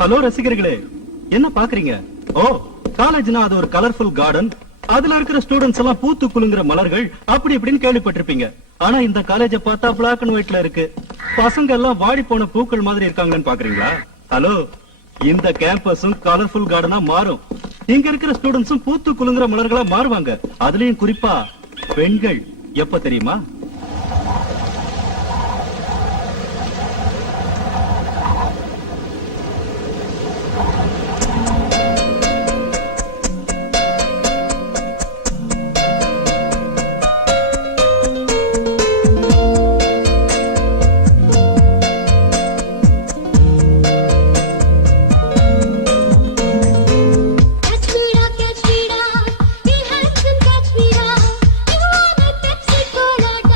Hello ரசிகர்களே, என்ன பாக்குறீங்க? ஓ, காலேஜ்னா அது ஒரு கலர்ஃபுல் கார்டன். அதுல இருக்கிற ஸ்டூடெண்ட்ஸ் எல்லாம் பூத்து குலுங்குற மலர்கள் அப்படி இப்படின்னு கேள்விப்பட்டிருப்பீங்க. ஆனா இந்த காலேஜ பார்த்தா பிளாக் அண்ட் ஒயிட்ல இருக்கு. பசங்க எல்லாம் வாடி போன பூக்கள் மாதிரி இருக்காங்கன்னு பாக்குறீங்களா? ஹலோ, இந்த கேம்பஸும் கலர்ஃபுல் கார்டனா மாறும். இங்க இருக்கிற ஸ்டூடெண்ட்ஸும் பூத்து குலுங்குற மலர்களா மாறுவாங்க. அதுலயும் குறிப்பா பெண்கள். எப்ப தெரியுமா? Catch me, he has to catch me now. You wanna Pepsi Cola.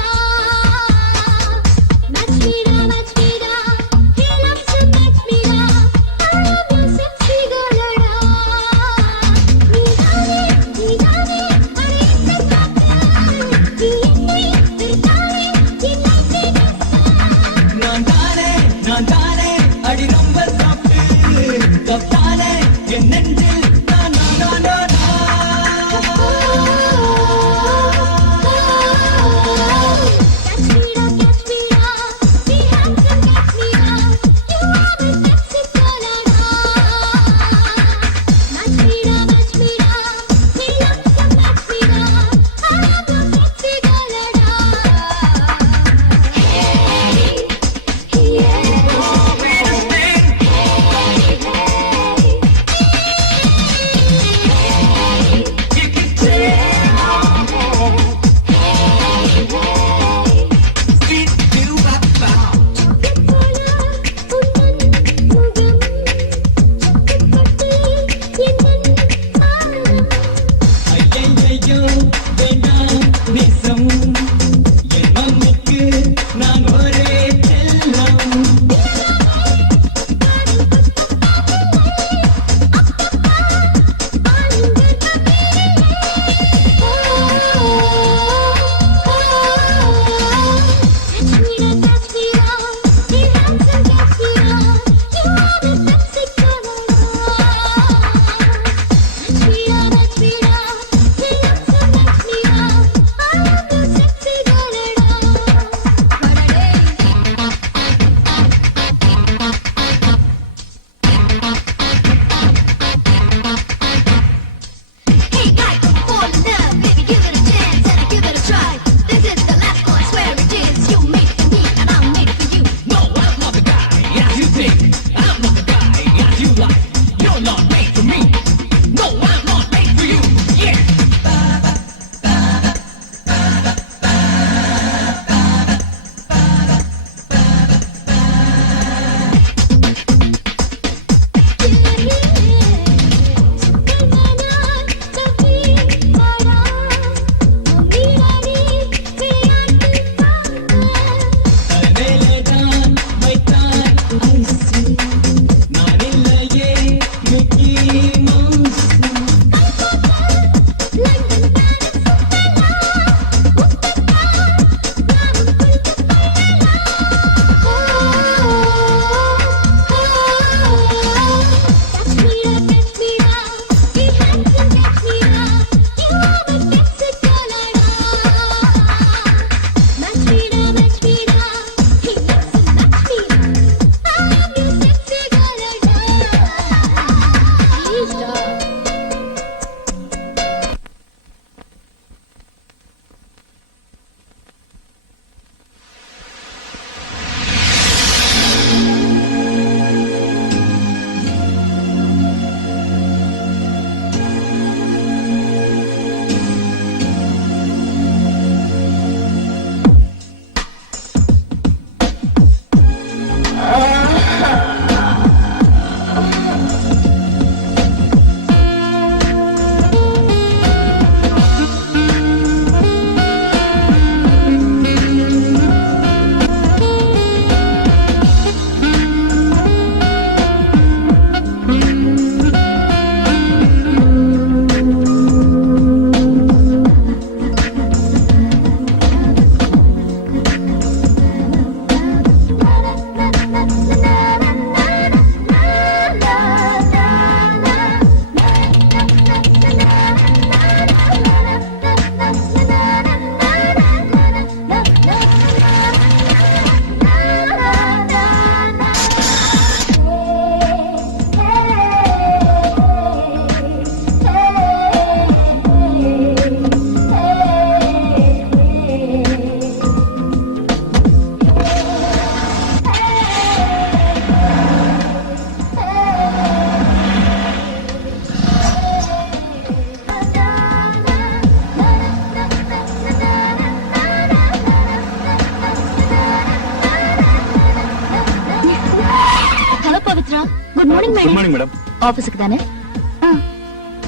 Good morning good madam. Morning madam. ஆபீஸ்க்கு தானே?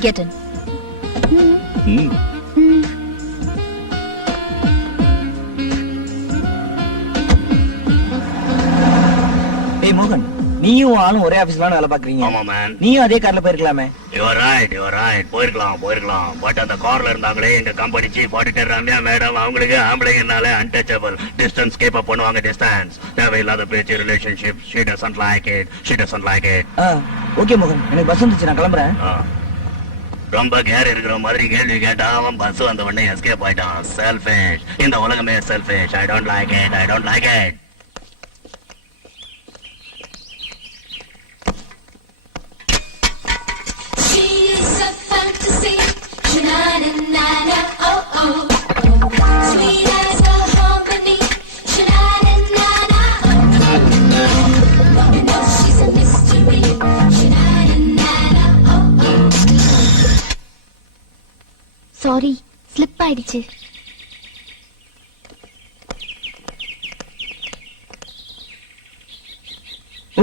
Get in. டேய் மோகன், நீயும் ஆளும் ஒரே ஆபீஸ்ல வேலை பாக்குறீங்க. ஆமா மேன். நீயும் அதே கார்ல போயிருக்கலாமே. யூ ஆர் ரைட் போயிருக்கலாம். பட் அந்த கார்ல இருந்தாங்களே எங்க company chief auditor Ramya madam, அவங்களுக்கு ஆம்பளைங்கனாலே அன்டச்சபிள். டிஸ்டன்ஸ் கீப் அப் பண்ணுவாங்க, டிஸ்டன்ஸ். தேவையில்லாத பேச்சு, relationship. She doesn't like it. Okay மோகன், எனக்கு பஸ் வந்துச்சு, நான் கிளம்புறேன். ரொம்ப கேர் இருக்கிற மாதிரி கேள்வி கேட்டா அவன் பஸ் வந்த உடனே எஸ்கேப் ஆயிட்டான். செல்ஃபிஷ். இந்த உலகமே selfish. I don't like it. She is a fantasy, sha-na-na-na-na, oh-oh. Sweet as a harmony, sha-na-na-na-na, oh-oh. No, she's a mystery, sha-na-na-na-na, oh-oh. Sorry, slip ஆயிடுச்சு.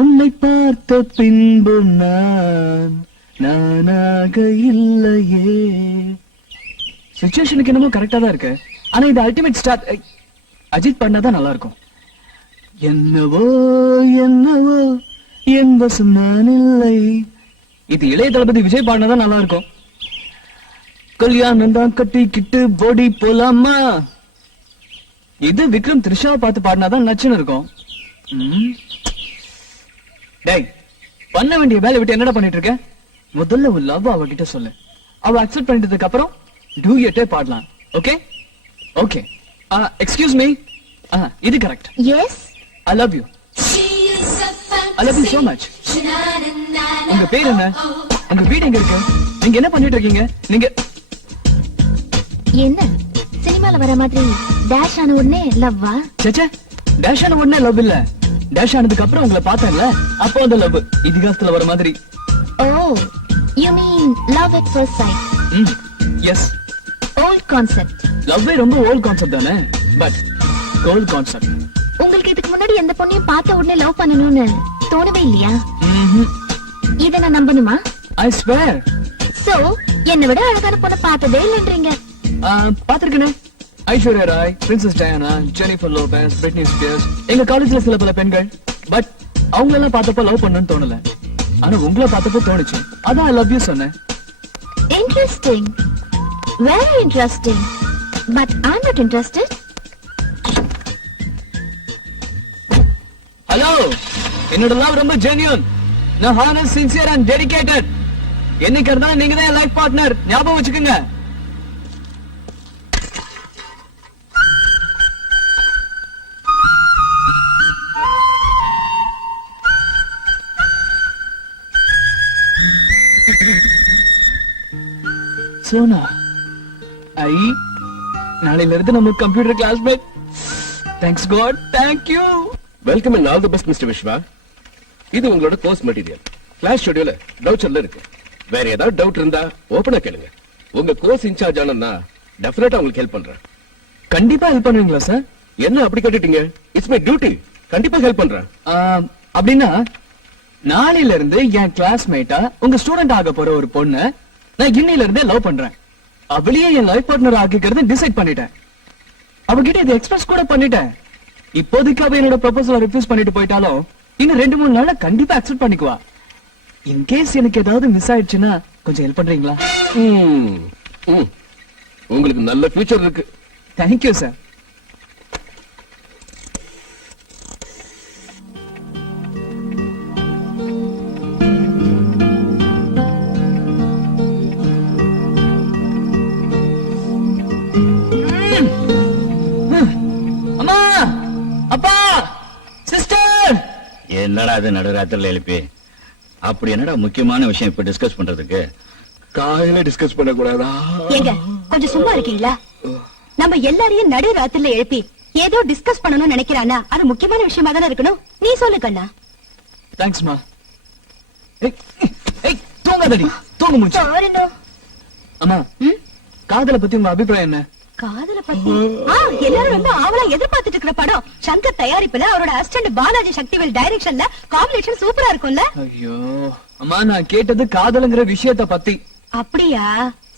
உன்னை பார்த்த பின்பு நானாக இல்லையே. சிச்சுவேஷனுக்கு என்னமோ கரெக்டா தான் இருக்கு. ஆனா இது அல்டிமேட் ஸ்டார் அஜித் பண்ணாதான் நல்லா இருக்கும். என்னவோ என் வசம் நான் இல்லை. இது இளைய தளபதி விஜய் பாடினாதான் நல்லா இருக்கும். கல்யாணம் தான் கட்டிக்கிட்டு போடி போலாமா. இது விக்ரம் த்ரிஷாவை பார்த்து பாடினாதான் நச்சுன்னு இருக்கும். டேய், பண்ண வேண்டிய வேலை விட்டு என்னடா பண்ணிட்டு இருக்க? முதல்ல ஒரு லவ் அவகிட்ட சொல்லு. அவ அக்செப்ட் பண்ணிட்டதுக்கு அப்புறம் டூயட்டே பாடலாம். Okay okay. Excuse me. இது correct. Yes, Oh, I love you. she is a I love you fantasy, so much. sha-na-na-na-na, உங்க பேர் என்ன? oh-oh. உங்க வீடு எங்க இருக்கு? நீங்க என்ன பண்ணிட்டு இருக்கீங்க? நீங்க என்ன சினிமால வர மாதிரி டேஷ் ஆன உடனே லவ்வா? சேச்சே, டேஷ் ஆன உடனே லவ் இல்ல. டேஷ் ஆனதுக்கு அப்புறம் உங்களை பார்த்தேன்ல, அப்போ அந்த லவ். இதிகாசத்துல வர மாதிரி. Oh, you mean love at first sight. Yes, old concept. லவ்வே ரொம்ப ஓல்ட் கான்செப்ட் தானே, பட் கோல்ட் கான்செப்ட். உங்களுக்கு இதுக்கு முன்னாடி எந்த பொண்ணையும் பார்த்த உடனே லவ் பண்ணணும்னு தோணவே இல்லையா? இத நான் நம்பணுமா? I swear. சோ என்னை விட அழகான பொண்ணை பார்த்ததே இல்லைன்றீங்க. பாத்திருக்கேனே. Aishwarya Rai, Princess Diana, Jennifer Lopez, Britney Spears. எங்க காலேஜ்ல சில பல பெண்கள். பட் அவங்களெல்லாம் பார்த்தப்ப லவ் பண்ணணும்னு தோணல. ஆனா உங்களை பார்த்தப்ப தோணுச்சு. அதான் ஐ லவ் யூ சொன்னேன். Interesting, very interesting. But I am not interested. Hello, என்னோட லவ் ரொம்ப ஜென்யூன். நான் ஹானஸ்ட், சின்சியர் அண்ட் டெடிகேட்டட். என்னைக்கு இருந்தாலும் நீங்க தான் லைஃப் பார்ட்னர். ஞாபகம் வச்சுக்கோங்க. சோனா, நாளையில இருந்து நம்ம computer classmate. Thanks God, thank you. Welcome and all the best mister Vishwa. இது உங்களோட கோர்ஸ் மெட்டீரியல். கிளாஸ் ஷெட்யூல்ல டவுட்ஸ்ல இருக்கு. வேற ஏதாவது டவுட் இருந்தா ஓபனா கேளுங்க. உங்க கோர்ஸ் இன்சார்ஜ் ஆனா டெஃபினட்டா உங்களுக்கு ஹெல்ப் பண்றேன். கண்டிப்பா ஹெல்ப் பண்ணுவீங்களா சார்? என்ன அப்படி கேட்டுட்டீங்க? It's my duty. கண்டிப்பா ஹெல்ப் பண்றேன். அப்படின்னா நாளையில இருந்து என் கிளாஸ்மேட்டா உங்க ஸ்டூடெண்ட் ஆக போற ஒரு பொண்ணு நான் இன்னையில இருந்தே லவ் பண்றேன். அவளையே என் லைஃப் பார்ட்னர் ஆக்கிக்கிறது டிசைட் பண்ணிட்டேன். அவகிட்ட இதை எக்ஸ்பிரஸ் கூட பண்ணிட்டேன். இப்போதைக்கு அவ என்னோட ப்ரொபோசலை ரிஃப்யூஸ் பண்ணிட்டு போயிட்டாலும் இன்னும் 2-3 நாள்ல கண்டிப்பா அக்செப்ட் பண்ணிக்குவா. இன் கேஸ் எனக்கு ஏதாவது மிஸ் ஆயிடுச்சுன்னா கொஞ்சம் ஹெல்ப் பண்றீங்களா? உங்களுக்கு நல்ல ஃபியூச்சர் இருக்கு. Thank you sir. அம்மா, அப்பா, சிஸ்டர். என்னடா அது நடுராத்திரில எழுப்பி? அப்படி என்னடா முக்கியமான விஷயம் இப்ப டிஸ்கஸ் பண்றதுக்கு? காலையில டிஸ்கஸ் பண்ண கூடாதா? ஏங்க கொஞ்சம் சும்மா இருக்கீங்களா? நம்ம எல்லாரையும் நடு ராத்திரில எழுப்பி ஏதோ டிஸ்கஸ் பண்ணணும்னு நினைக்கிறானா அது முக்கியமான விஷயமா தானே இருக்கணும். நீ சொல்லு கண்ணா. தேங்க்ஸ்மா. தூங்காதடி, தூங்க முடிச்சு. பாருங்க. அம்மா, காதலை பத்தி உங்க அபிப்பிராயம் என்ன? காதல பத்தி எல்லாரும் ரொம்ப ஆவலா எதிர்பார்த்துட்டு இருக்கிற படம் சங்கர் தயாரிப்புல அவரோட அசிஸ்டன்ட் பாலாஜி சக்திவேல் டைரக்ஷன்ல காம்பினேஷன் சூப்பரா இருக்கும்ல. ஐயோ அம்மா நான் கேட்டது காதலுங்கிற விஷயத்த பத்தி. அப்படியா?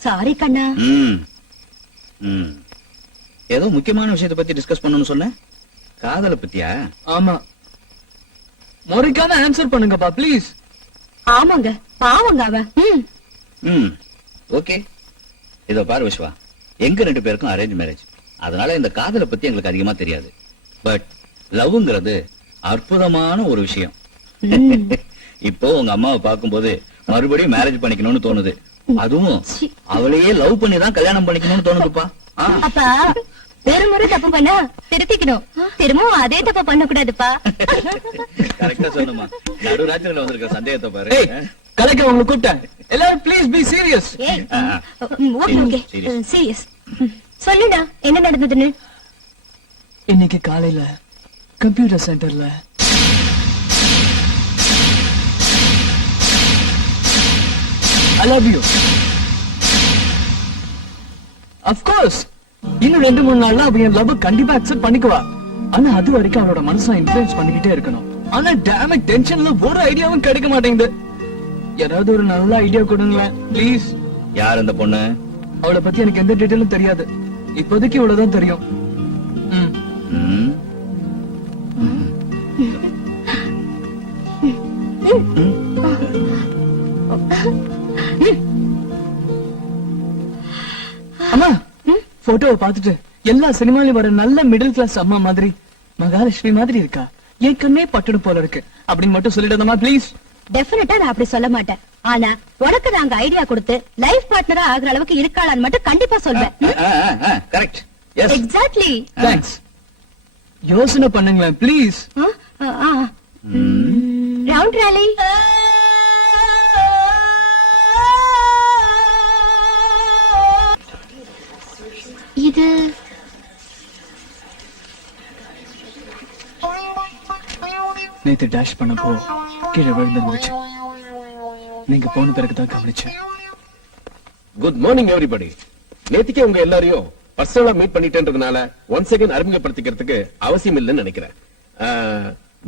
சாரி கண்ணா. ஏதோ முக்கியமான விஷயத்தை பத்தி டிஸ்கஸ் பண்ணணும்னு சொன்ன, காதலை பத்தியா? ஆமா, முறைக்கான ஆன்சர் பண்ணுங்கப்பா ப்ளீஸ். ஆமாங்க, பாவங்க அவன். ஓகே, இதோ பாரு விஸ்வா, எங்க 2 பேருக்கும் அரேஞ்ச் மேரேஜ். அதனால இந்த காதலை பத்தி எங்களுக்கு அதிகமா தெரியாது. பட் லவ்ங்கிறது அற்புதமான ஒரு விஷயம். இப்போ உங்க அம்மாவை பார்க்கும்போது மறுபடியும் மேரேஜ் பண்ணிக்கணும்னு தோணுது. அதுவும் அவளையே லவ் பண்ணி தான் கல்யாணம் பண்ணிக்கணும்னு தோணுதுப்பா. அப்பா ஒரு முறை தப்பு பண்ணா திருத்திக்கணும், திரும்பவும் அதே தப்பு பண்ண கூடாதுப்பா. கரெக்டா சொன்னமா, நடுராத்திரில வந்திருக்க சந்தேகத்தை பாரு. கலைக்க உங்களை கூப்பிட்டேன். எல்லாரும் please be serious. Okay okay serious. சொல்லுடா என்ன நடந்ததுன்னு. இன்னைக்கு காலையில கம்ப்யூட்டர் சென்டர்ல I love you. Of course. இன்னும் 2-3 நாள்ல அவ என் லவ் கண்டிப்பா அக்செப்ட் பண்ணிக்குவா. ஆனா அது வரைக்கும் அவளோட மனசை இன்ஃப்ளூயன்ஸ் பண்ணிக்கிட்டே இருக்கணும். ஆனா டேமேஜ் டென்ஷன்ல ஒரு ஐடியாவும் கிடைக்க மாட்டேங்குது. ஏதாவது ஒரு நல்ல ஐடியா கொடுங்களேன் ப்ளீஸ். யார் அந்த பொண்ணு? அவளை பத்தி எனக்கு எந்த டீடைலும் தெரியாது. இப்போதைக்கு இவ்வளவுதான் தெரியும். அம்மா போட்டோவை பார்த்துட்டு எல்லா சினிமாலையும் வர நல்ல மிடில் கிளாஸ் அம்மா மாதிரி மகாலட்சுமி மாதிரி இருக்கா, என் கண்ணே பட்டுடு போல இருக்கு அப்படின்னு மட்டும் சொல்லிடுதம்மா ப்ளீஸ். டெஃபினட்டா நான் அப்படி சொல்ல மாட்டேன். ஆனா உனக்கு நாங்க ஐடியா கொடுத்து லைஃப் பார்ட்னரா ஆகுற அளவுக்கு இருக்காளான்னு மட்டும் கண்டிப்பா சொல்வேன். கரெக்ட். எக்ஸாக்ட்லி. தேங்க்ஸ். யோசனை பண்ணுங்களேன் ப்ளீஸ். ரவுண்ட் ராலி. இது நேத்து டேஷ் பண்ணப்போ கீழே விழுந்துருந்துச்சு. நீங்க போன பிறகுதான் கவனிச்சேன். Good morning everybody. நேத்திக்கே உங்க எல்லாரையும் பர்சனலா மீட் பண்ணிட்டேன்றதுனால ஒன்ஸ் அகைன் அறிமுகப்படுத்திக்கிறதுக்கு அவசியம் இல்லைன்னு நினைக்கிறேன்.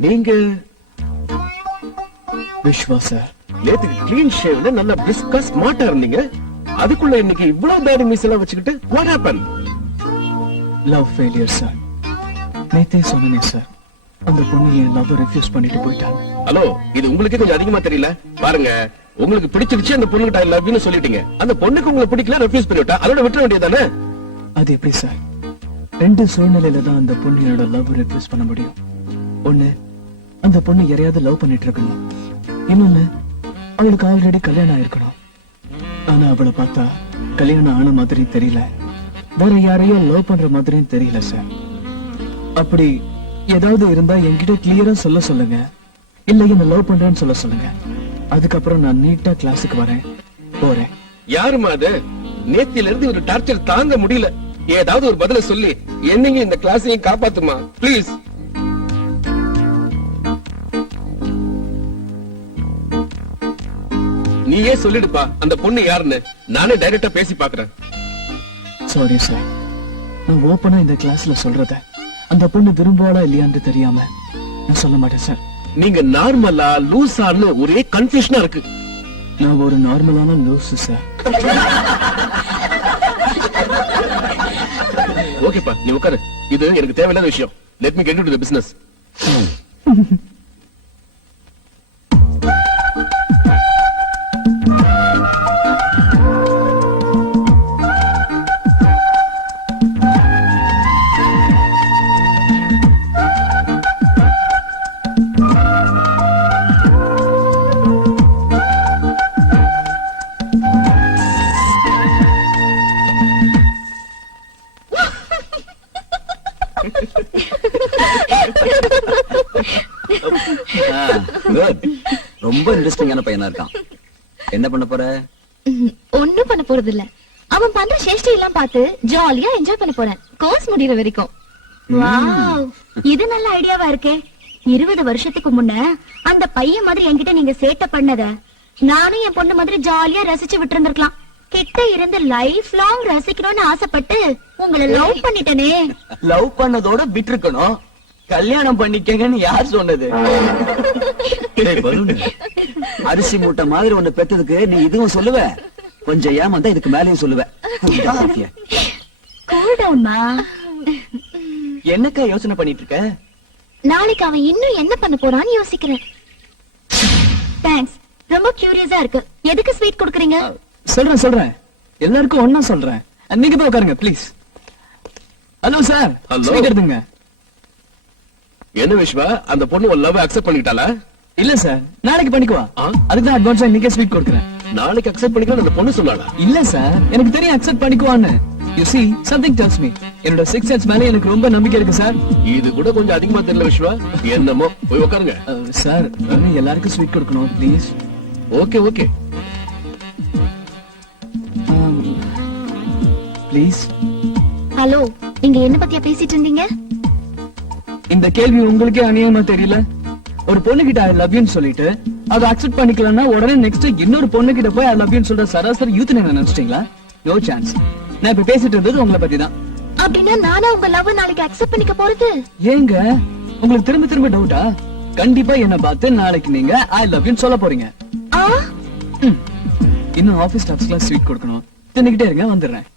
நீங்க விஸ்வா சார். நேத்துக்கு கிளீன் ஷேவ்ல நல்ல பிரிஸ்கா ஸ்மார்ட்டா இருந்தீங்க. அதுக்குள்ள இன்னைக்கு இவ்வளவு பேட் மிஸ் எல்லாம் வச்சுக்கிட்டு what happened? Love failure sir. நேத்தே சொன்னேன் சார், அந்த பொண்ணு என் லவ் ரெஃப்யூஸ் பண்ணிட்டு போயிட்டாங்க. ஹலோ, இது உங்களுக்கு கொஞ்சம் அதிகமா தெரியல. பாருங்க, உங்களுக்கு பிடிச்சிருச்சு அந்த பொண்ணுகிட்ட ஐ லவ் யூ சொல்லிட்டீங்க. அந்த பொண்ணுக்கு உங்களுக்கு பிடிக்கல, ரெஃப்யூஸ் பண்ணிவிட்டா, அதோட விட்டுற வேண்டியதானே? அது எப்படி சார்? 2 சூழ்நிலையில தான் அந்த பொண்ணு என்னோட லவ் ரெஃப்யூஸ் பண்ண முடியும். ஒண்ணு, அந்த பொண்ணு யாரையாவது லவ் பண்ணிட்டு இருக்கணும். இன்னொன்னு, அவளுக்கு ஆல்ரெடி கல்யாணம் ஆயிருக்கணும். ஆனா அவளை பார்த்தா கல்யாணம் ஆன மாதிரி தெரியல, வேற யாரையோ லவ் பண்ற மாதிரியும் தெரியல சார். அப்படி ஏதாவது இருந்தா என்கிட்ட கிளியரா சொல்ல சொல்லுங்க, இல்ல என்ன லவ் பண்றேன்னு சொல்ல சொல்லுங்க. அதுக்கப்புறம் நான் நீட்டா கிளாஸுக்கு வரேன், போறேன். யாருமா அது? நேத்தில இருந்து ஒரு டார்ச்சர் தாங்க முடியல. ஏதாவது ஒரு பதில சொல்லி என்னங்க இந்த கிளாஸையும் காப்பாத்துமா ப்ளீஸ். நீயே சொல்லிடுப்பா அந்த பொண்ணு யாருன்னு. நானே டைரக்டா பேசி பாக்குறேன். சாரி சார், நான் ஓப்பனா இந்த கிளாஸ்ல சொல்றத அந்த பொண்ணு விரும்புவாளா இல்லையான்னு தெரியாம நான் சொல்ல மாட்டேன் சார். நீங்க நார்மலா லூசான்னு ஒரே கன்ஃபியூஷனா இருக்கு. நான் ஒரு நார்மலான லூசு சார். ஓகேப்பா, நீ உட்காரு. இது எனக்கு தேவையில்லாத விஷயம். Let me get into the business. ரொம்ப இன்ட்ரெஸ்டிங்கான பையனா இருக்கான். என்ன பண்ண போற? ஒண்ணும் பண்ண போறது இல்ல. அவன் பண்ற சேஷ்டை எல்லாம் பார்த்து ஜாலியா என்ஜாய் பண்ண போறேன், கோர்ஸ் முடியற வரைக்கும். வாவ், இது நல்ல ஐடியாவா இருக்கே. 20 வருஷத்துக்கு முன்ன அந்த பையன் மாதிரி என்கிட்ட நீங்க சேட்டை பண்ணத நானும் என் பொண்ணு மாதிரி ஜாலியா ரசிச்சு விட்டு இருந்திருக்கலாம். கிட்ட இருந்து லைஃப் லாங் ரசிக்கணும்னு ஆசைப்பட்டு உங்களை லவ் பண்ணிட்டனே. லவ் பண்ணதோட விட்டுருக்கணும். கல்யாணம் பண்ணிக்கங்கன்னு யார் சொன்னது? டேய் பலூனு, அரிசி மூட்டை மாதிரி ஒண்ணு பெத்ததுக்கு நீ இதுவும் சொல்லுவ, கொஞ்சம் ஏமாந்தா இதுக்கு மேலயும் சொல்லுவ. கூல் டவுன்மா. என்னக்கா யோசனை பண்ணிட்டு இருக்க? நாளைக்கு அவன் இன்னும் என்ன பண்ண போறான்னு யோசிக்கிறேன். தேங்க்ஸ், ரொம்ப கியூரியஸா இருக்கு. எதுக்கு ஸ்வீட் கொடுக்குறீங்க? சொல்றேன் எல்லாருக்கும் ஒன்னா சொல்றேன். நீங்க போய் உட்காருங்க please. Hello sir. Hello. Sweet எடுத்துங்க. என்ன விஸ்வா, அந்த பொண்ணு ஒரு லவ் அக்செப்ட் பண்ணிட்டாளா? இல்ல சார், நாளைக்கு பண்ணிக்குவா. ஆ? அதுக்கு தான் அட்வான்ஸா இன்னைக்கே ஸ்வீட் கொடுக்குறேன். நாளைக்கு அக்செப்ட் பண்ணிக்கலாம் அந்த பொண்ணு சொன்னாளா? இல்ல சார், எனக்கு தெரியும் accept பண்ணிக்குவான்னு. You see, something tells me. என்னோட 6 சென்ஸ் மேல எனக்கு ரொம்ப நம்பிக்கை இருக்கு சார். இது கூட கொஞ்சம் அதிகமா தெரியல விஸ்வா. என்னமோ போய் உட்காருங்க. சார், இன்னும் எல்லாருக்கும் ஸ்வீட் கொடுக்கணும் please. Okay okay. Please. Hello, நீங்க என்ன பத்தியா பேசிட்டு இருந்தீங்க? இந்த கேள்வி உங்களுக்கே அநியாயமா தெரியல? ஒரு பொண்ணு கிட்ட ஐ லவ் யூன்னு சொல்லிட்டு அதை அக்செப்ட் பண்ணிக்கலன்னா உடனே நெக்ஸ்ட் இன்னொரு பொண்ணு கிட்ட போய் ஐ லவ் யூன்னு சொல்ற சராசரி யூத் என்ன நினைச்சிட்டீங்களா? No chance. நான் இப்ப பேசிட்டு இருந்தது உங்களை பத்தி தான். அப்படின்னா நானா உங்க லவ் நாளைக்கு அக்செப்ட் பண்ணிக்க போறது? ஏங்க உங்களுக்கு திரும்ப திரும்ப டவுட்டா? கண்டிப்பா என்ன பார்த்து நாளைக்கு நீங்க ஐ லவ் யூன்னு சொல்ல போறீங்க. ஆ, இன்னும் ஆபீஸ் ஸ்டாஃப்ஸ்க்குலாம் ஸ்வீட் கொடுக்கணும். தின்னுக்கிட்டே இருங்க, வந்துடுறேன்.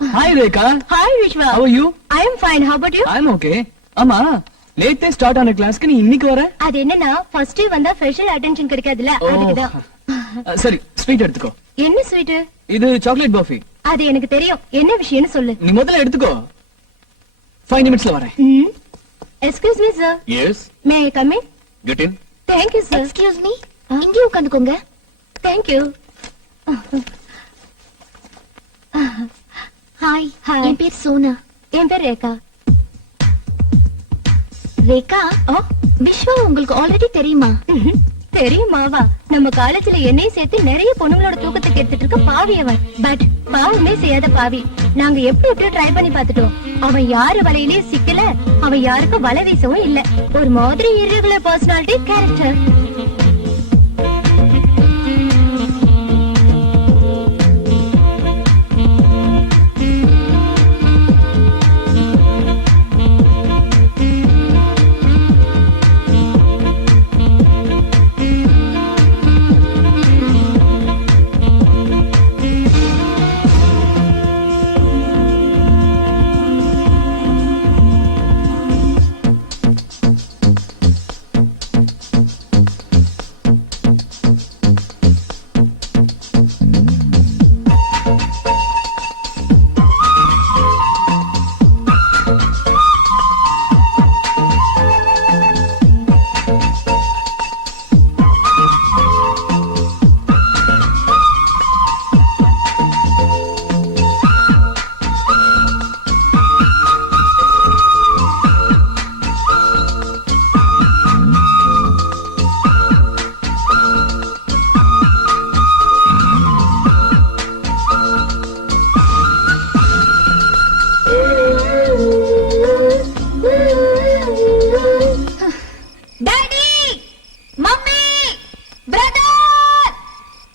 Hi Rekha. Hi Vishwa. How are you? I am fine. How about you? I'm okay. ஆமா, லேட்டே ஸ்டார்ட் ஆன கிளாஸ்க்கு நீ இன்னைக்கு வர? அது என்னன்னா ஃபர்ஸ்ட் டே வந்தா ஸ்பெஷல் அட்டென்ஷன் கிடைக்காதுல, அதுக்குதான். சரி, ஸ்வீட் எடுத்துக்கோ. என்ன ஸ்வீட்? இது சாக்லேட் பர்ஃபி. அது எனக்கு தெரியும். என்ன விஷயம்னு சொல்லு. நீ முதல்ல எடுத்துக்கோ. 5 நிமிட்ஸ்ல வரேன். Excuse me sir. Yes, may I come in? Get in. Thank you sir. Excuse me, இங்கே உட்காந்துக்கோங்க. Thank you. ஹாய். Hi. என் பேர் சோனா. என் பேர் ரேகா. ரேகா, விஸ்வா உங்களுக்கு ஆல்ரெடி தெரியுமா? தெரியுமாவா? நம்ம காலேஜ்ல என்னையும் சேர்த்து நிறைய பொண்ணுங்களோட தூக்கத்துக்கு எடுத்துட்டு இருக்க பாவி அவன். பட் பாவமே செய்யாத பாவி. நாங்க எப்படி ட்ரை பண்ணி பார்த்துட்டோம். அவன் யாரு வலையிலயும் சிக்கல, அவன் யாருக்கும் வலை வீசவும் இல்ல. ஒரு மாதிரி irregular personality character.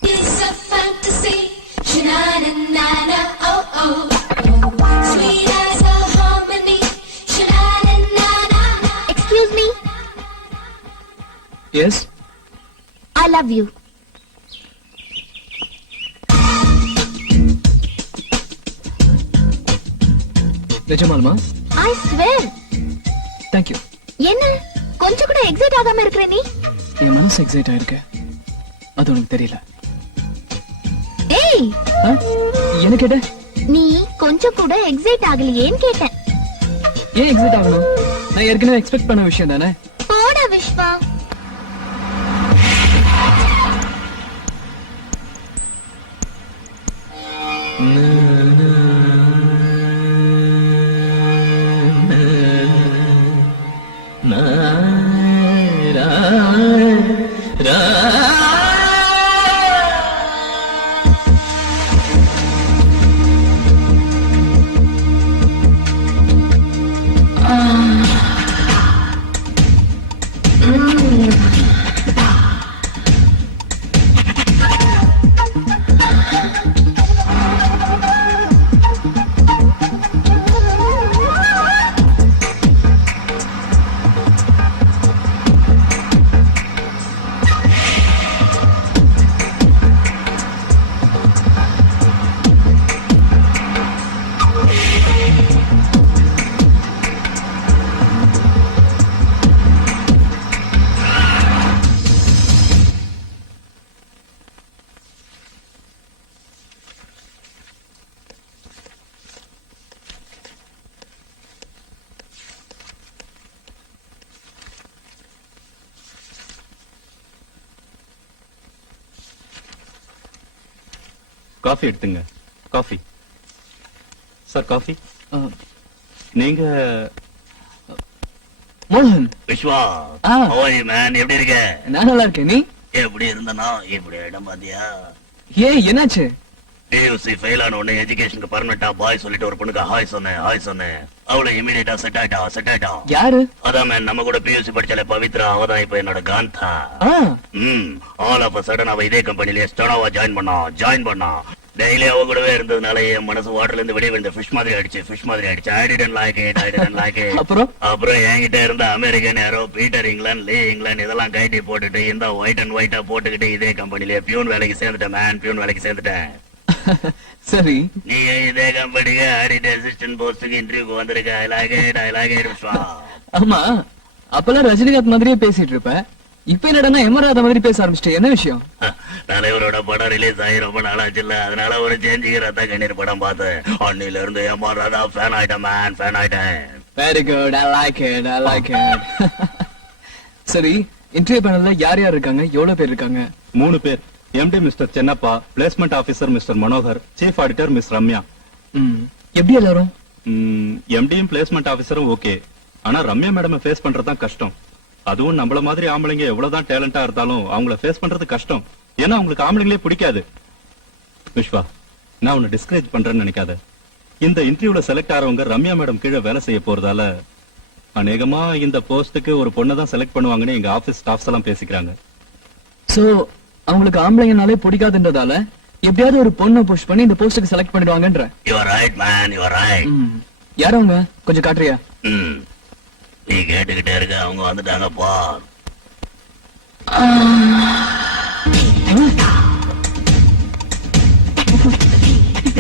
It's a fantasy. Sha-na-na-na-na, oh oh. Sweet as a harmony. Sha-na-na-na-na. Excuse me, yes. I love you. நிஜமாலுமா? I swear. தேங்க்யூ. என்ன கொஞ்சம் கூட எக்ஸைட் ஆகாம இருக்கிற நீ? என் மனசு எக்ஸைட் ஆயிருக்கு. அது உனக்கு தெரியல. ஏய், ஆ? என்ன கேட்ட? நீ கொஞ்சம் கூட எக்ஸைட் ஆகலையேன்னு கேட்டேன். ஏன் எக்ஸைட் ஆகணும்? நான் ஏற்கனவே எக்ஸ்பெக்ட் பண்ண விஷயம் தானே. போடா விஸ்வா. காஃபி எடுத்துங்க. காஃபி. Sir coffee. நீங்க மோகன். விஸ்வா ஆ. ஓய் மேன் எப்படி இருக்க? நான் நல்லா இருக்கேன். நீ எப்படி இருந்தனா இப்படி இடம் பாத்தியா? ஏய் என்னாச்சு? பியூசி ஃபெயில் ஆன உடனே எஜுகேஷனுக்கு பர்மனண்டா பாய் சொல்லிட்டு ஒரு பொண்ணுக்கு ஹாய் சொன்னேன். அவளை இமீடியட்டா செட் ஆயிட்டா. யாரு? அதான் மேன் நம்ம கூட பியூசி படிச்சாலே பவித்ரா, அவதான் இப்ப என்னோட காந்தா. ஆ, ஆல் ஆஃப் சடன் அவ இதே கம்பெனிலே ஸ்டோனாவா ஜாயின் பண்ணா. டெய்லி அவ கூடவே இருந்ததுனால என் மனசு வாட்டர்ல இருந்து வெளியே விழுந்த ஃபிஷ் மாதிரி ஆயிடுச்சு. I didn't like it. அப்புறம் என்கிட்ட இருந்த அமெரிக்கன் ஏரோ, பீட்டர் இங்கிலாந்து, லீ இங்கிலாந்து இதெல்லாம் கைட்டி போட்டுட்டு இந்த ஒயிட் அண்ட் ஒயிட்டா போட்டுக்கிட்டு இதே கம்பெனிலே பியூன் வேலைக்கு சேர்ந்துட்டேன். சரி. நீ இதே கம்பெனிக்கு ஆடிட் அசிஸ்டன்ட் போஸ்டுக்கு இன்டர்வியூக்கு வந்திருக்க. I like it Vishwa. ஆமா, அப்பெல்லாம் ரஜினிகாந்த் மாதிரியே பேசிட்டு இருப்ப. இப்ப என்னடா எமராத மாதிரி பேச ஆரம்பிச்சிட்ட. என்ன விஷயம்? தலைவரோட படம் ரிலீஸ் ஆகி ரொம்ப நாளாச்சுல்ல, அதனால ஒரு சேஞ்சுக்கு ரத்த கண்ணீர் படம் பார்த்தேன். அன்னில இருந்து எமராதா ஃபேன் ஆயிட்டேன். Very good. I like it. சரி, இன்டர்வியூ பேனல்ல யார் இருக்காங்க? எவ்வளவு பேர் இருக்காங்க? 3 பேர். Empty mister Chennappa, placement officer mister Manohar, chief auditor miss Ramya. எப்படி எல்லாரும்? எம்டியும் பிளேஸ்மெண்ட் ஆபீசரும் ஓகே. ஆனா ரம்யா மேடம் ஃபேஸ் பண்றதுதான் கஷ்டம். அதுவும் நம்மள மாதிரி ஆம்பளைங்க எவ்வளவுதான் டேலண்டா இருந்தாலும் அவங்கள ஃபேஸ் பண்றது கஷ்டம். ஏன்னா அவங்களுக்கு ஆம்பளைங்களே பிடிக்காது. விஸ்வா, நான் உன்னை டிஸ்கரேஜ் பண்றேன்னு நினைக்காத. இந்த இன்டர்வியூல செலக்ட் ஆறவங்க ரம்யா மேடம் கீழே வேலை செய்ய போறதால அநேகமா இந்த போஸ்டுக்கு ஒரு பொண்ணை தான் செலக்ட் பண்ணுவாங்கன்னு எங்க ஆபீஸ் ஸ்டாஃப்ஸ் எல்லாம் பேசிக்கிறாங்க. சோ அவங்களுக்கு ஆம்பளைங்கனாலே பிடிக்காதுன்றதால எப்படியாவது ஒரு பொண்ணை புஷ் பண்ணி இந்த போஸ்டுக்கு select பண்ணிடுவாங்கன்ற. You are right man, you are right. யார் அவங்க? கொஞ்சம் காட்டுறியா? நீ கேட்டுக்கிட்டே இருக்க, அவங்க வந்துட்டாங்க பார்.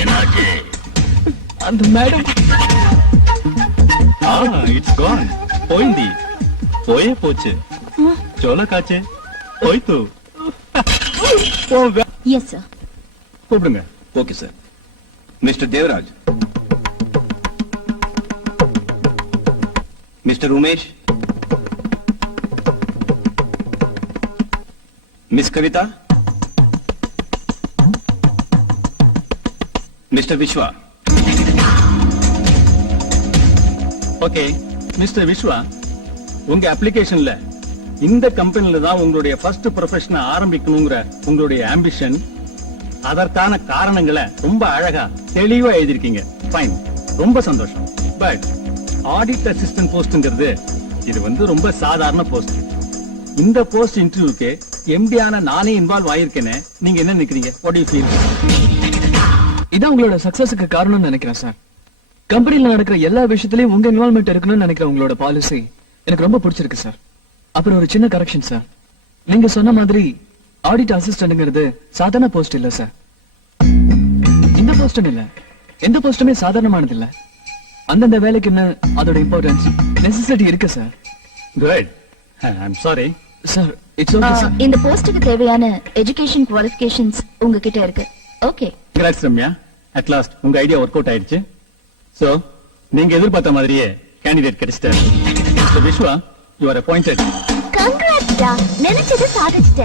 என்னாச்சு? அந்த மேடம். இட்ஸ் கான். போயிந்தி போயே போச்சு. சோல காச்சு போய்த்து. Yes sir. கூப்பிடுங்க. Okay sir. Mister Devaraj, mister Umesh, miss Kavitha, mister Viswa. Okay mister Viswa, உங்க அப்ளிகேஷன்ல இந்த கம்பெனில தான் உங்களுடைய ஃபர்ஸ்ட் ப்ரொஃபஷனை ஆரம்பிக்கணுங்கிற உங்களுடைய ஆம்பிஷன், அதற்கான காரணங்களை ரொம்ப அழகா தெளிவா எழுதிருக்கீங்க. ஃபைன், ரொம்ப சந்தோஷம். பட் ஆடிட் அசிஸ்டன்ட் போஸ்ட்ங்கிறது இது ரொம்ப சாதாரண போஸ்ட். இந்த போஸ்ட் இன்டர்வியூக்கு எம்டியான நானே இன்வால்வ் ஆயிருக்கேன்னு நீங்க என்ன நினைக்கிறீங்க? What to you feel? இதான் உங்களோட சக்சஸுக்கு காரணம்னு நினைக்கிறேன் சார். கம்பெனில நடக்கிற எல்லா விஷயத்திலயும் உங்க இன்வால்வ்மெண்ட் இருக்கணும்னு நினைக்கிற உங்களோட பாலிசி எனக்கு ரொம்ப பிடிச்சிருக்கு சார். அப்புறம் ஒரு சின்ன கரெக்ஷன் சார். நீங்க சொன்ன மாதிரி ஆடிட் அசிஸ்டன்ட்ங்கிறது சாதாரண போஸ்ட் இல்ல சார். இந்த போஸ்ட் இல்ல, எந்த போஸ்டுமே சாதாரணமானது இல்ல. அந்தந்த வேலைக்குன்னு அதோட இம்பார்ட்டன்ஸ், நெசசிட்டி இருக்கு sir. Good. I am sorry sir. It's okay sir. இந்த போஸ்டுக்கு தேவையான எஜுகேஷன் குவாலிஃபிகேஷன்ஸ் உங்ககிட்ட இருக்கு. Okay. Congrats Ramya, at last உங்க ஐடியா ஒர்க் அவுட் ஆயிடுச்சு. சோ நீங்க எதிர்பார்த்த மாதிரியே கேண்டிடேட் கிடைச்சிட்டாரு. Mister Viswa, you are appointed. Congrats டா, நினைச்சது சாதிச்சிட்ட.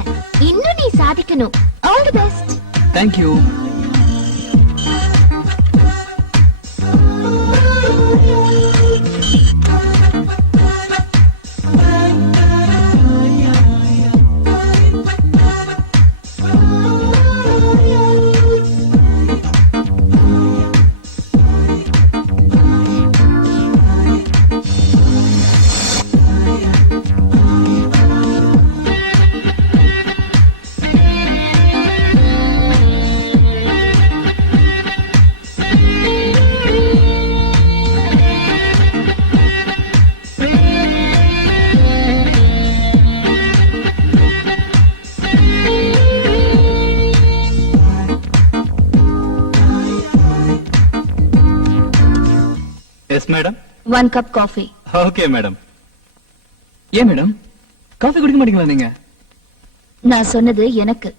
இன்னும் நீ சாதிக்கணும். All the best. Thank you. Yes madam. 1 cup coffee. Okay madam. ஏன் மேடம் காஃபி குடிக்க மாட்டீங்களா நீங்க? நான் சொன்னது எனக்கு.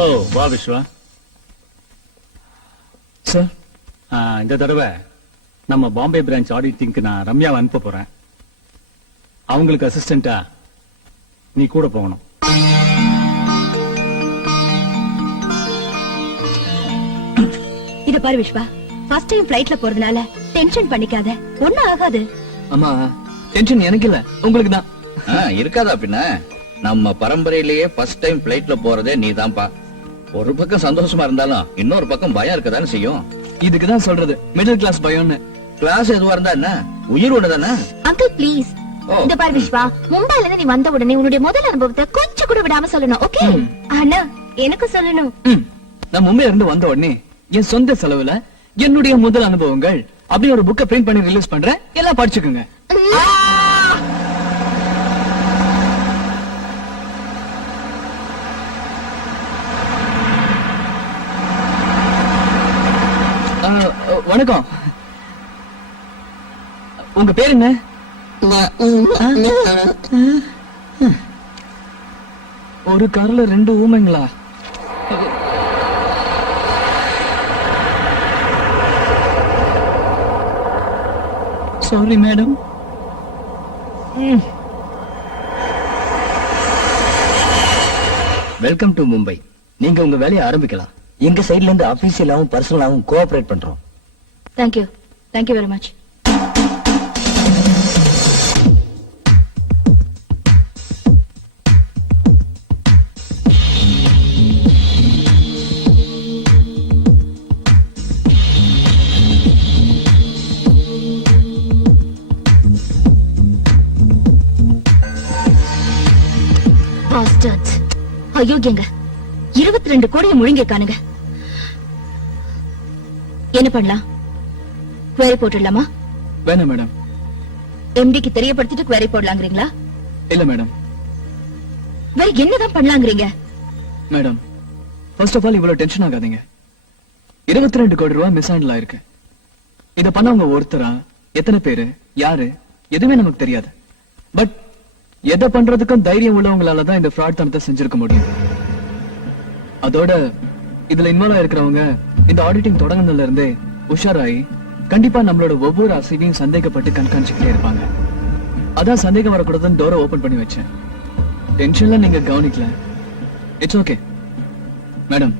ஓ வா விஸ்வா. சார் இந்த தடவை நம்ம பாம்பே பிரான்ச் ஆடிட்டிங்க்கு நான் ரம்யாவை அனுப்ப போறேன். அவங்களுக்கு அசிஸ்டண்டா நீ கூட போகணும். இத பாரு விஸ்வா, ஃபர்ஸ்ட் டைம் ஃளைட்ல போறதுனால டென்ஷன் பண்ணிக்காத, ஒண்ணும் ஆகாது. அம்மா டென்ஷன் எனக்கு இல்ல, உங்களுக்கு தான். இருக்காதா பின்ன? நம்ம பரம்பரையிலேயே ஃபர்ஸ்ட் டைம் பிளைட்ல போறதே நீதான்ப்பா. ஒரு பக்கம் சந்தோஷமா இருந்தாலும் இன்னொரு பக்கம் பயம் இருக்கதானே செய்யும். இதுக்கு தான் சொல்றது மிடில் கிளாஸ் பயம்னு. கிளாஸ் எதுவா இருந்தா என்ன, உயிர் ஒண்ணுதானே. Uncle please. ஓ. இந்த பாரு விஸ்வா, மும்பைல இருந்து நீ வந்த உடனே உன்னுடைய முதல் அனுபவத்தை கொஞ்சம் கூட விடாம சொல்லணும். ஓகே? அண்ணா எனக்கு சொல்லணும். நான் மும்பைல இருந்து வந்த உடனே என் சொந்த செலவுல என்னுடைய முதல் அனுபவங்கள் அப்படி ஒரு புக்கை பிரிண்ட் பண்ணி ரிலீஸ் பண்றேன், எல்லாம் படிச்சுக்குங்க. வணக்கம், உங்க பேர் என்ன? ஒரு கார்ல 2 ஊமைங்களா? Sorry madam. Welcome to Mumbai. நீங்க உங்க வேலையை ஆரம்பிக்கலாம். எங்க சைடுல இருந்து ஆபீஷியலாவும் பர்சனலாவும் கோஆபரேட் பண்றோம். Thank you, thank you very much. அயோக்கியங்க 22 கோடியை முழுங்கிருக்கானுங்க. என்ன பண்ணலாம்? குவேரி போட்டுடலாமா? வேணாம் மேடம். எம்டிக்கு தெரியப்படுத்திட்டு குவேரி போடலாங்கிறீங்களா? இல்ல மேடம். வேற என்னதான் பண்ணலாங்கிறீங்க? மேடம், ஃபர்ஸ்ட் ஆஃப் ஆல் இவ்வளவு டென்ஷன் ஆகாதீங்க. 22 கோடி ரூபாய் மிஸ் ஹேண்டில் ஆயிருக்கு. இத பண்ணவங்க ஒருத்தரா, எத்தனை பேரு, யாரு, எதுவுமே நமக்கு தெரியாது. பட் எதை பண்றதுக்கும் தைரியம் உள்ளவங்களாலதான் இந்த ஃப்ராட் தனத்தை செஞ்சிருக்க முடியும். அதோட இதுல இன்வால்வ் இருக்கிறவங்க இந்த ஆடிட்டிங் தொடங்கினதுல இருந்தே உஷாராயி கண்டிப்பா நம்மளோட ஒவ்வொரு அசைவையும் சந்தேகப்பட்டு கண்காணிச்சுக்கிட்டே இருப்பாங்க. அதான் சந்தேகம் வரக்கூடாதுன்னு டோரை ஓபன் பண்ணி வச்சேன். டென்ஷன்ல நீங்க கவனிக்கல. It's okay madam.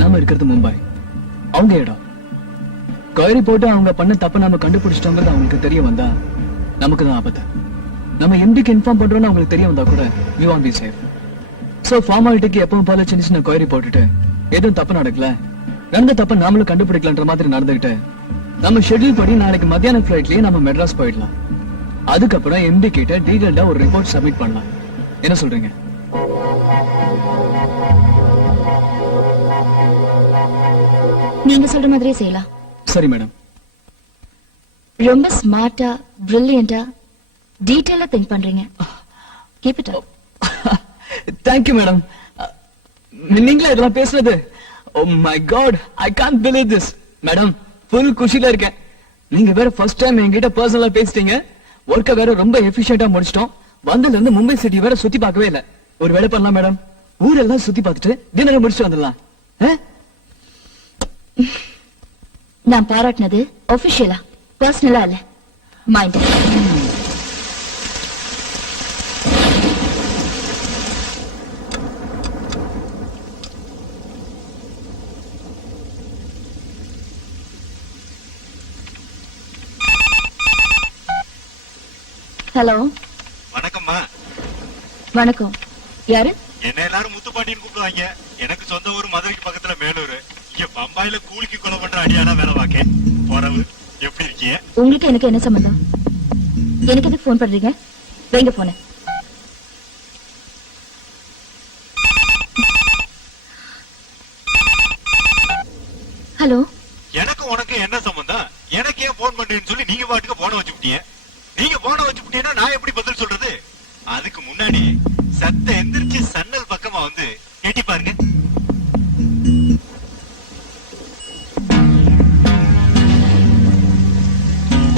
நாம இருக்கிறது மும்பை, அவங்க இடம். கொயரி போட்டு அவங்க பண்ண தப்ப நாம கண்டுபிடிச்சிட்டோங்கிறது அவங்களுக்கு தெரிய வந்தா நமக்கு தான் ஆபத்து. நம்ம எம்டிக்கு இன்ஃபார்ம் பண்றோம்னு அவங்களுக்கு தெரிய வந்தா கூட we won't be safe. So ஃபார்மாலிட்டிக்கு எப்பவும் போல சின்ன சின்ன கொயரி போட்டுட்டு எதுவும் தப்பு நடக்கல, நடந்த தப்ப நாமளும் கண்டுபிடிக்கலான்ற மாதிரி நடந்துகிட்டு நம்ம ஷெட்யூல் படி நாளைக்கு மத்தியான ஃபிளைட்லயே நம்ம மெட்ராஸ் போயிடலாம். அதுக்கப்புறம் எம்டி கிட்ட டீடைல்டா ஒரு ரிப்போர்ட் சப்மிட் பண்ணலாம். என்ன சொல்றீங்க? நீங்க சொல்ற மாதிரியே செய்யலாம். சரி மேடம். ரொம்ப ஸ்மார்ட்டா, பிரில்லியண்டா, டீடைலா திங்க் பண்றீங்க. Keep it up. Thank you madam. நீங்களே இதெல்லாம் பேசுறது? Oh my God, I can't believe this. Madam, full குஷில இருக்கேன். நீங்க வேற ஃபர்ஸ்ட் டைம் என்கிட்ட பர்சனலா பேசிட்டீங்க. ஒர்க்க வேற ரொம்ப எஃபிஷியன்ட்டா முடிச்சிட்டோம். வந்ததுல இருந்து மும்பை சிட்டி வேற சுத்தி பார்க்கவே இல்ல. ஒரு வேலை பண்ணலாம் மேடம், ஊரெல்லாம் சுத்தி பார்த்துட்டு டின்னர் முடிச்சுட்டு வந்துடலாம். நான் பாராட்டினது ஆபீஷியலா, பர்சனலா இல்ல. மைண்ட். ஹலோ. வணக்கம்மா. வணக்கம். யாரு? என்ன எல்லாரும் முத்துப்பாண்டின்னு கூப்பிடுவாங்க. எனக்கு சொந்த ஊர் மதுரைக்கு பக்கத்துல மேலூர். இங்க பம்பாயில கூலிக்கு கொலை பண்ற அடியானா வேலை வாக்கேன். போறவு எப்படி இருக்கீங்க? உங்களுக்கு எனக்கு என்ன சம்பந்தம்? எனக்கு எதுக்கு போன் பண்றீங்க? வைங்க போன. ஹலோ. எனக்கு உனக்கு என்ன சம்பந்தம்? எனக்கு ஏன் போன் பண்றேன்னு சொல்லி நீங்க பாட்டுக்கு போன வச்சு விட்டீங்க. நீங்க போன வச்சு விட்டீங்கன்னா நான் எப்படி பதில் சொல்றது? அதுக்கு முன்னாடி சத்த எந்திரிச்சு சன்னல் பக்கமா வந்து எட்டி பாருங்க.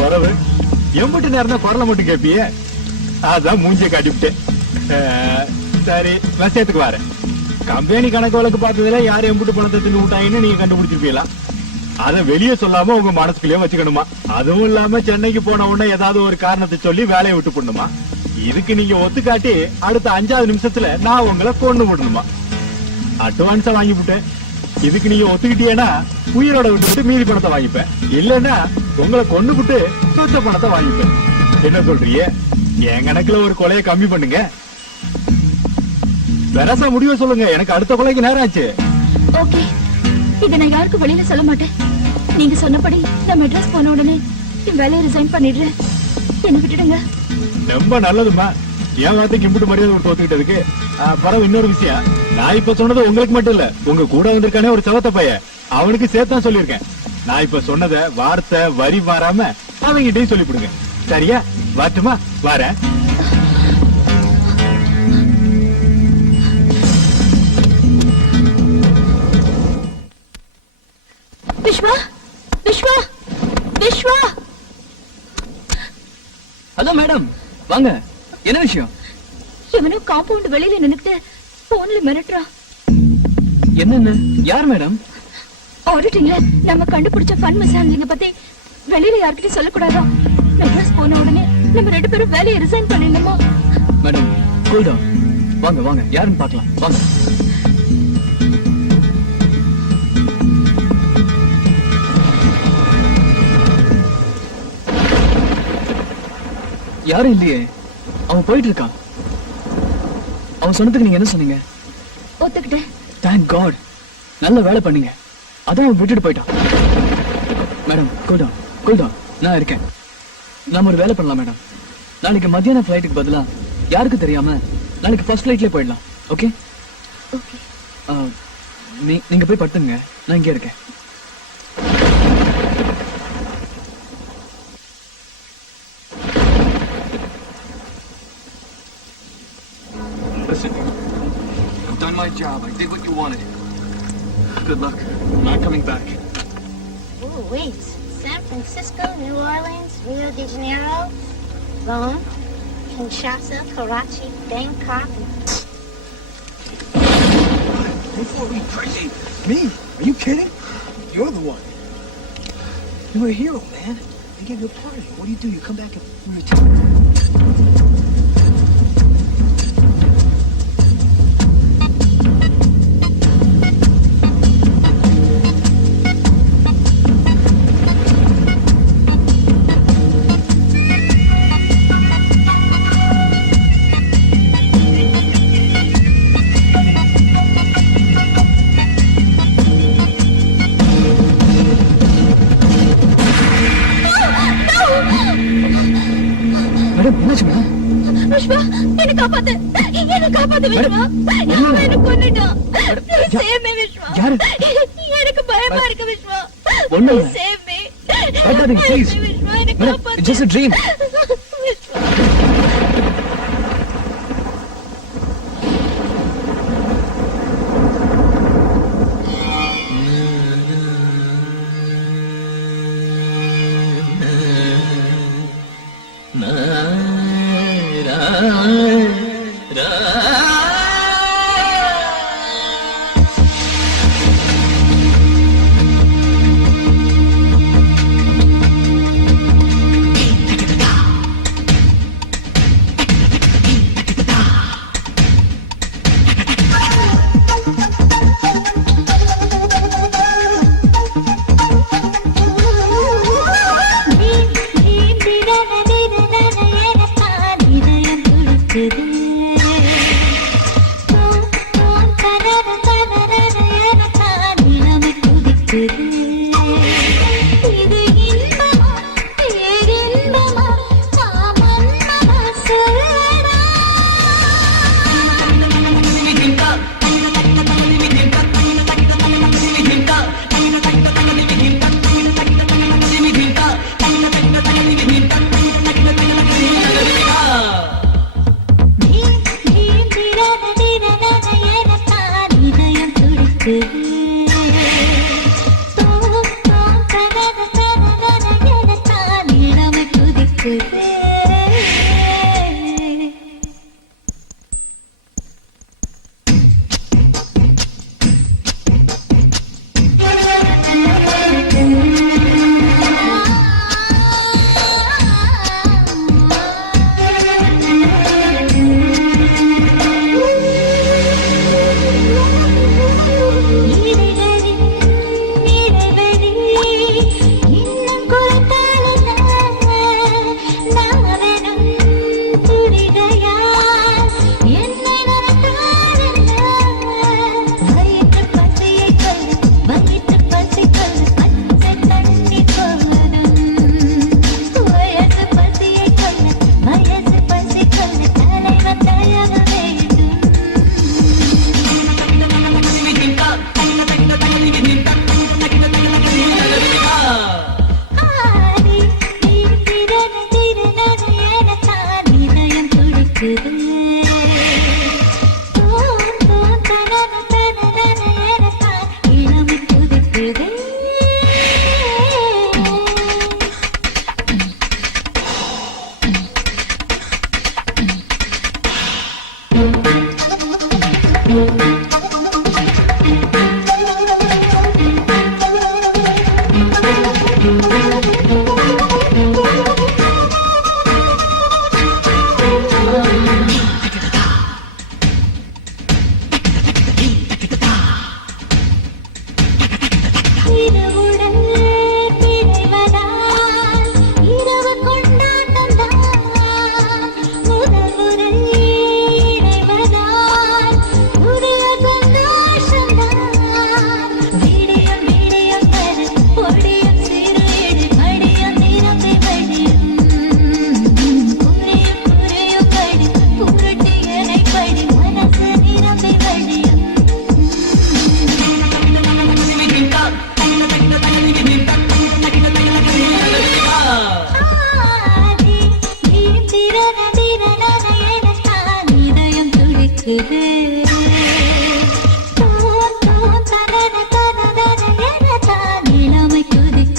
பரவு எம்பிட்டு நேரம் தான் குரலை மட்டும் கேட்பிய? அதான் மூஞ்சிய காட்டி விட்டேன். சரி, விஷயத்துக்கு வரேன். கம்பெனி கணக்கு வழக்கு பார்த்ததுல யார் எம்புட்டு பணத்தை தின்னு விட்டாங்கன்னு நீங்க கண்டுபிடிச்சிருப்பீங்களா? அத வெளியே சொல்லாம உங்க மனசுக்குள்ளேயே வச்சுக்கணுமா? அதுவும் இல்லாம சென்னைக்கு போன உடனே ஏதாவது ஒரு காரணத்தை சொல்லி வேலையை விட்டு போடணுமா? இதுக்கு நீங்க ஒத்துக்காட்டி அடுத்த 5வது நிமிஷத்துல நான் உங்களை கொண்டு விடணுமா? அட்வான்ஸா வாங்கி விட்டேன். இதுக்கு நீங்க ஒத்துக்கிட்டீங்கன்னா உயிரோட விட்டுட்டு மீதி பணத்தை வாங்கிப்பேன். இல்லன்னா உங்களை கொண்டு விட்டு சொச்ச பணத்தை வாங்கிப்பேன். என்ன சொல்றீங்க? என் கணக்குல ஒரு கொலையை கம்மி பண்ணுங்க. பெருசா முடிவை சொல்லுங்க. எனக்கு அடுத்த கொலைக்கு நேரம் ஆச்சு. ஓகே, இத நான் யாருக்கும் வெளியில சொல்ல மாட்டேன். நீங்க சொன்னபடி நான் மெட்ராஸ் போன உடனே என் வேலையை ரிசைன் பண்ணிடுறேன். என்ன விட்டுடுங்க. ரொம்ப நல்லதுமா. என் வார்த்தைக்கு இம்புட்டு மரியாதை கொடுத்து ஒத்துக்கிட்டதுக்கு. பரவ இன்னொரு விஷயம், நான் இப்ப சொன்னது உங்களுக்கு மட்டும் இல்ல, உங்க கூட வந்திருக்கானே ஒரு சவத்த பையன், அவனுக்கு சேர்த்தான் சொல்லியிருக்கேன். நான் இப்ப சொன்னத வார்த்தை வரி மாறாம அவங்கிட்டையும் சொல்லிவிடுங்க. சரியா? வாட்டுமா? வாரேன். விஸ்வா, விஸ்வா, விஸ்வா. ஹலோ மேடம், வாங்க. என்ன விஷயம்? இவனோ காம்பவுண்ட் வெளியில நின்னுட்டு போன்ல மிரட்டுறா. என்னன்னு? யார் மேடம்? ஆடிட்டிங்ல நம்ம கண்டுபிடிச்ச ஃபன் மிஸ்ஹேண்ட்லிங்க பத்தி வெளியில யார்கிட்டயும் சொல்லக்கூடாதா? மெட்ராஸ் போன உடனே நம்ம 2 பேரும் வேலையை ரிசைன் பண்ணிடணுமா? Madam, cool down. வாங்க வாங்க, யாருன்னு பார்க்கலாம். வாங்க. யாரும் இல்லையே, அவன் போயிட்டு இருக்கான். அவன் சொன்னதுக்கு நீங்க என்ன சொன்னீங்க? ஒத்துக்கிட்டேன். தேங்க் காட், நல்ல வேலை பண்ணீங்க. அதான் அவன் விட்டுட்டு போயிட்டான். Madam, cool down, cool down. நான் இருக்கேன். நாம ஒரு வேலை பண்ணலாம் மேடம். நாளைக்கு மத்தியான ஃபிளைட்டுக்கு பதிலா யாருக்கு தெரியாம நாளைக்கு ஃபர்ஸ்ட் ஃபிளைட்லயே போயிடலாம். ஓகே? ஓகே. நீங்க போய் படுத்துங்க, நான் இங்கே இருக்கேன். Listen, I've done my job. I did what you wanted. Good luck. I'm not coming back. Oh, wait. San Francisco, New Orleans, Rio de Janeiro, Rome, Kinshasa, Karachi, Bangkok. Before we crazy. Me? Are you kidding? You're the one. You were a hero, man. They gave you a party. What do? You come back and we were madam, என்னாச்சு madam? Vishwa, என்ன காப்பாத்து. என்ன காப்பாத்து விஸ்வா. அவன் என்ன கொன்னுட்டான். Save me Vishwa. யாரு? எனக்கு பயமா இருக்கு விஸ்வா. ஒண்ணும் இல்ல. Save me. பயப்படாதீங்க, please. விஸ்வா, என்ன மேடம், காப்பாத்து. it's just a dream. Vishwa.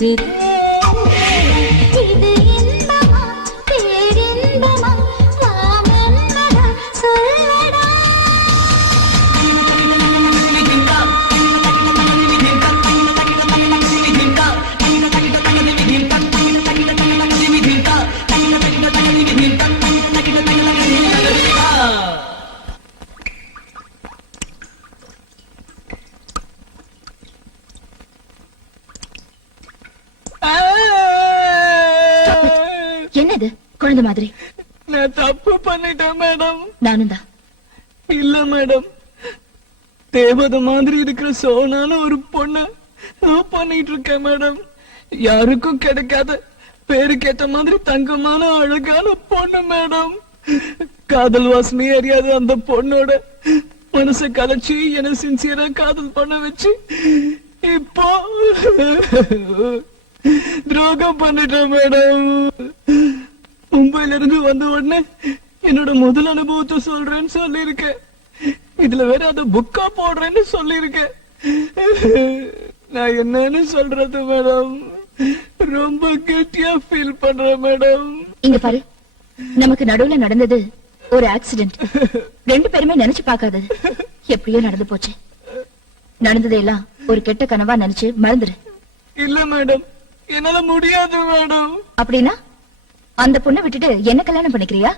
சுற்றுதே இது இன்பமா பேரின்பமா நாம் என்பதா சொல்லடா என்னது குழந்தை மாதிரி? நான் தப்பு பண்ணிட்டேன் மேடம். நானும் தான். இல்ல மேடம், தேவதை மாதிரி இருக்கிற சோனான ஒரு பொண்ண லவ் பண்ணிட்டு இருக்கேன் மேடம். யாருக்கும் கிடைக்காத பேருக்கேத்த மாதிரி தங்கமான அழகான பொண்ணு மேடம். காதல் வாசனை அறியாத அந்த பொண்ணோட மனசை கலைச்சு என்ன சின்சியரா காதல் பண்ண வச்சு இப்போ துரோகம் பண்ணிட்டேன் மேடம். மும்பைல இருந்து வந்த உடனே என்னோட முதல் அனுபவத்தை சொல்றேன்னு சொல்லியிருக்கேன். இதுல வேற அத புக்கா போடுறேன்னு சொல்லியிருக்கேன். நான் என்னன்னு சொல்றது மேடம்? ரொம்ப கெட்டியா ஃபீல் பண்றேன் மேடம். இங்க பாரு, நமக்கு நடுவுல நடந்தது ஒரு ஆக்சிடென்ட். ரெண்டு பேருமே நினைச்சு பார்க்காதது எப்படியோ நடந்து போச்சு. நடந்ததெல்லாம் ஒரு கெட்ட கனவா நினைச்சு மறந்துரு. இல்ல மேடம், என்னால முடியாது மேடம். அப்படின்னா அந்த பொண்ணை விட்டுட்டு என்ன கல்யாணம் பண்ணிக்கிறியா?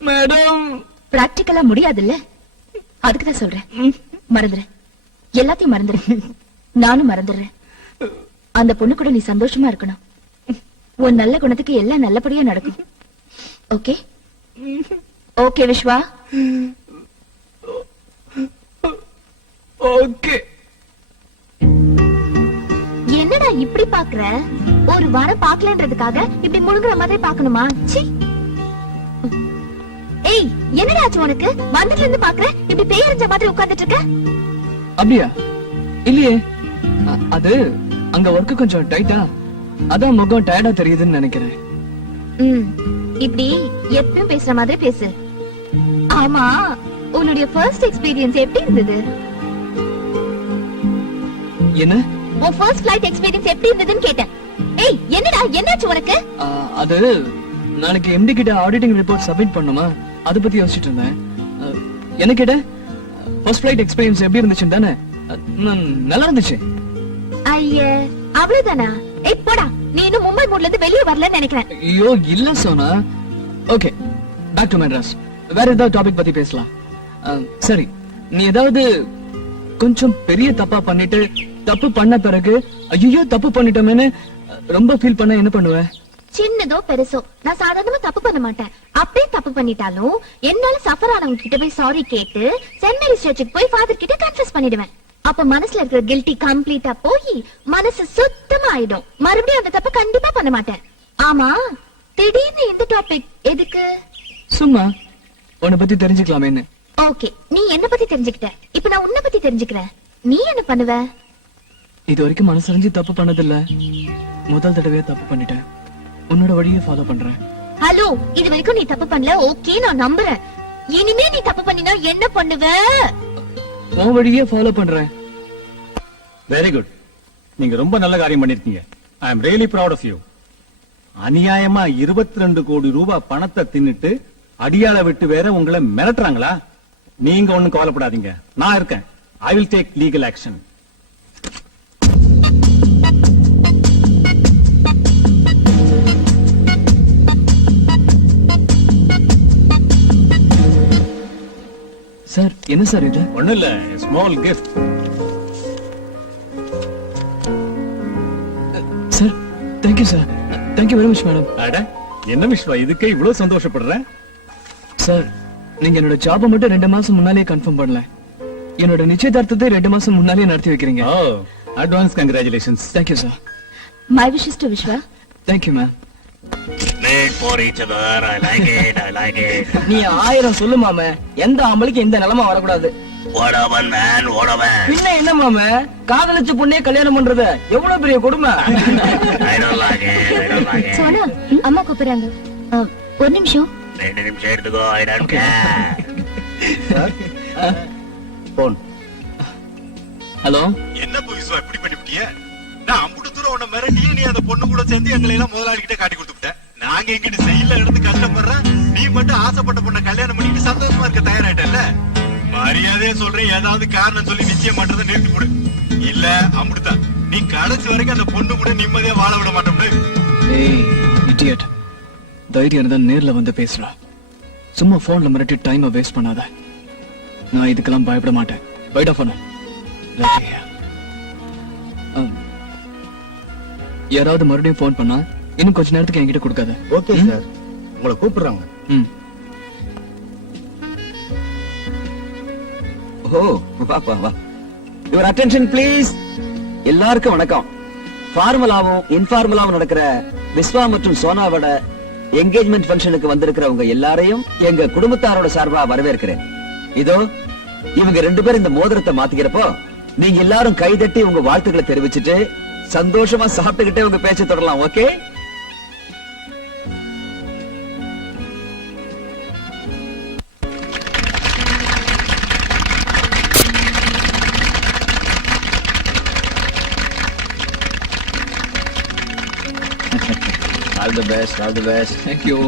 மேடம், பிராக்டிக்கலா முடியாதுல்ல, அதுக்குதான் சொல்றேன். மறந்துரு, எல்லாத்தையும் மறந்துரு. நானும் மறந்துடுறேன். அந்த பொண்ணு கூட நீ சந்தோஷமா இருக்கணும். உன் நல்ல குணத்துக்கு எல்லாம் நல்லபடியா நடக்கும். Okay okay Vishwa? ஓகே. என்னடா இப்படி பாக்குற? ஒரு வாரம் பாக்கலன்றதுக்காக இப்படி முழுங்குற மாதிரி பாக்கணுமா? சீ. ஏய், என்னடா ஆச்சு உனக்கு? வந்ததுல இருந்து பாக்குற இப்படி பேயறிஞ்ச மாதிரி உட்கார்ந்துட்டு இருக்க. அப்படியா? இல்லையே, அது அங்க ஒர்க்கு கொஞ்சம் டைட்டா, அதான் முகம் டயர்டா தெரியுதுன்னு நினைக்கிறேன். இப்படி எப்பவும் பேசுற மாதிரி பேசு. ஆமா, உன்னுடைய ஃபர்ஸ்ட் எக்ஸ்பீரியன்ஸ் எப்படி இருந்தது? என்ன? உன் ஃபர்ஸ்ட் ஃளைட் எக்ஸ்பீரியன்ஸ் எப்படி இருந்ததுன்னு கேட்டேன். ஏய், என்னடா என்னாச்சு உனக்கு? அது நாளைக்கு எம்டி கிட்ட ஆடிட்டிங் ரிப்போர்ட் சப்மிட் பண்ணுமா, அத பத்தி யோசிச்சுட்டு இருந்தேன். என்ன கேட்ட? ஃபர்ஸ்ட் ஃளைட் எக்ஸ்பீரியன்ஸ் எப்படி இருந்துச்சு தானே? நல்லா இருந்துச்சு. ஐயே, அவ்வளவுதானா? ஏய் போடா, நீ இன்னும் மும்பை மூட்ல இருந்து வெளியே வரலன்னு நினைக்கிறேன். ஐயோ இல்ல Sona. Okay, back to Madras. வேற ஏதாவது டாபிக் பத்தி பேசலாம். சரி, நீ ஏதாவது கொஞ்சம் பெரிய தப்பா பண்ணிட்டு தப்பு பண்ண பிறகு ஐயோ தப்பு பண்ணிட்டோமேன்னு ரொம்ப ஃபீல் பண்ண என்ன பண்ணுவ? சின்னதோ பெருசோ, நான் சாதாரணமா தப்பு பண்ண மாட்டேன். அப்படியே தப்பு பண்ணிட்டாலும் என்னால சஃபர் ஆனவங்க கிட்ட போய் சாரி கேட்டு சென்ட் மேரி சர்ச்சுக்கு போய் ஃபாதர் கிட்ட கன்ஃபஸ் பண்ணிடுவேன். அப்ப மனசுல இருக்கிற கில்ட்டி கம்ப்ளீட்டா போய் மனசு சுத்தமா ஆயிடும். மறுபடியும் அந்த தப்பு கண்டிப்பா பண்ண மாட்டேன். ஆமா, திடீர்னு இந்த டாபிக் எதுக்கு? சும்மா உன்னை பத்தி தெரிஞ்சுக்கலாமேன்னு. ஓகே, நீ என்ன பத்தி தெரிஞ்சுக்கிட்ட, இப்ப நான் உன்னை பத்தி தெரிஞ்சுக்கிறேன். நீ என்ன பண்ணுவ? இது வரைக்கும் மனசறிஞ்சு தப்பு பண்ணதில்ல, முதல் தடவையா தப்பு பண்ணிட்டேன். உன்னோட வழியை ஃபாலோ பண்றேன். ஹலோ, இது வரைக்கும் நீ தப்பு பண்ணல, ஓகே நான் நம்புறேன். இனிமே நீ தப்பு பண்ணினா என்ன பண்ணுவ? உன் வழியே ஃபாலோ பண்றேன். Very good. நீங்க ரொம்ப நல்ல காரியம் பண்ணிருக்கீங்க. I am really proud of you. அநியாயமா 22 கோடி ரூபாய் பணத்தை தின்னுட்டு அடியாள விட்டு வேற உங்களை மிரட்டுறாங்களா? நீங்க ஒண்ணும் கவலைப்படாதீங்க, நான் இருக்கேன். I will take legal action. Sir, என்ன சார் இது? ஒண்ணு இல்ல, small gift. Sir, thank you sir. Thank you very much madam. அட, என்ன விஸ்வா இதுக்கே இவ்வளவு சந்தோஷப்படுற? சார், நீங்க என்னோட ஜாபை மட்டும் 2 மாசம் முன்னாலே கன்ஃபார்ம் பண்ணல. என்னோட நிச்சயதார்த்தத்தை 2 மாசம் முன்னாலே நடத்தி வைக்கிறீங்க. Oh, advance congratulations. Thank you sir. My wishes to Viswa. Thank you ma'am. Made for each other. I like it. I like it. நீ 1000 சொல்லு மாம, எந்த ஆம்பளைக்கு இந்த நிலைமை வரக்கூடாது. What a one man, what a man. பின்ன என்ன மாம, காதலிச்ச பொண்ணே கல்யாணம் பண்றது எவ்வளவு பெரிய கொடுமை. I don't like it. I don't like it. Sona, அம்மா கூப்பிடுறாங்க. ஒரு நிமிஷம். 2 நிமிஷம் எடுத்துக்கோ. I don't care. Phone. Hello. என்ன புதுசா இப்படி பண்ணிவிட்டிய? நான் அம்புட்டு தூரம் உன்னை மிரட்டியே நீ அந்த பொண்ணு கூட சேர்ந்து எங்களை எல்லாம் முதலாளிகிட்ட காட்டி கொடுத்துட்ட. நாங்க எங்கிட்ட செய்யல எடுத்து கஷ்டப்படுறேன், நீ மட்டும் ஆசைப்பட்ட பொண்ணை கல்யாணம் பண்ணிட்டு சந்தோஷமா இருக்க தயாராயிட்டல. மரியாதையா சொல்றேன், ஏதாவது காரணம் சொல்லி நிச்சயம் பண்றதை நிறுத்தி போடு. இல்ல அம்புடுதான் நீ கடைசி வரைக்கும் அந்த பொண்ணு கூட நிம்மதியா வாழ விட மாட்டோம்னு. ஏய் இடியட், தைரியம் இருந்தா நேர்ல வந்து பேசுறா. சும்மா போன்ல மிரட்டி டைமை வேஸ்ட் பண்ணாத. நான் இதுக்கெல்லாம் பயப்பட மாட்டேன். பைட் ஆஃப் பண்ணு. யாராவது மறுபடியும் போன் பண்ணா இன்னும் கொஞ்ச நேரத்துக்கு என்கிட்ட கொடுக்காத. ஓகே சார், உங்களை கூப்பிடுறாங்க. ஓ வா வா வா. Your attention please. எல்லாருக்கும் வணக்கம். ஃபார்மலாவும் இன்ஃபார்மலாவும் நடக்கிற விஸ்வா மற்றும் சோனாவோட என்கேஜ்மெண்ட் ஃபங்க்ஷனுக்கு வந்திருக்கிறவங்க எல்லாரையும் எங்க குடும்பத்தாரோட சார்பா வரவேற்கிறேன். இதோ இவங்க 2 பேரும் இந்த மோதிரத்தை மாத்திக்கிறப்போ நீங்க எல்லாரும் கைதட்டி உங்க வாழ்த்துக்களை தெரிவிச்சுட்டு சந்தோஷமா சாப்பிட்டுக்கிட்டே உங்க பேச்ச தொடரலாம். Okay? All the best, all the best. Thank you.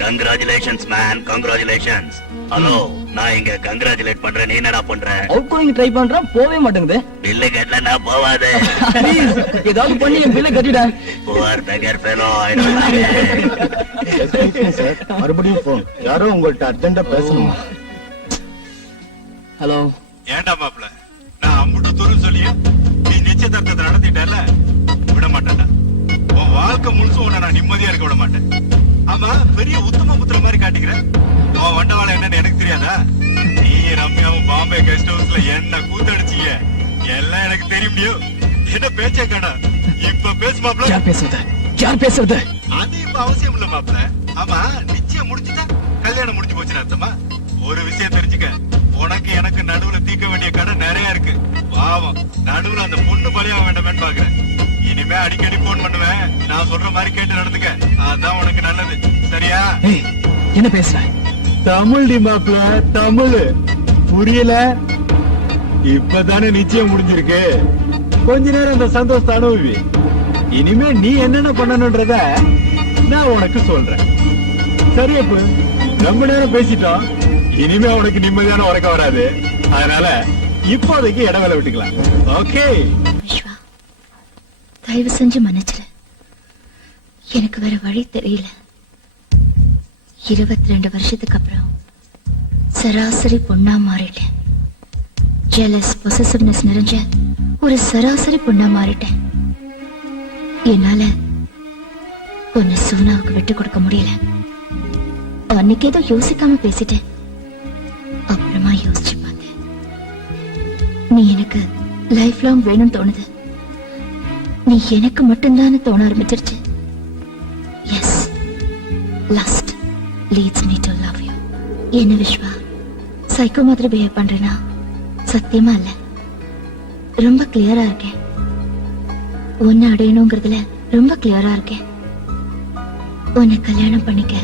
Congratulations man, congratulations. Hello, நான் இங்க கங்க்ராச்சுலேட் பண்றேன், நீ என்னடா பண்ற? அவுட் கோயிங் ட்ரை பண்றேன், போவே மாட்டேங்குது. பில்லு கட்டலன்னா போவாது. ப்ளீஸ் ஏதாவது பண்ணி என் பில்லை கட்டிடா. Poor beggar fellow, I don't like it. Sir மறுபடியும் போன், யாரோ உங்கள்ட்ட அர்ஜென்ட்டா பேசணுமா? ஹலோ. ஏன்டா மாப்ள, நான் அம்புட்டு தூரம் சொல்லியா நீ நிச்சயதார்த்தத்தை நடத்திட்டல, விட மாட்டேன்டா. உன் வாழ்க்கை முழுசும் உன்னை நான் நிம்மதியா இருக்க விட மாட்டேன். ஆமா, பெரிய உத்தம புத்திர மாதிரி காட்டிக்கிற. உன் வண்டவாளம் என்னன்னு எனக்கு தெரியாதா? நீ ரம்யாவும் பாம்பே கெஸ்ட் ஹவுஸ்ல என்ன கூத்தடிச்சீங்க எல்லாம் எனக்கு தெரியும். என்ன பேச்சே கடா, இப்ப பேசு மாப்ள. யார் பேசுறது? யார் பேசுறது? அது இப்ப அவசியம் இல்ல மாப்ள. ஆமா, நிச்சயம் முடிச்சுட்டா கல்யாணம் முடிஞ்சு போச்சுன்னு அர்த்தமா? ஒரு விஷயம் தெரிஞ்சுக்க, உனக்கு எனக்கு நடுவுல தீர்க்க வேண்டிய கடை நிறைய இருக்கு. பாவம், நடுவுல அந்த பொண்ணு பலியாக வேண்டாமேன்னு பாக்குறேன். இனிமே அடிக்கடி போன் பண்ணுவேன், நான் சொல்ற மாதிரி கேட்டு நடந்துக்க, அதான் உனக்கு நல்லது. சரியா? ஏய் என்ன பேசுற? தமிழ் டி மாப்ள, தமிழ் புரியல? இப்பதானே நிச்சயம் முடிஞ்சிருக்கு, கொஞ்ச நேரம் அந்த சந்தோஷத்தை அனுபவி. இனிமே நீ என்னென்ன பண்ணணும்ன்றத நான் உனக்கு சொல்றேன். சரியா? ரொம்ப நேரம் பேசிட்டோம், இனிமே உனக்கு நிம்மதியான உறக்கம் வராது. அதனால இப்போதைக்கு இடவேளை விட்டுக்கலாம். ஓகே? விஸ்வா, தயவு செஞ்சு மன்னிச்சிரு. எனக்கு வேற வழி தெரியல. 22 வருஷத்துக்கு அப்புறம் சராசரி பொண்ணா மாறிட்டேன். ஜெலஸ் பொசசிவ்னஸ் நிறைஞ்ச ஒரு சராசரி பொண்ணா மாறிட்டேன். என்னால பொண்ணு சோனாவுக்கு விட்டு கொடுக்க முடியல. அன்னைக்கு ஏதோ யோசிக்காம பேசிட்டேன். அப்புறமா யோசிச்சு பார்த்தேன், நீ எனக்கு லைஃப் லாங் வேணும்னு தோணுது. நீ எனக்கு மட்டும்தான் தோண ஆரம்பிச்சிருச்சு. Yes, lust leads me to love you. என்ன விஸ்வா, சைக்கோ மாதிரி பிஹேவ் பண்றேனா? சத்தியமா இல்ல, ரொம்ப கிளியரா இருக்கேன். உன்னை அடையணுங்கிறதுல ரொம்ப கிளியரா இருக்கேன். உன்னை கல்யாணம் பண்ணிக்க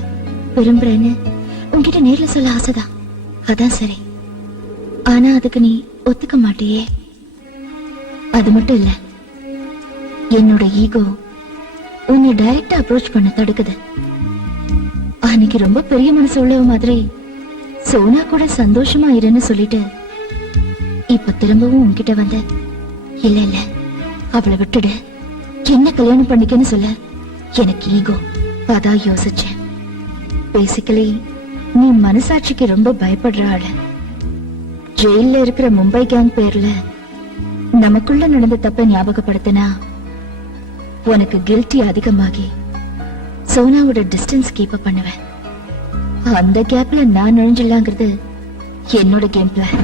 விரும்புறேன்னு உன்கிட்ட நேர்ல சொல்ல ஆசைதான். அதான் சரி. ஆனா அதுக்கு நீ ஒத்துக்க மாட்டியே. அது மட்டும் இல்ல, என்னோட ஈகோ உன்னை டைரக்டா அப்ரோச் பண்ண தடுக்குது. அன்னைக்கு ரொம்ப பெரிய மனசு உள்ளவ மாதிரி சோனா கூட சந்தோஷமா இருன்னு சொல்லிட்டு இப்ப திரும்பவும் உன்கிட்ட வந்த, இல்ல இல்ல அவளை விட்டுடு, என்ன கல்யாணம் பண்ணிக்கன்னு சொல்ல எனக்கு ஈகோ. அதான் யோசிச்சேன். பேசிக்கலி நீ மனசாட்சிக்கு ரொம்ப பயப்படுற ஆளு. ஜெயில இருக்கிற மும்பை கேங் பேர்ல நமக்குள்ள நடந்த தப்ப ஞாபகப்படுத்தினா உனக்கு கில்ட்டி அதிகமாகி சோனாவோட டிஸ்டன்ஸ் கீப் அப் பண்ணுவேன். அந்த கேப்ல நான் நுழைஞ்சிடலாங்கிறது என்னோட கேம் பிளான்.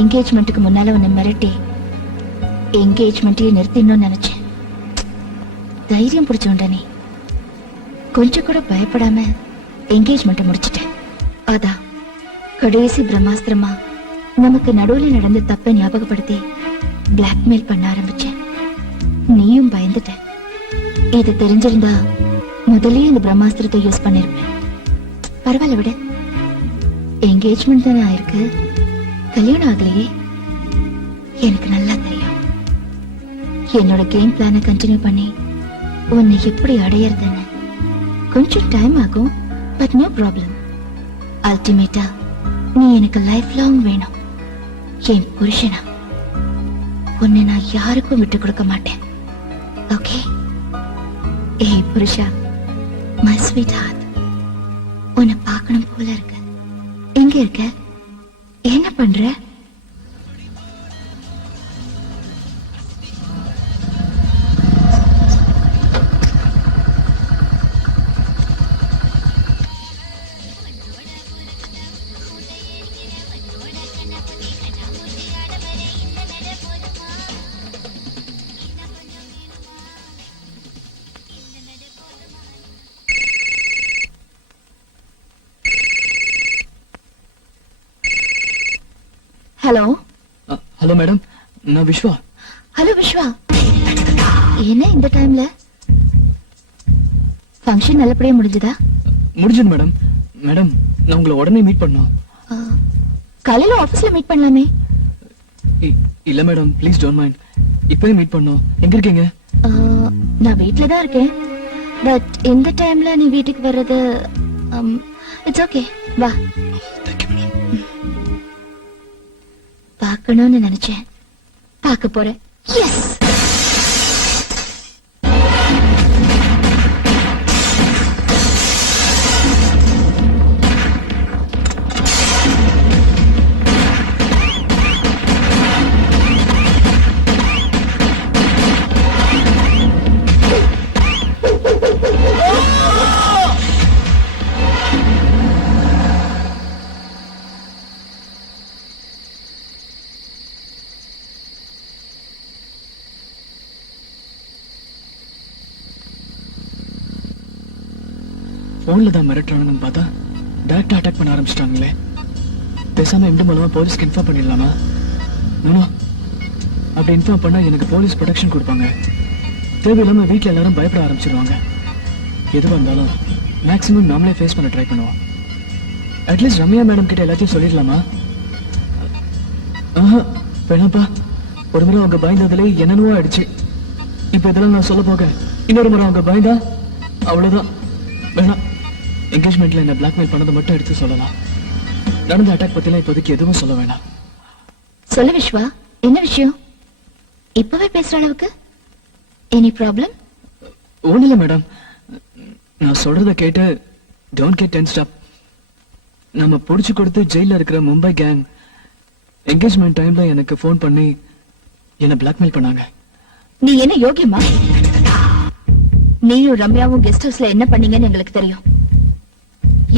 என்கேஜ்மெண்ட்டுக்கு முன்னால உன்னை மிரட்டி என்கேஜ்மெண்ட்டையே நிறுத்திடணும்னு நினைச்சேன். தைரியம் பிடிச்சோண்ட நீ கொஞ்சம் கூட பயப்படாம என்கேஜ்மெண்ட்டை முடிச்சிட்டேன். அதான் கடைசி பிரம்மாஸ்திரமா நமக்கு நடுவுல நடந்த தப்பை ஞாபகப்படுத்தி பிளாக்மெயில் பண்ண ஆரம்பிச்சேன். நீயும் பயந்துட்ட. இது தெரிஞ்சிருந்தா முதல்லயே இந்த பிரம்மாஸ்திரத்தை யூஸ் பண்ணிருப்பேன். பரவாயில்ல விட, என்கேஜ்மெண்ட் தானே ஆயிருக்கு, கல்யாணம் ஆகலையே. எனக்கு நல்லா தெரியும் என்னோட கேம் பிளானை கண்டினியூ பண்ணி உன்னை எப்படி அடையறதுன்னு கொஞ்சம் டைம் ஆகும், பட் நோ ப்ராப்ளம். அல்டிமேட்டா நீ எனக்கு லைஃப் லாங் வேணும், என் புருஷனா. உன்னை நான் யாருக்கும் விட்டு கொடுக்க மாட்டேன். ஓகே? ஏய் புருஷா, மை ஸ்வீட் ஹார்ட், உன்னை பார்க்கணும் போல இருக்கு. எங்க இருக்க? என்ன பண்ற? ஹலோ. ஹலோ மேடம், நான் விஸ்வா. ஹலோ விஸ்வா, என்ன இந்த டைம்ல? ஃபங்க்ஷன் நல்லபடியா முடிஞ்சதா? முடிஞ்சது மேடம். மேடம், நான் உங்களை உடனே மீட் பண்ணோம். காலையில ஆபீஸ்ல மீட் பண்ணலாமே. இல்ல மேடம், ப்ளீஸ் டோன்ட் மைண்ட். இப்பவே மீட் பண்ணோம். எங்க இருக்கீங்க? நான் வீட்ல தான் இருக்கேன். பட் இந்த டைம்ல நீ வீட்டுக்கு வர்றது இட்ஸ் ஓகே. வா. பார்க்கணும்னு நினைச்சேன், பார்க்க போறேன். எஸ். போன்ல தான் மிரட்டுறாங்கன்னு பார்த்தா டைரக்டா அட்டாக் பண்ண ஆரம்பிச்சிட்டாங்களே. பேசாம எந்த மூலமா போலீஸ்க்கு இன்ஃபார்ம் பண்ணிடலாமா? அப்படி இன்ஃபார்ம் பண்ணா எனக்கு போலீஸ் ப்ரொடெக்ஷன் கொடுப்பாங்க. தேவையில்லாம வீட்டுல எல்லாரும் பயப்பட ஆரம்பிச்சிருவாங்க. எதுவா இருந்தாலும் மேக்ஸிமம் நாமளே ஃபேஸ் பண்ண ட்ரை பண்ணுவோம். அட்லீஸ்ட் ரம்யா மேடம் கிட்ட எல்லாத்தையும் சொல்லிடலாமா? வேணாப்பா. ஒரு முறை அவங்க பயந்ததுல என்னென்னவோ ஆயிடுச்சு. இப்ப இதெல்லாம் நான் சொல்ல போக இன்னொரு முறை அவங்க பயந்தா அவ்வளவுதான். வேணாம். என்கேஜ்மெண்ட்ல என்ன பிளாக்மெயில் பண்ணதை மட்டும் எடுத்து சொல்லலாம். நடந்த அட்டாக் பத்திலாம் இப்போதைக்கு எதுவும் சொல்ல வேணாம். சொல்லு விஸ்வா, என்ன விஷயம்? இப்பவே பேசுற அளவுக்கு எனி ப்ராப்ளம்? ஒண்ணு இல்ல மேடம், நான் சொல்றத கேட்டு டோன்ட் கெட் டென்ஸ்ட் அப். நம்ம புடிச்சு கொடுத்து ஜெயில இருக்கிற மும்பை கேங் என்கேஜ்மெண்ட் டைம்ல எனக்கு ஃபோன் பண்ணி என்ன பிளாக்மெயில் பண்ணாங்க. நீ என்ன யோகியமா? நீயும் ரம்யாவும் கெஸ்ட் ஹவுஸ்ல என்ன பண்ணீங்கன்னு எங்களுக்கு தெரியும்.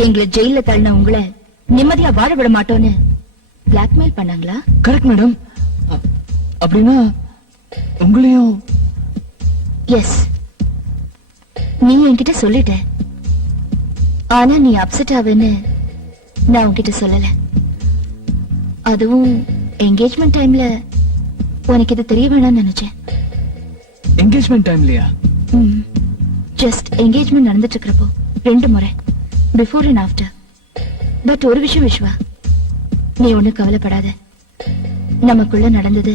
எங்களை ஜெயில தள்ளின உங்களை நிம்மதியா வாழ விட மாட்டோன்னு பிளாக்மெயில் பண்ணாங்களா? Correct madam. அப்படின்னா உங்களையும்? எஸ். நீ என்கிட்ட சொல்லிட்ட, ஆனா நீ அப்செட் ஆவேன்னு நான் உன்கிட்ட சொல்லல. அதுவும் என்கேஜ்மெண்ட் டைம்ல உனக்கு இது தெரிய வேணாம்னு நினைச்சேன். என்கேஜ்மெண்ட் டைம்லயா? ஜஸ்ட் என்கேஜ்மெண்ட் நடந்துட்டு இருக்கிறப்போ 2 முறை, பிஃபோர் அண்ட் ஆஃப்டர். பட் ஒரு விஷயம் விஸ்வா, நீ ஒண்ணு கவலைப்படாத. நமக்குள்ள நடந்தது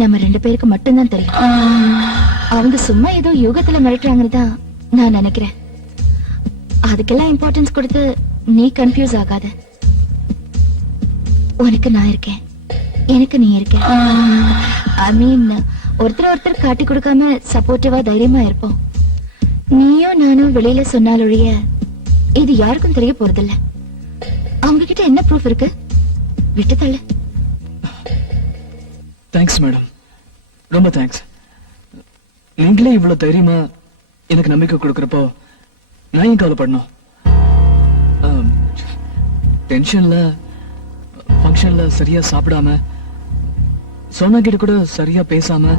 நம்ம 2 பேருக்கு மட்டும்தான் தெரியும். அவங்க சும்மா ஏதோ யோகத்துல மிரட்டுறாங்கன்னு தான் நான் நினைக்கிறேன். அதுக்கெல்லாம் இம்பார்ட்டன்ஸ் கொடுத்து நீ கன்ஃபியூஸ் ஆகாத. உனக்கு நான் இருக்கேன், எனக்கு நீ இருக்க. ஐ மீன், ஒருத்தர் காட்டி கொடுக்காம சப்போர்ட்டிவா தைரியமா இருப்போம். நீயும் நானும் வெளியில சொன்னாலொழிய இது யாருக்கும் தெரிய போறதில்ல. அவங்க கிட்ட என்ன ப்ரூஃப் இருக்கு? விட்டு தள்ளு. தேங்க்ஸ் மேடம், ரொம்ப தேங்க்ஸ். நீங்களே இவ்வளவு தைரியமா எனக்கு நம்பிக்கை கொடுக்கறப்போ நான் ஏன் கவலைப்படணும்? டென்ஷன்ல ஃபங்க்ஷன்ல சரியா சாப்பிடாம, சோனா கிட்ட கூட சரியா பேசாம.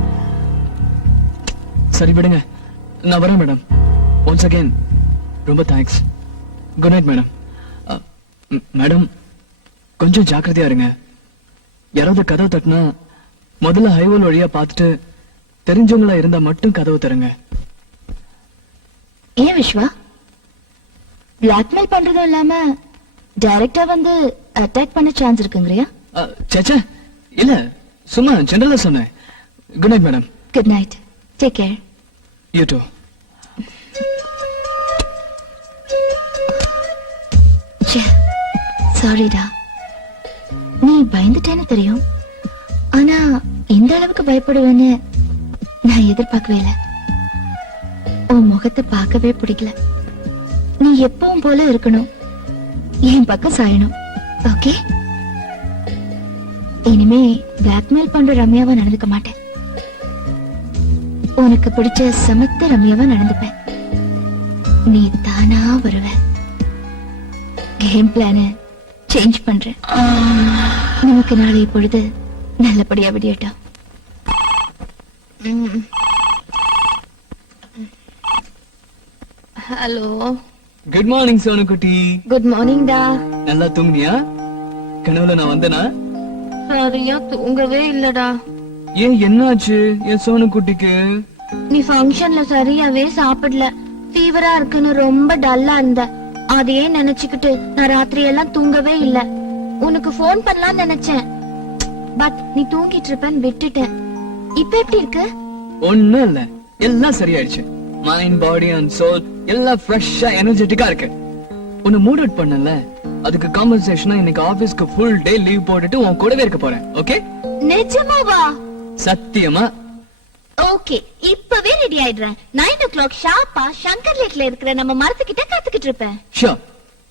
சரி விடுங்க, நான் வரேன் மேடம். ஒன்ஸ் அகைன் ரொம்ப thanks. Good night madam. Madam, கொஞ்சம் ஜாக்கிரதையா இருங்க. யாராவது கதவு தட்டினா முதல்ல ஹைவேல் வழியா பார்த்துட்டு தெரிஞ்சவங்களா இருந்தா மட்டும் கதவு தருங்க. ஏன் விஸ்வா, பிளாக்மெயில் பண்றதும் இல்லாம டைரக்டா வந்து அட்டாக் பண்ண சான்ஸ் இருக்குங்கறியா? சேச்சே இல்ல, சும்மா ஜெனரலா சொன்னேன். Good night madam. Good night, take care. You too. சாரிடா, நீ பயந்துட்டேன்னு தெரியும், ஆனா இந்த அளவுக்கு பயப்படுவேன்னு நான் எதிர்பார்க்கவே இல்லை. உன் முகத்தை பார்க்கவே பிடிக்கல. நீ எப்பவும் போல இருக்கணும், என் பக்கம் சாயணும். ஓகே, இனிமே பிளாக்மெயில் பண்ற ரம்யாவா நடந்துக்க மாட்டேன். உனக்கு பிடிச்ச சமத்த ரம்யாவா நடந்துப்பேன். நீ தானா வருவ. கேம் பிளான சேஞ்ச் பண்றேன். நமக்கு நாளை பொழுது நல்லபடியா விடியட்டும். ஹலோ, குட் மார்னிங் சோனு குட்டி. குட் மார்னிங் டா. நல்லா தூங்குனியா? கனவுல நான் வந்தனா? சரியா தூங்கவே இல்லடா. ஏன் என்னாச்சு என் சோனு குட்டிக்கு? நீ ஃபங்க்ஷன்ல சரியாவே சாப்பிடல. ஃபீவரா இருக்குன்னு ரொம்ப டல்லா இருந்த. அதையே நினைச்சுக்கிட்டு நான் ராத்திரி எல்லாம் தூங்கவே இல்ல. உனக்கு போன் பண்ணலாம்னு நினைச்சேன், பட் நீ தூங்கிட்டு இருப்பேன்னு விட்டுட்டேன். இப்ப எப்படி இருக்கு? ஒண்ணும் இல்ல, எல்லாம் சரியாயிடுச்சு. மைண்ட், பாடி அண்ட் சோல் எல்லாம் ஃப்ரெஷ்ஷா எனர்ஜெட்டிக்கா இருக்கு. உன்னை மூட் அவுட் பண்ணல, அதுக்கு காம்பன்சேஷனா இன்னைக்கு ஆபீஸ்க்கு ஃபுல் டே லீவ் போட்டுட்டு உன் கூடவே இருக்க போறேன். ஓகே? நிஜமாவா? சத்தியமா. ஓகே, இப்பவே ரெடி ஆயிடுறேன். 9 o'clock ஷார்ப்பா சங்கர் லேக்ல இருக்கிற நம்ம மரத்துக்கிட்ட காத்துக்கிட்டு இருப்பேன். Sure.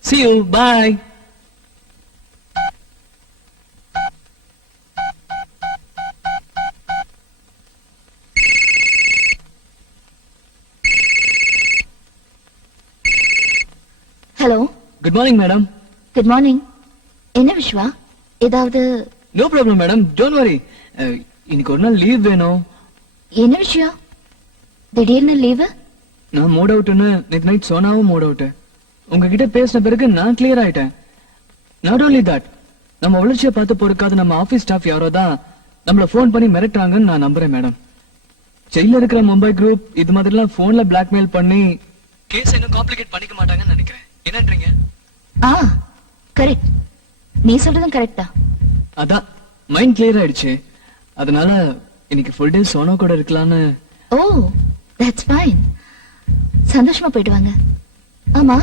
See you. Bye. Hello. Good morning madam. Good morning. என்ன விஸ்வா, ஏதாவது? No problem madam, don't worry. இன்னைக்கு ஒரு நாள் லீவ் வேணும். என்ன விஷயம்? திடீர்னு லீவு? நான் மூட் அவுட்னு நேத்து நைட் சோனாவும் மூட் அவுட். உங்ககிட்ட பேசின பிறகு நான் கிளியர் ஆயிட்டேன். நாட் ஓன்லி தட், நம்ம வளர்ச்சியை பார்த்து பொறுக்காத நம்ம ஆபீஸ் ஸ்டாஃப் யாரோ தான் நம்மள போன் பண்ணி மிரட்டாங்கன்னு நான் நம்புறேன் மேடம். ஜெயில இருக்கிற மும்பை குரூப் இது மாதிரிலாம் போன்ல பிளாக்மெயில் பண்ணி கேஸ் இன்னும் காம்ப்ளிகேட் பண்ணிக்க மாட்டாங்கன்னு நினைக்கிறேன். என்னன்றீங்க? கரெக்ட், நீ சொல்றதும் கரெக்டா. அதான் மைண்ட் கிளியர் ஆயிடுச்சு. அதனால இன்னைக்கு ஃபுல் டே சோனா கூட இருக்கலாம்னு. ஓ, தட்ஸ் ஃபைன். சந்தோஷமா போயிட்டு வாங்க. ஆமா,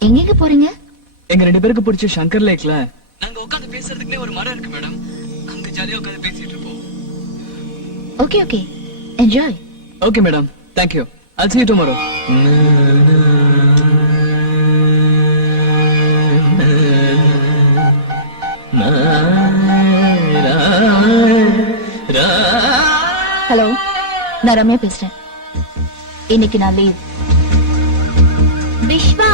எங்க போறீங்க? எங்க 2 பேருக்கு பிடிச்ச சங்கர் லேக்ல நாங்க உட்கார்ந்து பேசுறதுக்குனே ஒரு மரம் இருக்கு மேடம். அங்க ஜாலியா உட்கார்ந்து பேசிட்டு இருப்போம். Okay okay, enjoy. Okay madam, thank you. I'll see you tomorrow. Hello, நான் ரம்யா பேசுறேன். இன்னைக்கு நான் லீவ். விஸ்வா,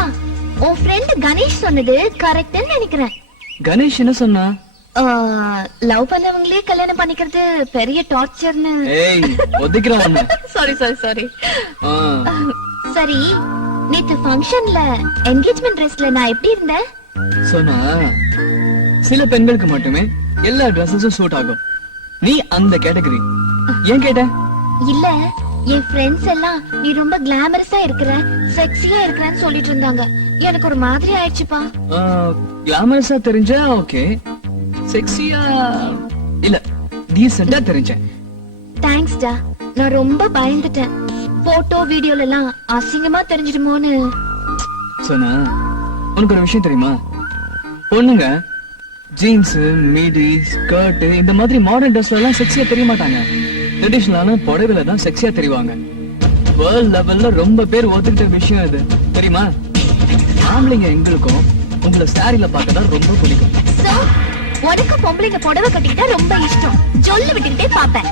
உன் ஃப்ரெண்ட் கணேஷ் சொன்னது கரெக்ட்னு நினைக்கிறேன். கணேஷ் என்ன சொன்னா? லவ் பண்ணவங்களே கல்யாணம் பண்ணிக்கிறது பெரிய டார்ச்சர்னு. ஏய், ஒதுக்குறேன். Sorry sorry sorry. சரி, நேத்து ஃபங்க்ஷன்ல என்கேஜ்மெண்ட் ட்ரெஸ்ல நான் எப்படி இருந்தேன்? சொன்னா சில பெண்களுக்கு மட்டுமே எல்லா ட்ரெஸ்ஸஸும் சூட் ஆகும். நீ அந்த கேட்டகரி. ஏன் கேட்ட? இல்ல, என் ஃப்ரெண்ட்ஸ் எல்லாம் நீ ரொம்ப கிளாமரஸா இருக்கிற, செக்ஸியா இருக்கிறன்னு சொல்லிட்டு இருந்தாங்க. எனக்கு ஒரு மாதிரி ஆயிடுச்சுப்பா. கிளாமரஸா தெரிஞ்சா ஓகே, செக்ஸியா இல்ல, டீசென்ட்டா தெரிஞ்சேன். தேங்க்ஸ் டா. நான் ரொம்ப பயந்துட்டேன். போட்டோ வீடியோல எல்லாம் அசிங்கமா தெரிஞ்சிடுமோன்னு. சொன்னா உனக்கு ஒரு விஷயம் தெரியுமா? பொண்ணுங்க ஜீன்ஸ், மீடி, ஸ்கர்ட் இந்த மாதிரி மாடர்ன் ட்ரெஸ்ல எல்லாம் செக்ஸியா தெரிய மாட்டாங்க. ட்ரெடிஷனலான புடவைல தான் செக்ஸியா தெரிவாங்க. வேர்ல்ட் லெவல்ல ரொம்ப பேர் ஒத்துக்கிட்ட விஷயம் இது தெரியுமா? ஆம்பளைங்க எங்களுக்கும் உங்களை சாரில பார்க்கதா ரொம்ப பிடிக்கும். சோ, உனக்கு பொம்பளைங்க புடவை கட்டிக்கிட்டா ரொம்ப இஷ்டம். சொல்ல விட்டுக்கிட்டே பாப்பேன்.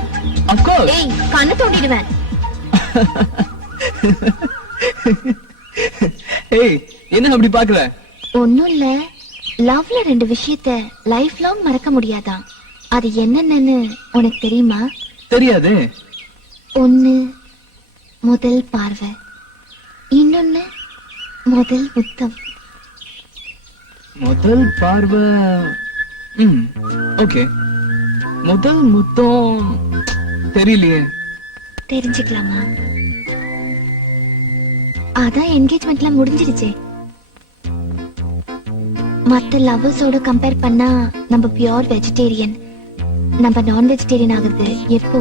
Of course. ஏய், கண்ணு தோண்டிடுவேன். ஏய், என்ன அப்படி பாக்குற? ஒண்ணும் இல்ல, லவ்ல 2 விஷயத்த லைஃப் லாங் மறக்க முடியாதான். அது என்னன்னு உனக்கு தெரியுமா? தெரியாது. ஒண்ணு முதல் பார்வை, இன்னொன்னு முதல் முத்தம். முதல் பார்வை. ஓகே, முதல் முத்தம் தெரியலையே. தெரிஞ்சுக்கலாமா? அதான் என்கேஜ்மெண்ட்ல முடிஞ்சிருச்சே. மத்த லவ்வர்ஸோட கம்பேர் பண்ணா நம்ம பியூர் வெஜிடேரியன். நம்ம நான் வெஜிடேரியன் ஆகுறது எப்போ?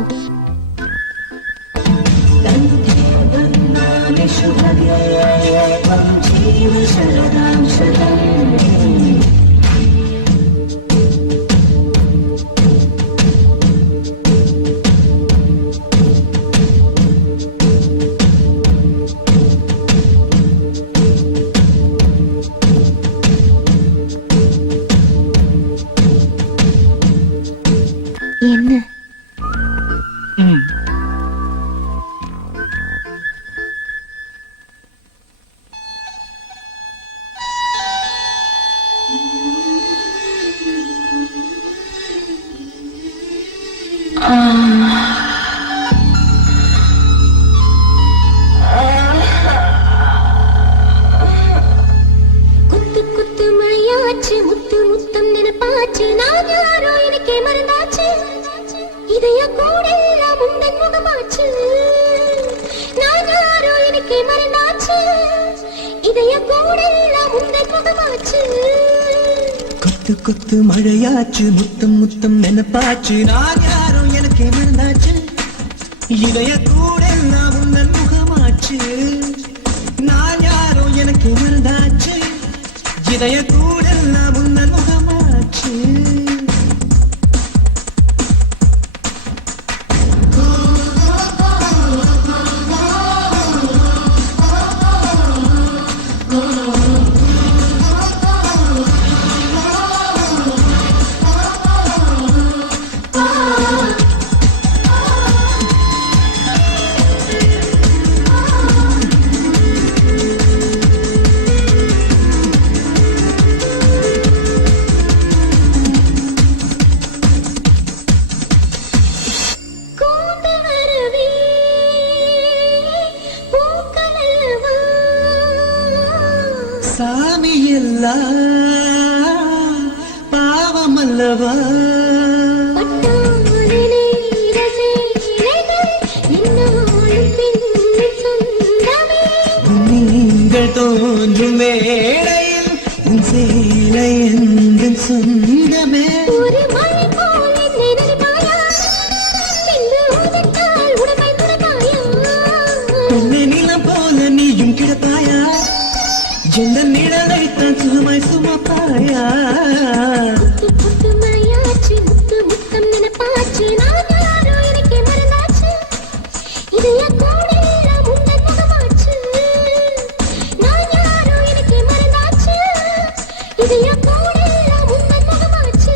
என்ன குத்து குத்து மழையாச்சு முத்து முத்தம் நினைப்பாச்சு நான் யாரோ எனக்கே மறந்தாச்சு இதய கூடெல்லாம் உந்தன் முகமாச்சு நான் யாரோ எனக்கே மறந்தாச்சு இதய கூடெல்லாம் உந்தன் முகமாச்சு கொத்து கொத்து மழையாச்சு முத்தம் முத்தம் நினைப்பாச்சு நான் யாரோ எனக்கு மறந்தாச்சு இதய கூட நான் உங்கள் முகமாச்சு நான் யாரோ எனக்கு மறந்தாச்சு இதய கூட நான் உங்கள் முகமாச்சு கூந்தல் வரவே பூக்கள் அல்லவா சாமி எல்லாம் பாவம் அல்லவா பட்டாளி ரசிகர்கள் என்னாலும் பின்னின் சொந்தமே நீங்கள் தோன்றும் வேளையில் உன் சேலை எங்கள் சொந்தமே ஒரு மழை போல் என்னை நினைப்பாயா பின்பு உதட்டால் உடம்பை துறப்பாயா உன்னை நிலம் போல நீயும் கிடப்பாயா எந்த நிழலைத்தான் சுகமாய் சுமப்பாயா குத்து குத்து மழையாச்சு முத்து முத்தம் நினைப்பாச்சு நான் யாரோ எனக்கே மறந்தாச்சு இதய கூடெல்லாம் உந்தன் முகமாச்சு நான் யாரோ எனக்கே மறந்தாச்சு இதய கூடெல்லாம் உந்தன் முகமாச்சு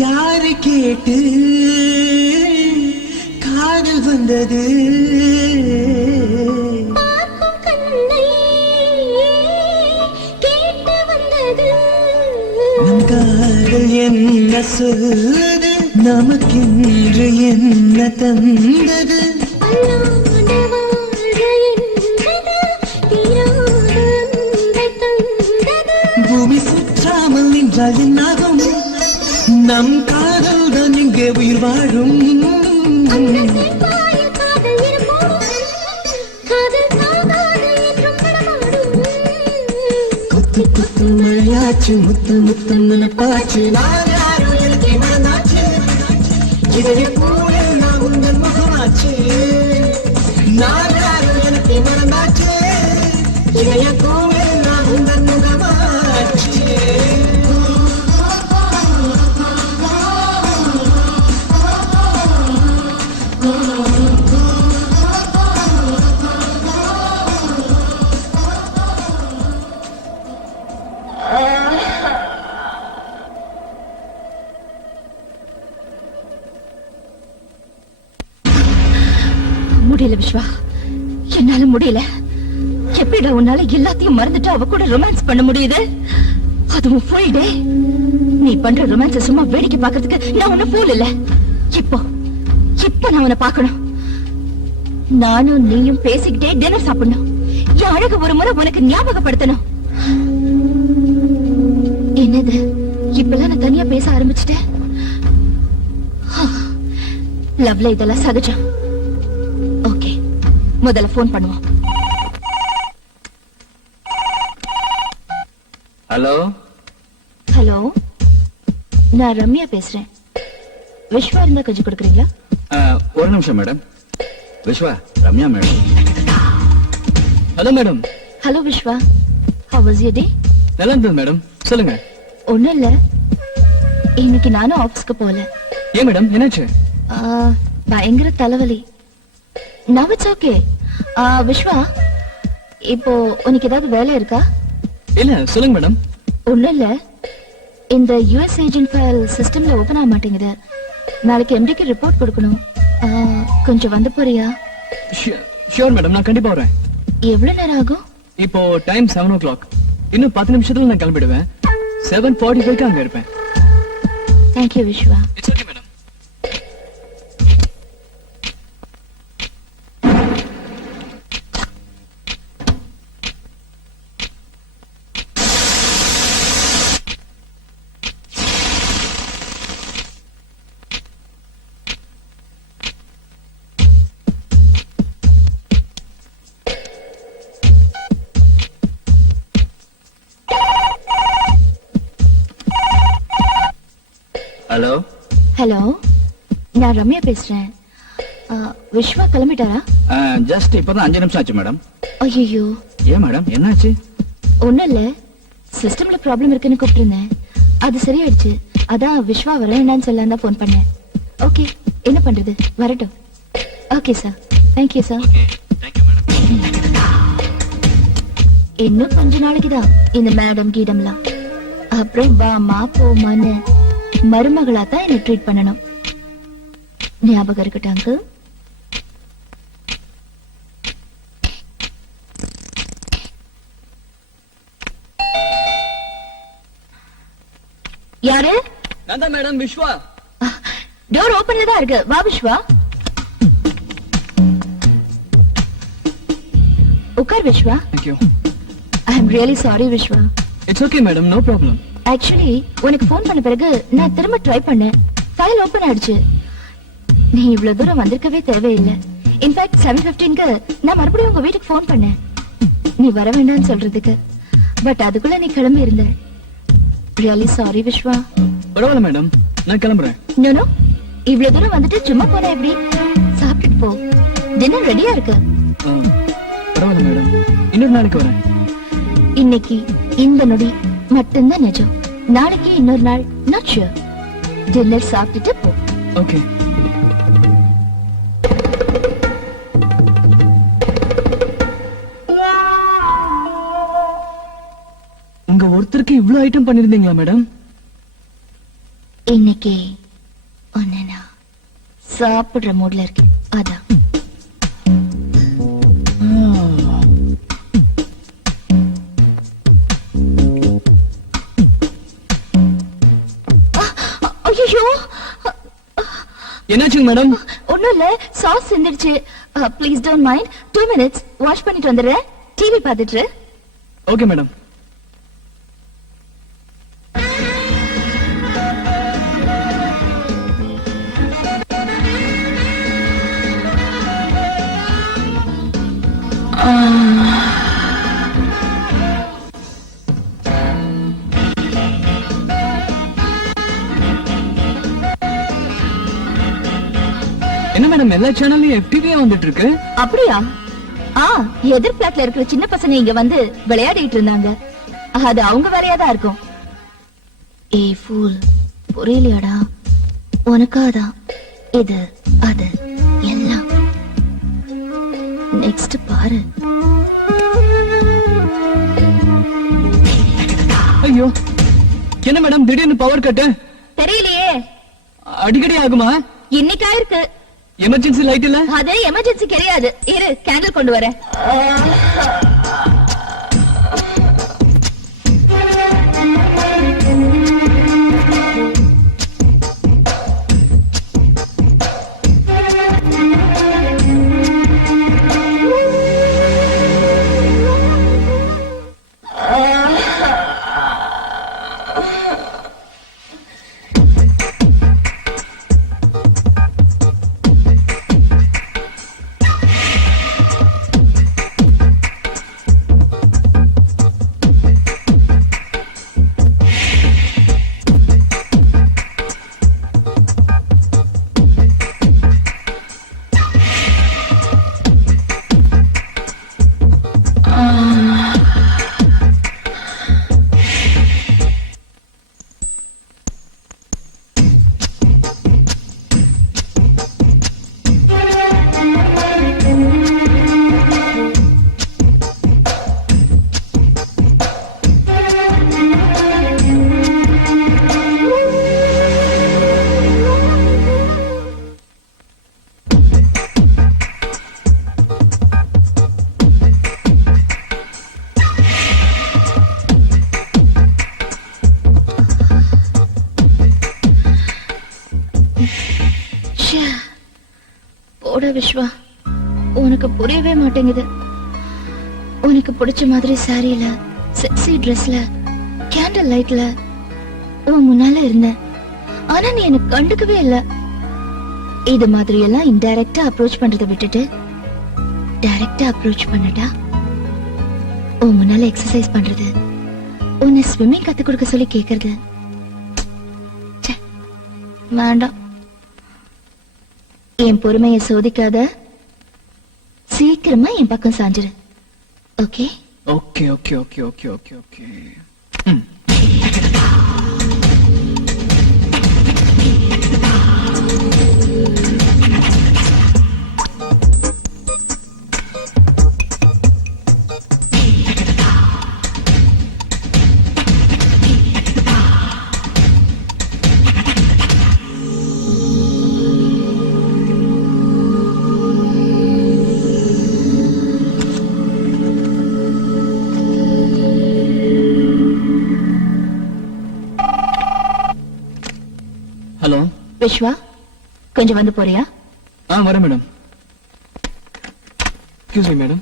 யாரை கேட்டு காதல் வந்தது பார்க்கும் கண்ணை கேட்டு வந்தது நம் காதல் என்ன சொல்லுது நமக்கென்று என்ன தந்தது அல்லாண்டு வாழ்க என்றது தீராத அன்பை தந்தது பூமி சுற்றாமல் நின்றால் என்னாகும் நம் காதல் தான் இங்கே உயிர் வாழும் அந்த செவ்வாய காதல் இருப்போம் காதல் சாகாது என்றும் நடமாடும் கொத்து கொத்து மழையாச்சு முத்து முத்தம் நினைப்பாச்சு நான் யாரோ எனக்கு மறந்தாச்சு இதய கூட நான் உங்கள் முகமாச்சு நான் யாரோ எனக்கு மறந்தாச்சு இதய கூட நான் உங்கள் முகமாச்சு முடியல விஸ்வா, என்னால முடியல. எப்படிடா உன்னால எல்லாத்தையும் மறந்துட்டு அவ கூட ரொமான்ஸ் பண்ண முடியுது? அதுவும் ஃபுல் டே. நீ பண்ற ரொமான்ஸ் சும்மா வேடிக்கை பார்க்கிறதுக்கு நான் உன்ன ஃபூல் இல்ல. இப்போ நான் உன்னை பார்க்கணும். நானும் நீயும் பேசிக்கிட்டே டின்னர் சாப்பிடணும். என் அழகு ஒரு முறை உனக்கு ஞாபகப்படுத்தணும். என்னது இப்பெல்லாம் நான் தனியா பேச ஆரம்பிச்சிட்டேன். லவ்ல இதெல்லாம் சகஜம். ஓகே, முதல்ல போன் பண்ணுவோம். ஹலோ ஹலோ, நான் ரம்யா பேசுறேன். விஸ்வா இருந்தா கொஞ்சம் கொடுக்குறீங்களா? ஒரு நிமிஷம் madam. Vishwa, Ramya madam. Hello madam. Hello Vishwa, how was your day? நல்லா இருந்தது மேடம், சொல்லுங்க. ஒண்ணும் இல்ல, இன்னைக்கு நானும் ஆபீஸ்க்கு போல. ஏன் மேடம், என்னாச்சு? பயங்கர தலைவலி. Now it's okay. விஸ்வா, இப்போ உனக்கு ஏதாவது வேலை இருக்கா? இல்ல, சொல்லுங்க மேடம். ஒண்ணும் இல்ல, இந்த யுஎஸ் ஏஜென்ட் ஃபைல் சிஸ்டம்ல ஓபன் ஆக மாட்டேங்குது. நாளைக்கு எம்டிக்கு ரிப்போர்ட் கொடுக்கணும். கொஞ்சம் வந்து போறியா? ஷியோர் மேடம், நான் கண்டிப்பா வரேன். எவ்வளவு நேரம் ஆகும்? இப்போ டைம் 7 o'clock. இன்னும் 10 நிமிஷத்துல நான் கிளம்பிடுவேன். 7:45 அங்க இருப்பேன். Thank you Vishwa. It's okay madam. Hello hello, நான் ரம்யா பேசுறேன். விஸ்வா கிளம்பிட்டாரா? ஜஸ்ட் இப்பதான் 5 நிமிஷம் ஆச்சு மேடம். ஐயோ, ஏன் மேடம், என்னாச்சு? ஒண்ணும் இல்ல, சிஸ்டம்ல ப்ராப்ளம் இருக்குன்னு கூப்பிட்டிருந்தேன். அது சரியாயிடுச்சு. அதான் விஸ்வா வரேன்னு சொல்லலாம் தான் போன் பண்ணேன். ஓகே, என்ன பண்றது, வரட்டும். Okay sir, thank you sir. இன்னும் கொஞ்ச நாளைக்கு தான் இந்த மேடம் கீடம்லாம். அப்புறம் வாமா போமான்னு மருமகளா தான் என்ன ட்ரீட் பண்ணணும். ஞாபகம் இருக்கட்டும் அங்கிள். யாரு? நான் தான் மேடம், விஸ்வா. டோர் ஓபன்ல தான் இருக்கு. வா விஸ்வா, உட்கார் Vishwa. Thank you. I am really sorry Vishwa. It's okay madam, no problem. Actually உனக்கு ஃபோன் பண்ண பிறகு நான் திரும்ப ட்ரை பண்ணேன். ஃபைல் ஓபன் ஆயிடுச்சு. நீ இவ்வளவு தூரம் வந்திருக்கவே தேவையில்லை. இன்ஃபேக்ட் 7:15க்கு நான் மறுபடியும் உங்க வீட்டுக்கு ஃபோன் பண்ணேன், நீ வர வேண்டாம்னு சொல்றதுக்கு. பட் அதுக்குள்ள நீ கிளம்பி இருந்த. Really sorry Vishwa. பரவாயில்ல மேடம், நான் கிளம்புறேன். நோ, இவ்வளவு தூரம் வந்துட்டு சும்மா போனா எப்படி? சாப்பிட்டுட்டு போ, டின்னர் ரெடியா இருக்கு. பரவாயில்ல மேடம், இன்னொரு நாளைக்கு வரேன். இன்னைக்கு இந்த நொடி மட்டும்தான் நிஜம். நாளைக்கு இன்னொரு நாள் நாட் ஷூர். டின்னர் சாப்பிட்டுட்டு போ. ஓகே. உங்க ஒருத்தருக்கு இவ்வளவு ஐட்டம் பண்ணிருந்தீங்களா மேடம்? இன்னைக்கு ஒன்னு நான் சாப்பிடுற மூட்ல இருக்கேன், அதான். ஐயோ, என்னாச்சுங்க மேடம்? ஒண்ணும் இல்ல, சாஸ் சிந்திடுச்சு. Please don't mind. 2 minutes wash பண்ணிட்டு வந்துடுறேன். டிவி பார்த்துட்டு. Okay madam. என்ன மேடம், எல்லா சேனல்லையும் FTV வந்துட்டு இருக்கு? அப்படியா? எதிர் பிளாட்ல இருக்கிற சின்ன பசங்க இங்க வந்து விளையாடிட்டு இருந்தாங்க. அது அவங்க வேலையா தான் இருக்கும். ஏய் ஃபூல், புரியலையாடா? உனக்காதான் இது அது எல்லாம். நெக்ஸ்ட் பாரு. ஐயோ, என்ன மேடம் திடீர்னு பவர் கட்டு? தெரியலையே. அடிக்கடி ஆகுமா? இன்னைக்கா இருக்கு. எமர்ஜென்சி லைட் இல்ல? அது எமர்ஜென்சி கிடையாது. இரு, கேண்டில் கொண்டு வரேன். விஸ்வா, உனக்கு புரியவே மாட்டேங்குது. உனக்கு பிடிச்ச மாதிரி சாரியில, செக்ஸி ட்ரெஸ்ல, கேண்டில் லைட்ல உன் முன்னால இருந்தேன். ஆனா நீ எனக்கு கண்டுக்கவே இல்ல. இது மாதிரி எல்லாம் இன்டைரக்டா அப்ரோச் பண்றதை விட்டுட்டு டைரக்டா அப்ரோச் பண்ணடா. உன் முன்னால எக்ஸசைஸ் பண்றது, உன்னை ஸ்விம்மிங் கத்து கொடுக்க சொல்லி கேக்குறது, ச்சே, வேண்டாம். என் பொறுமையை சோதிக்காத, சீக்கிரமா என் பக்கம் சாஞ்சிரு. Okay? Okay okay okay okay okay okay. Hello Viswa, கொஞ்சம் வந்து போறியா? வரேன் மேடம். Excuse me madam.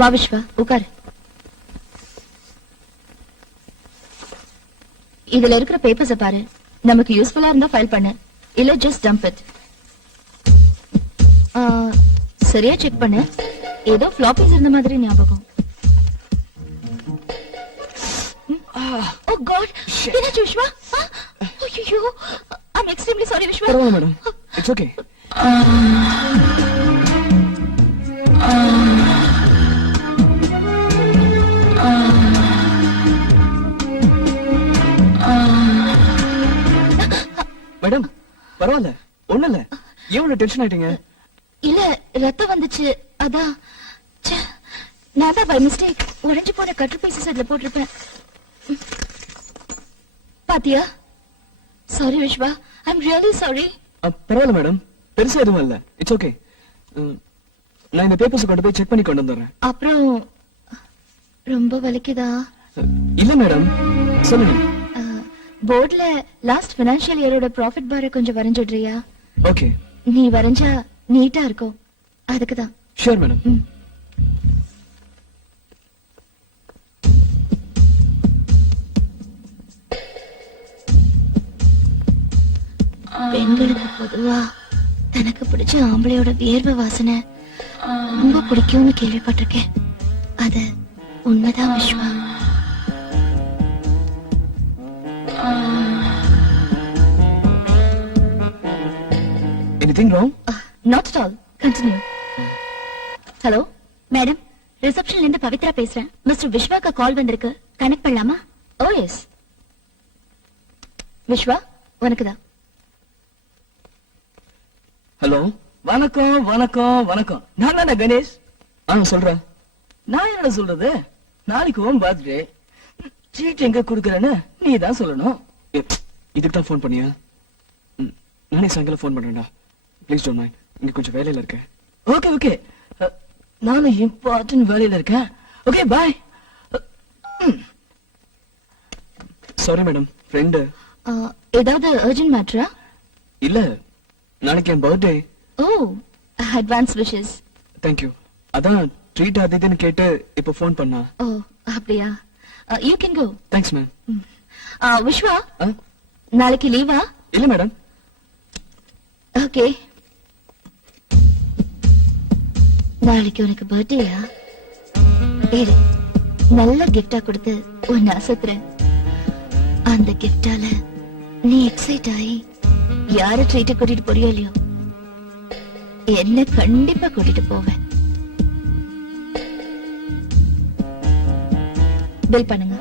வா விஸ்வா, உட்காரு. இதுல இருக்கிற பேப்பர்ஸ பாரு. நமக்கு யூஸ்ஃபுல்லா இருந்தா ஃபைல் பண்ணு, இல்ல ஜஸ்ட் டம்ப் இட். சரியா செக் பண்ணு. ஏதோ ஃப்ளாப்பீஸ் இருந்த மாதிரி ஞாபகம். ஓ காட், என்னாச்சு விஸ்வா? ஐயோ, ஐ அம் எக்ஸ்ட்ரீம்லி சாரி விஸ்வா. பரவாயில்ல மேடம், இட்ஸ் ஓகே. மேடம் பரவாயில்ல, ஒண்ணு இல்ல. எவ்வளவு டென்ஷன் ஆயிட்டீங்க? இல்ல, ரத்தம் வந்துச்சு, அதான். ச்சே, நான் தான் பை மிஸ்டேக் உடைஞ்சு போன கட்டர் பீசஸ் அதுல போட்டிருப்பேன். பாத்தியா? Sorry Vishwa, I am really sorry. பரவாயில்ல மேடம், பெருசா எதுவும் இல்ல. It's okay. நான் இந்த பேப்பர்ஸ் கொண்டு போய் செக் பண்ணி கொண்டு வந்துடுறேன். அப்புறம் ரொம்ப வலிக்குதா? இல்ல மேடம், சொல்லுங்க. போர்ட்ல லாஸ்ட் ஃபைனான்சியல் இயரோட ப்ராஃபிட் பாரை கொஞ்சம் வரைஞ்சிடுறியா? ஓகே. நீ வரைஞ்சா நீட்டா இருக்கும், அதுக்குதான். Sure madam. பெண்களுக்கு பொதுவா தனக்கு பிடிச்ச ஆம்பளையோட வியர்வை வாசனை ரொம்ப பிடிக்கும்னு கேள்விப்பட்டிருக்கேன். அது உண்மைதான் Viswa. Anything wrong? Not at all. Continue. Hello madam, ரிசப்ஷன்ல இருந்து பவித்ரா பேசுறேன். மிஸ்டர் விஸ்வாக்கு கால் வந்திருக்கு, கனெக்ட் பண்ணலாமா? Oh yes. விஸ்வா, உனக்குதான். ஹலோ. வணக்கம் வணக்கம் வணக்கம். நான் தானே கணேஷ். சொல்றேன். நான் என்ன சொல்றது, நாளைக்கு உன் பர்த்டே. சீட் எங்க குடுக்கறேன்னு நீ தான் சொல்லணும். இதுக்கு தான் ஃபோன் பண்ணியா? நானே சாயங்காலம் ஃபோன் பண்றேன்டா. Please don't mind. இங்க கொஞ்சம் வேலையில இருக்கேன். ஓகே ஓகே, நானும் இம்பார்ட்டன்ட் வேலையில இருக்கேன். Okay bye. Sorry madam, friend. ஏதாவது அர்ஜென்ட் மேட்டரா? இல்ல, நாளைக்கு என் birthday. Oh, advance wishes. Thank you. அதான் ட்ரீட் அது இதுன்னு கேட்டு இப்ப ஃபோன் பண்ணா. ஓ அப்படியா? You can go. Thanks ma'am. Vishwa, நாளைக்கு லீவா? இல்ல மேடம். ஓகே. நாளைக்கு உனக்கு பர்த்டேயா? ஏறு, நல்ல கிஃப்டா கொடுத்து உன்னை அசத்துறேன். அந்த கிஃப்டால நீ எக்ஸைட் ஆகி யார ட்ரீட் கூட்டிட்டு போறியோ இல்லையோ, என்ன கண்டிப்பா கூட்டிட்டு போவேன். பில் பண்ணுங்க.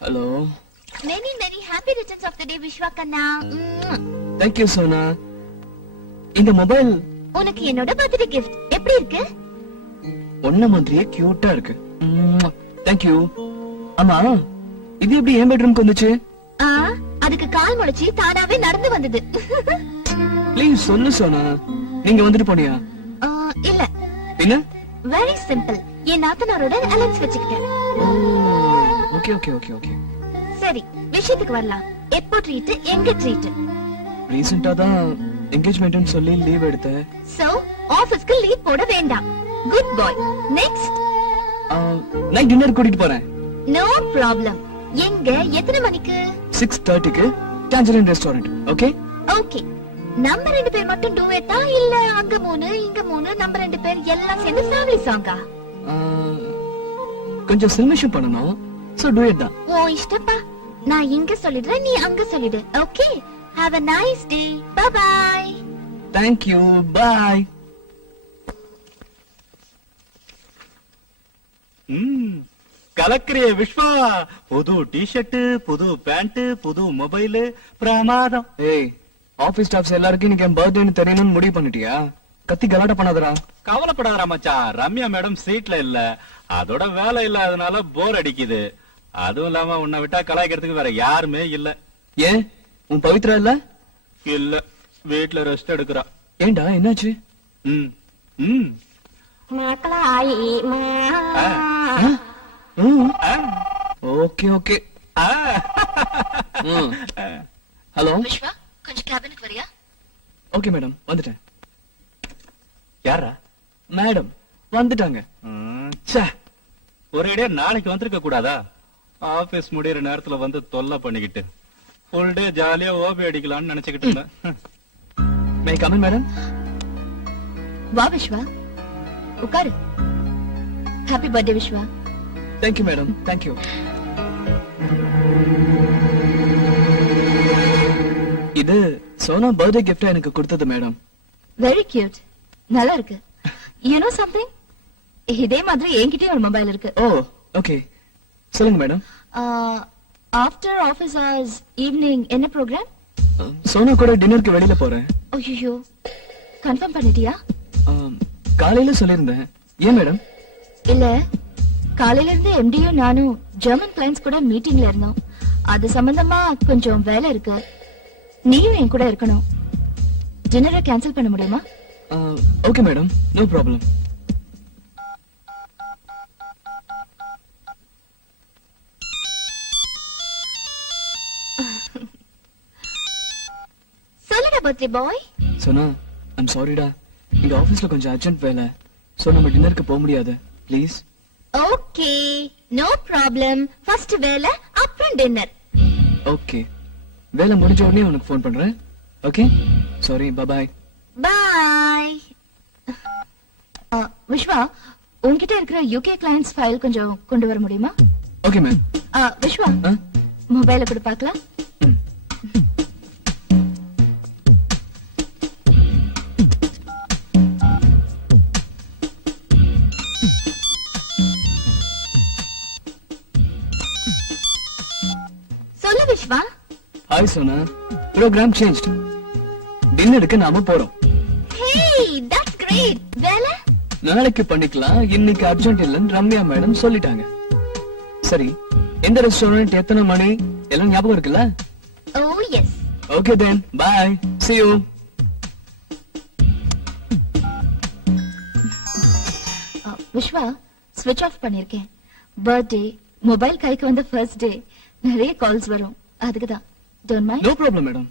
Hello. Many many happy returns of the day, Vishwa Kanna. Thank you Sona. இந்த மொபைல் உனக்கு என்னோட பர்த்டே கிஃப்ட். எப்படி இருக்கு? ஒன்ன மாதிரியே கியூட்டா இருக்கு. தேங்க்யூ. ஆமா, இது எப்படி என் பெட்ரூம்க்கு வந்துச்சு? ஆ, அதுக்கு கால் முளைச்சி தானாவே நடந்து வந்தது. ப்ளீஸ் சொல்லு சோனா. நீங்க வந்துட்டு போனியா? ஆ, இல்ல, என்ன? Very simple. என் நாத்தனாரோட அலைன்ஸ் வச்சுக்கிட்டேன். Okay okay okay okay. சரி, விஷயத்துக்கு வரலாம். எப்போ ட்ரீட், எங்க ட்ரீட்? ரீசெண்டா தான் என்கேஜ்மெண்ட்னு சொல்லி லீவ் எடுத்தேன். சோ ஆபீஸ்க்கு லீவ் போட வேண்டாம். Good boy. Next. Night dinner கூட்டிட்டு போறேன். No problem. எங்க, எத்தனை மணிக்கு? 6:30க்கு டான்ஜரின் ரெஸ்டாரண்ட். ஓகே? ஓகே. நம்ம 2 பேர் மட்டும் டூயட்டா இல்ல அங்க 3 இங்க 3 நம்ம 2 பேர் எல்லாம் சேர்ந்து ஃபேமிலி சாங்கா? கொஞ்சம் சில்மிஷம் பண்ணனும். சோ டூயட் தான். ஓ இஷ்டப்பா. நான் இங்க சொல்லிடுறேன், நீ அங்க சொல்லிடு. Okay? Have a nice day. Bye bye. Thank you. Bye. கலக்கிறிய விஸ்வா. புது டி-ஷர்ட், புது பேண்ட், புது மொபைல், பிரமாதம். ஏய், ஆபீஸ் ஸ்டாஃப்ஸ் எல்லாருக்கும் இன்னைக்கு என் பர்த்டேன்னு தெரியணும்னு முடிவு பண்ணிட்டியா? கத்தி கலாட்ட பண்ணாதடா. கவலைப்படாதடா மச்சான். ரம்யா மேடம் சீட்ல இல்ல, அதோட வேலை இல்லாதனால போர் அடிக்குது. அதுவும் இல்லாம உன்னை விட்டா கலாய்க்கிறதுக்கு வேற யாருமே இல்ல. ஏன் உன் பவித்ரா இல்ல? இல்ல, வீட்ல ரெஸ்ட் எடுக்கிறா. ஏண்டா என்னாச்சு? ம் ம் ஓகே ஓகே. ஹலோ விஸ்வா, கொஞ்சம் கேபினுக்கு வரியா? ஓகே மேடம், வந்துட்டேன். யாரா? மேடம் வந்துட்டாங்க. ச்சே, ஒரேடியா நாளைக்கு வந்திருக்க கூடாதா? ஆபீஸ் முடியற நேரத்துல வந்து தொல்லை பண்ணிக்கிட்டு ஃபுல் டே ஜாலியா ஓபி அடிக்கலாம்னு நினைச்சுக்கிட்டு இருந்தேன். May come in madam? வா விஸ்வா, உட்காரு. Happy birthday Vishwa. Thank you madam, thank you. இது சோனா பர்த்டே கிஃப்டா எனக்கு கொடுத்தது மேடம். Very cute. நல்லா இருக்கு. You know something? இதே மாதிரி என்கிட்டயும் ஒரு மொபைல் இருக்கு. ஓ ஓகே, சொல்லுங்க madam. After office hours evening என்ன ப்ரோக்ராம்? சோனா கூட டின்னருக்கு வெளியில போறேன். ஐயோ, கன்ஃபார்ம் பண்ணிட்டியா? காலையில சொல்லிருந்தேன். ஏன் மேடம்? இல்ல, காலையில இருந்து எம்டியும் நானும் ஜெர்மன் கிளைண்ட்ஸ் கூட மீட்டிங்ல இருந்தோம். அது சம்பந்தமா கொஞ்சம் வேலை இருக்கு. நீயும் என் கூட இருக்கணும். டின்னரை கேன்சல் பண்ண முடியுமா? Okay madam, no problem. சொல்லுடா பர்த்டே பாய். சோனா, ஐம் சாரிடா. இந்த ஆபீஸ்ல கொஞ்சம் அர்ஜென்ட் வேலை. சோ நம்ம டின்னருக்கு போக முடியாது. Please. Okay, no problem. First வேலை, அப்புறம் டின்னர். ஓகே, வேலை முடிஞ்ச உடனே உனக்கு ஃபோன் பண்றேன். Okay, sorry, bye. Bye. Viswa, உன்கிட்ட இருக்கிற யூகே கிளைண்ட்ஸ் ஃபைல் கொஞ்சம் கொண்டு வர முடியுமா? Okay ma'am. விஸ்வா, மொபைல கொடு பார்க்கலாம். சொல்லு Vishwa. Hi Sona, program changed. டின்னருக்கு நாம போறோம். Hey, that's great. வேலை? நாளைக்கு பண்ணிக்கலாம், இன்னைக்கு அர்ஜென்ட் இல்லன்னு ரம்யா மேடம் சொல்லிட்டாங்க. சரி, எந்த ரெஸ்டாரண்ட், எத்தனை மணி எல்லாம் ஞாபகம் இருக்குல்ல? Oh yes. Okay then, bye, see you. Vishwa, ஸ்விட்ச் ஆஃப் பண்ணிருக்கேன். பர்த்டே, மொபைல் கைக்கு வந்த ஃபர்ஸ்ட் டே, நிறைய கால்ஸ் வரும். அதுக்கு தான். Don't mind. No problem madam.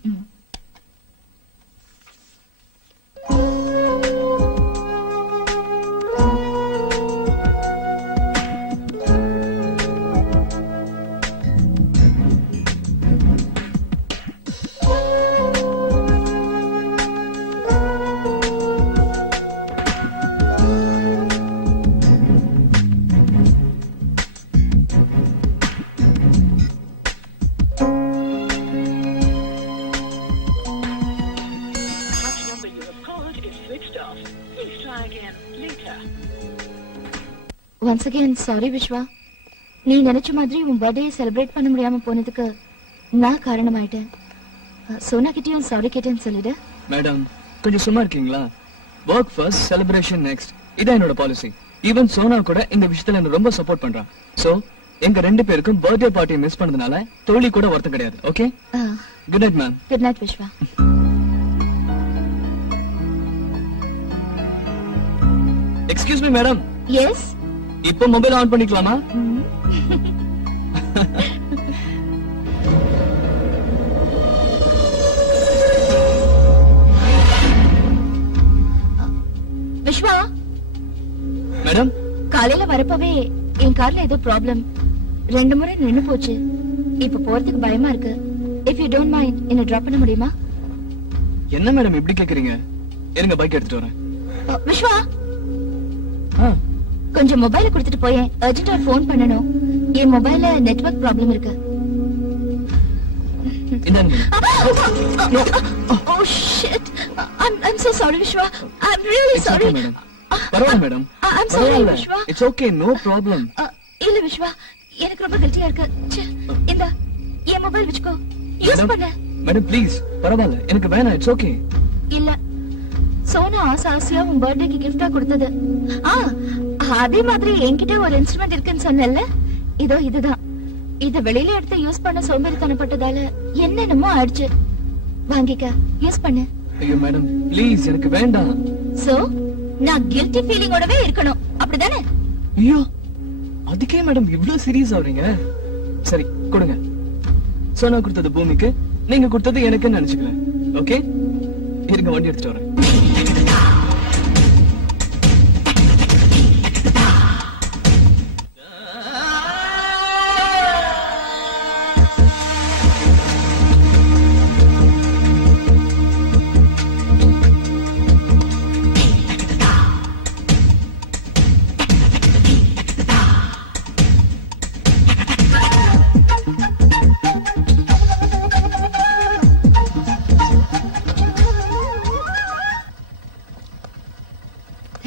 Once again, sorry Vishwa. நீ நினைச்ச மாதிரி உன் பர்த்டே செலிப்ரேட் பண்ண முடியாம போனதுக்கு நான் காரணமாயிட்டேன். சோனா கிட்டயும் சாரி கேட்டேன்னு சொல்லிடு. மேடம், கொஞ்சம் சும்மா இருக்கீங்களா? Work first, celebration next. இதான் என்னோட பாலிசி. ஈவன் சோனா கூட இந்த விஷயத்துல என்ன ரொம்ப சப்போர்ட் பண்றான். சோ எங்க 2 பேருக்கும் பர்த்டே பார்ட்டியை மிஸ் பண்ணதுனால தோழி கூட வருத்தம் கிடையாது. Okay, good night ma'am. Good night Vishwa. Excuse me madam, yes. இப்போ மொபைல் ஆன் பண்ணிக்கலாமா? விஸ்வா, மேடம், காலையில வரப்பவே என் கார்ல ஏதோ ப்ராப்ளம். 2 முறை நின்னு போச்சு. இப்ப போறதுக்கு பயமா இருக்கு. இஃப் யூ டோன்ட் மைண்ட் என்ன டிராப் பண்ண முடியுமா? என்ன மேடம் இப்படி கேக்குறீங்க? இருங்க, பைக் எடுத்துட்டு வரேன். விஸ்வா, ஆ, கொஞ்சம் மொபைல கொடுத்துட்டு போயேன். அர்ஜென்ட்டா ஃபோன் பண்ணனும். என் மொபைல்ல நெட்வொர்க் ப்ராப்ளம் இருக்கு. இந்தாங்க madam. Oh shit. I'm so sorry Vishwa. I'm really It's sorry. okay, madam. பரவாயில்ல madam. I'm sorry Vishwa. It's okay, no problem. இல்ல விஷ்வா, எனக்கு ரொம்ப கில்ட்டியா இருக்கு. ச்சே, இந்த என் மொபைல் வச்சுக்கோ, யூஸ் பண்ணு. மேடம் ப்ளீஸ், பரவாயில்ல, எனக்கு வேணாம். It's okay. இல்ல, சோனா ஆசையா உன் பர்த்டேக்கு கிஃப்டா கொடுத்தது. அதே மாதிரி என்கிட்ட ஒரு இன்ஸ்ட்ருமெண்ட் இருக்குன்னு சொன்னேன்ல, இதோ இதுதான். இத வெளியில எடுத்து யூஸ் பண்ண சோம்பேறித்தனப்பட்டதால என்னென்னமோ ஆயிடுச்சு. வாங்கிக்க, யூஸ் பண்ணு. ஐயோ மேடம் ப்ளீஸ், எனக்கு வேண்டாம். சோ நான் கில்ட்டி ஃபீலிங்கோடவே இருக்கணும், அப்படிதானே? ஐயோ, அதுக்கே மேடம் இவ்ளோ சீரியஸ் ஆவறீங்க? சரி கொடுங்க. சோனா கொடுத்தது பூமிக்கு, நீங்க கொடுத்தது எனக்கு நினைச்சுக்கிறேன். ஓகே, இருங்க, வண்டி எடுத்துட்டு வரேன்.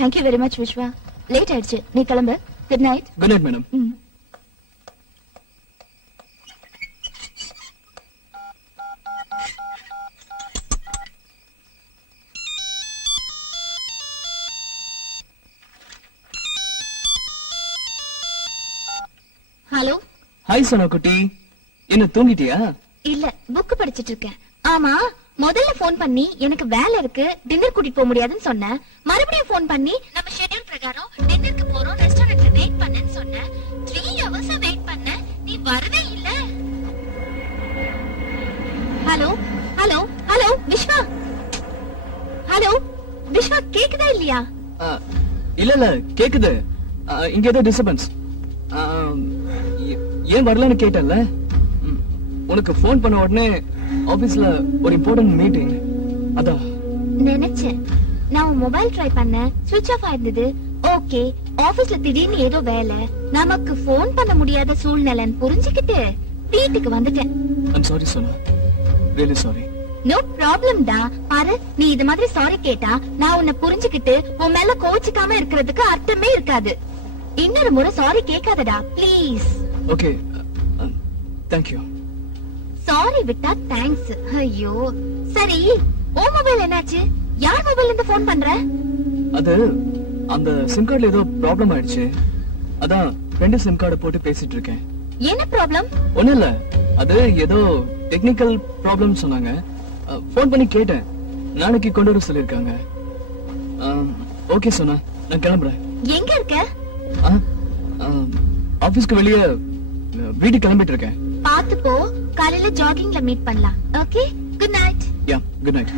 Thank you very much Vishwa. Late ஆயிடுச்சு, நீ கிளம்பு. Good night. Good night madam. Hello. Hi Sona குட்டி, என்ன தூங்கிட்டியா? இல்ல, புக் படிச்சிட்டு இருக்கேன். ஆமா, முதல்ல போன் பண்ணி எனக்கு வேலை இருக்கு, டின்னர் கூட்டிட்டு போக முடியாதுன்னு சொன்னேன். மறுபடியும் போன் பண்ணி நம்ம ஷெட்யூல் பிரகாரம் டின்னருக்கு போறோம், ரெஸ்டாரண்ட்ல வெயிட் பண்ணேன்னு சொன்னேன். 3 hours வெயிட் பண்ண, நீ வரவே இல்ல. Hello hello hello Vishwa, hello Vishwa, கேக்குதா இல்லையா? இல்ல இல்ல, கேக்குது. இங்க ஏதோ டிஸ்டர்பன்ஸ். ஏன் வரலன்னு கேட்டல. உனக்கு போன் பண்ண உடனே ஆபீஸ்ல ஒரு இம்பார்ட்டன்ட் மீட்டிங், அதான் நினைச்சேன். நான் உன் மொபைல் ட்ரை பண்ணேன், ஸ்விட்ச் ஆஃப் ஆயிருந்தது. ஓகே, ஆபீஸ்ல திடீர்னு ஏதோ வேலை, நமக்கு போன் பண்ண முடியாத சூழ்நிலைன்னு புரிஞ்சுக்கிட்டு வீட்டுக்கு வந்துட்டேன். I'm sorry Sona, really sorry. No problem டா. பாரு, நீ இது மாதிரி சாரி கேட்டா நான் உன்னை புரிஞ்சுக்கிட்டு உன் மேல கோச்சிக்காம இருக்கிறதுக்கு அர்த்தமே இருக்காது. இன்னொரு முறை சாரி கேட்காதடா please. Okay, thank you. Sorry விட்டா தேங்க்ஸ். ஐயோ, சரி, ஓ மொபைல் என்னாச்சு? யார் மொபைல்ல இருந்து போன் பண்ற? அது அந்த சிம் கார்டுல ஏதோ ப்ராப்ளம் ஆயிடுச்சு, அதான் 2 சிம் கார்டு போட்டு பேசிட்டு இருக்கேன். என்ன ப்ராப்ளம்? ஒண்ணும் இல்ல, அது ஏதோ டெக்னிக்கல் ப்ராப்ளம் சொன்னாங்க. போன் பண்ணி கேட்டேன், நாளைக்கு கொண்டு வர சொல்லிருக்காங்க. ஓகே சொன்னா, நான் கிளம்புறேன். எங்க இருக்க? ஆபீஸ்க்கு வெளியே வீட்டுக்கு கிளம்பிட்டு இருக்கேன். பாத்து போ, காலையில ஜாகிங்ல மீட் பண்ணலாம். Okay, good night. Yeah, good night.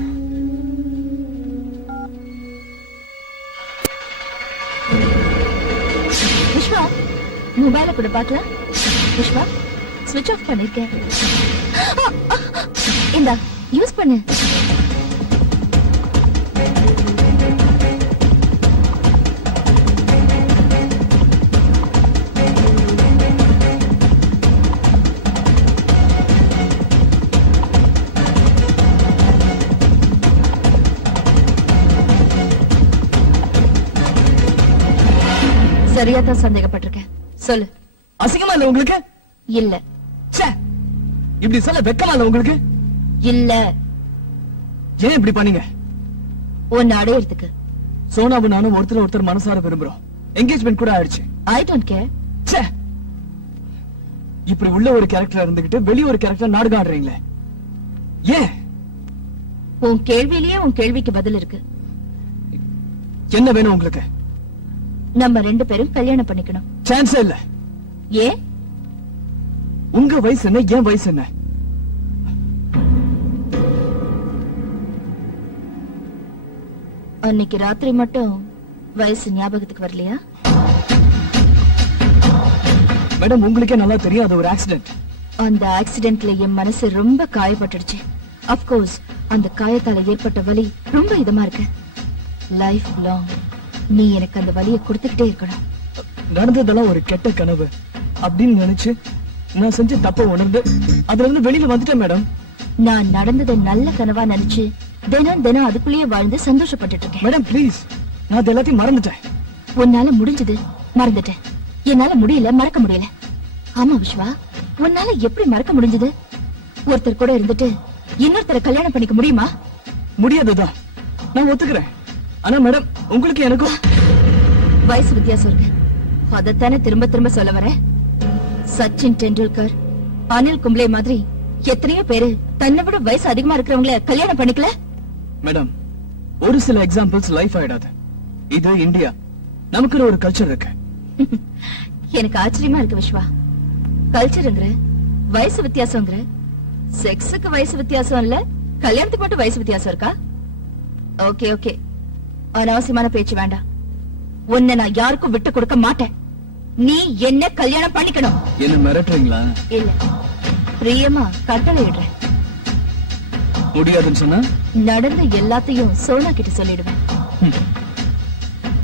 Vishwa, மொபைல கூட பார்க்கலாம். விஷ்வா, ஸ்விட்ச் ஆஃப் பண்ணிருக்கேன். இந்தா, யூஸ் பண்ணு. சரியா தான் சந்தேகப்பட்டிருக்கேன். சொல்லு. அசிங்கமா இல்ல உங்களுக்கு? இல்ல. ச்சே, இப்படி சொல்ல வெக்கமா இல்ல உங்களுக்கு? இல்ல. ஏன் இப்படி பண்ணீங்க? உன்னை அடையறதுக்கு. சோனாவும் நானும் ஒருத்தர் மனசார விரும்புறோம். என்கேஜ்மெண்ட் கூட ஆயிடுச்சு. I don't care. ச்சே, இப்படி உள்ள ஒரு கேரக்டரா இருந்துகிட்டு வெளிய ஒரு கேரக்டர் நாடகம் ஆடுறீங்களே ஏன்? உன் கேள்வியிலேயே உன் கேள்விக்கு பதில் இருக்கு. என்ன வேணும் உங்களுக்கு? நம்ம 2 பேரும் கல்யாணம் பண்ணிக்கணும். சான்ஸே இல்ல. ஏன்? உங்க வயசு என்ன, என் வயசு என்ன? அன்னைக்கு ராத்திரி மட்டும் வயசு ஞாபகத்துக்கு வரலையா? மேடம், உங்களுக்கே நல்லா தெரியும் அது ஒரு ஆக்சிடென்ட். அந்த ஆக்சிடென்ட்ல என் மனசு ரொம்ப காயப்பட்டுடுச்சு. அப்கோர்ஸ் அந்த காயத்தால ஏற்பட்ட வலி ரொம்ப இதமா இருக்கு. லைஃப் லாங் நீ எனக்கு அந்த வலியை கொடுத்துக்கிட்டே இருக்கணும். நடந்ததெல்லாம் ஒரு கெட்ட கனவு அப்படின்னு நினைச்சு நான் செஞ்ச தப்ப உணர்ந்து அதுல இருந்து வெளியில வந்துட்டேன் மேடம். நான் நடந்ததை நல்ல கனவா நினைச்சு தினம் அதுக்குள்ளேயே வாழ்ந்து சந்தோஷப்பட்டுட்டு இருக்கேன். மேடம் ப்ளீஸ், நான் அது எல்லாத்தையும் மறந்துட்டேன். உன்னால முடிஞ்சது மறந்துட்டேன், என்னால முடியல, மறக்க முடியல. ஆமா விஸ்வா, உன்னால எப்படி மறக்க முடிஞ்சது? ஒருத்தர் கூட இருந்துட்டு இன்னொருத்தரை கல்யாணம் பண்ணிக்க முடியுமா? முடியாதுதான், நான் ஒத்துக்கிறேன். ஆனா மேடம், உங்களுக்கு எனக்கும் வயசு வித்தியாசம் இருக்கு. அதைத்தானே திரும்ப திரும்ப சொல்ல வர. சச்சின் டெண்டுல்கர், அனில் கும்ப்ளே மாதிரி எத்தனையோ பேரு தன்னை விட வயசு அதிகமா இருக்கிறவங்கள கல்யாணம் பண்ணிக்கல. மேடம், ஒரு சில எக்ஸாம்பிள்ஸ் லைஃப் ஆயிடாது. இது இந்தியா, நமக்குன்னு ஒரு கல்ச்சர் இருக்கு. எனக்கு ஆச்சரியமா இருக்கு விஸ்வா. கல்ச்சருங்கிற, வயசு வித்தியாசங்கிற, செக்ஸுக்கு வயசு வித்தியாசம் இல்ல, கல்யாணத்துக்கு மட்டும் வயசு வித்தியாசம் இருக்கா? ஓகே ஓகே, அனாவசியமான பேச்சு வேண்டாம். உன்னை நான் யாருக்கும் விட்டு கொடுக்க மாட்டேன். நீ என்ன கல்யாணம் பண்ணிக்கணும். என்ன மிரட்டுறீங்களா? இல்ல, பிரியமா கட்டளை இடுறேன். முடியாதுன்னு சொன்னா நடந்த எல்லாத்தையும் சோனா கிட்ட சொல்லிடுவேன்.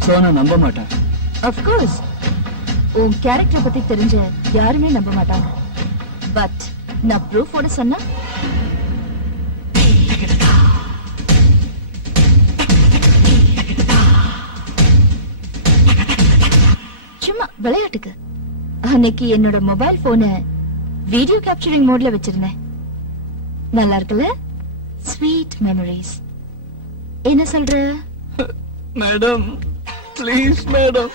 சோனா நம்ப மாட்டேன். ஆஃப் கோர்ஸ், உன் கேரக்டர் பத்தி தெரிஞ்ச யாருமே நம்ப மாட்டாங்க. பட் நான் ப்ரூஃபோட சொன்னா சும்மா விளையாட்டுக்கு. அன்னைக்கு என்னோட மொபைல் போன வீடியோ கேப்சரிங் மோட்ல வச்சிருந்தேன். நல்லா இருக்குல்ல? Sweet memories. என்ன சொல்ற? மேடம் ப்ளீஸ் மேடம்,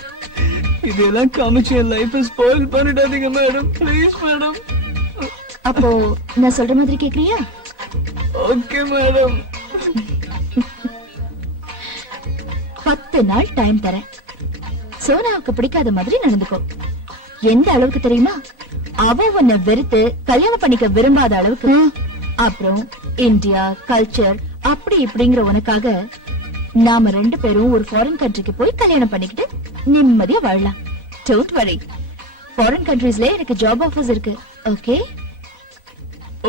இதெல்லாம் காமிச்சு என் லைஃப் ஸ்பாயில் பண்ணிடாதீங்க மேடம், ப்ளீஸ் மேடம். அப்போ நான் சொல்ற மாதிரி கேக்குறியா? Okay madam. 10 நாள் டைம் தரேன். சோனாவுக்கு பிடிக்காத மாதிரி நடந்துக்கோ. எந்த அளவுக்கு தெரியுமா? அவ உன்னை வெறுத்து கல்யாணம் பண்ணிக்க விரும்பாத அளவுக்கு. அப்புறம் இந்தியா கல்ச்சர் அப்படி இப்படிங்கிற உனக்காக நாம 2 பேரும் ஒரு ஃபாரின் கண்ட்ரிக்கு போய் கல்யாணம் பண்ணிக்கிட்டு நிம்மதியா வாழலாம். டோன்ட் வரி, ஃபாரின் கண்ட்ரீஸ்ல எனக்கு ஜாப் ஆஃபர்ஸ் இருக்கு. Okay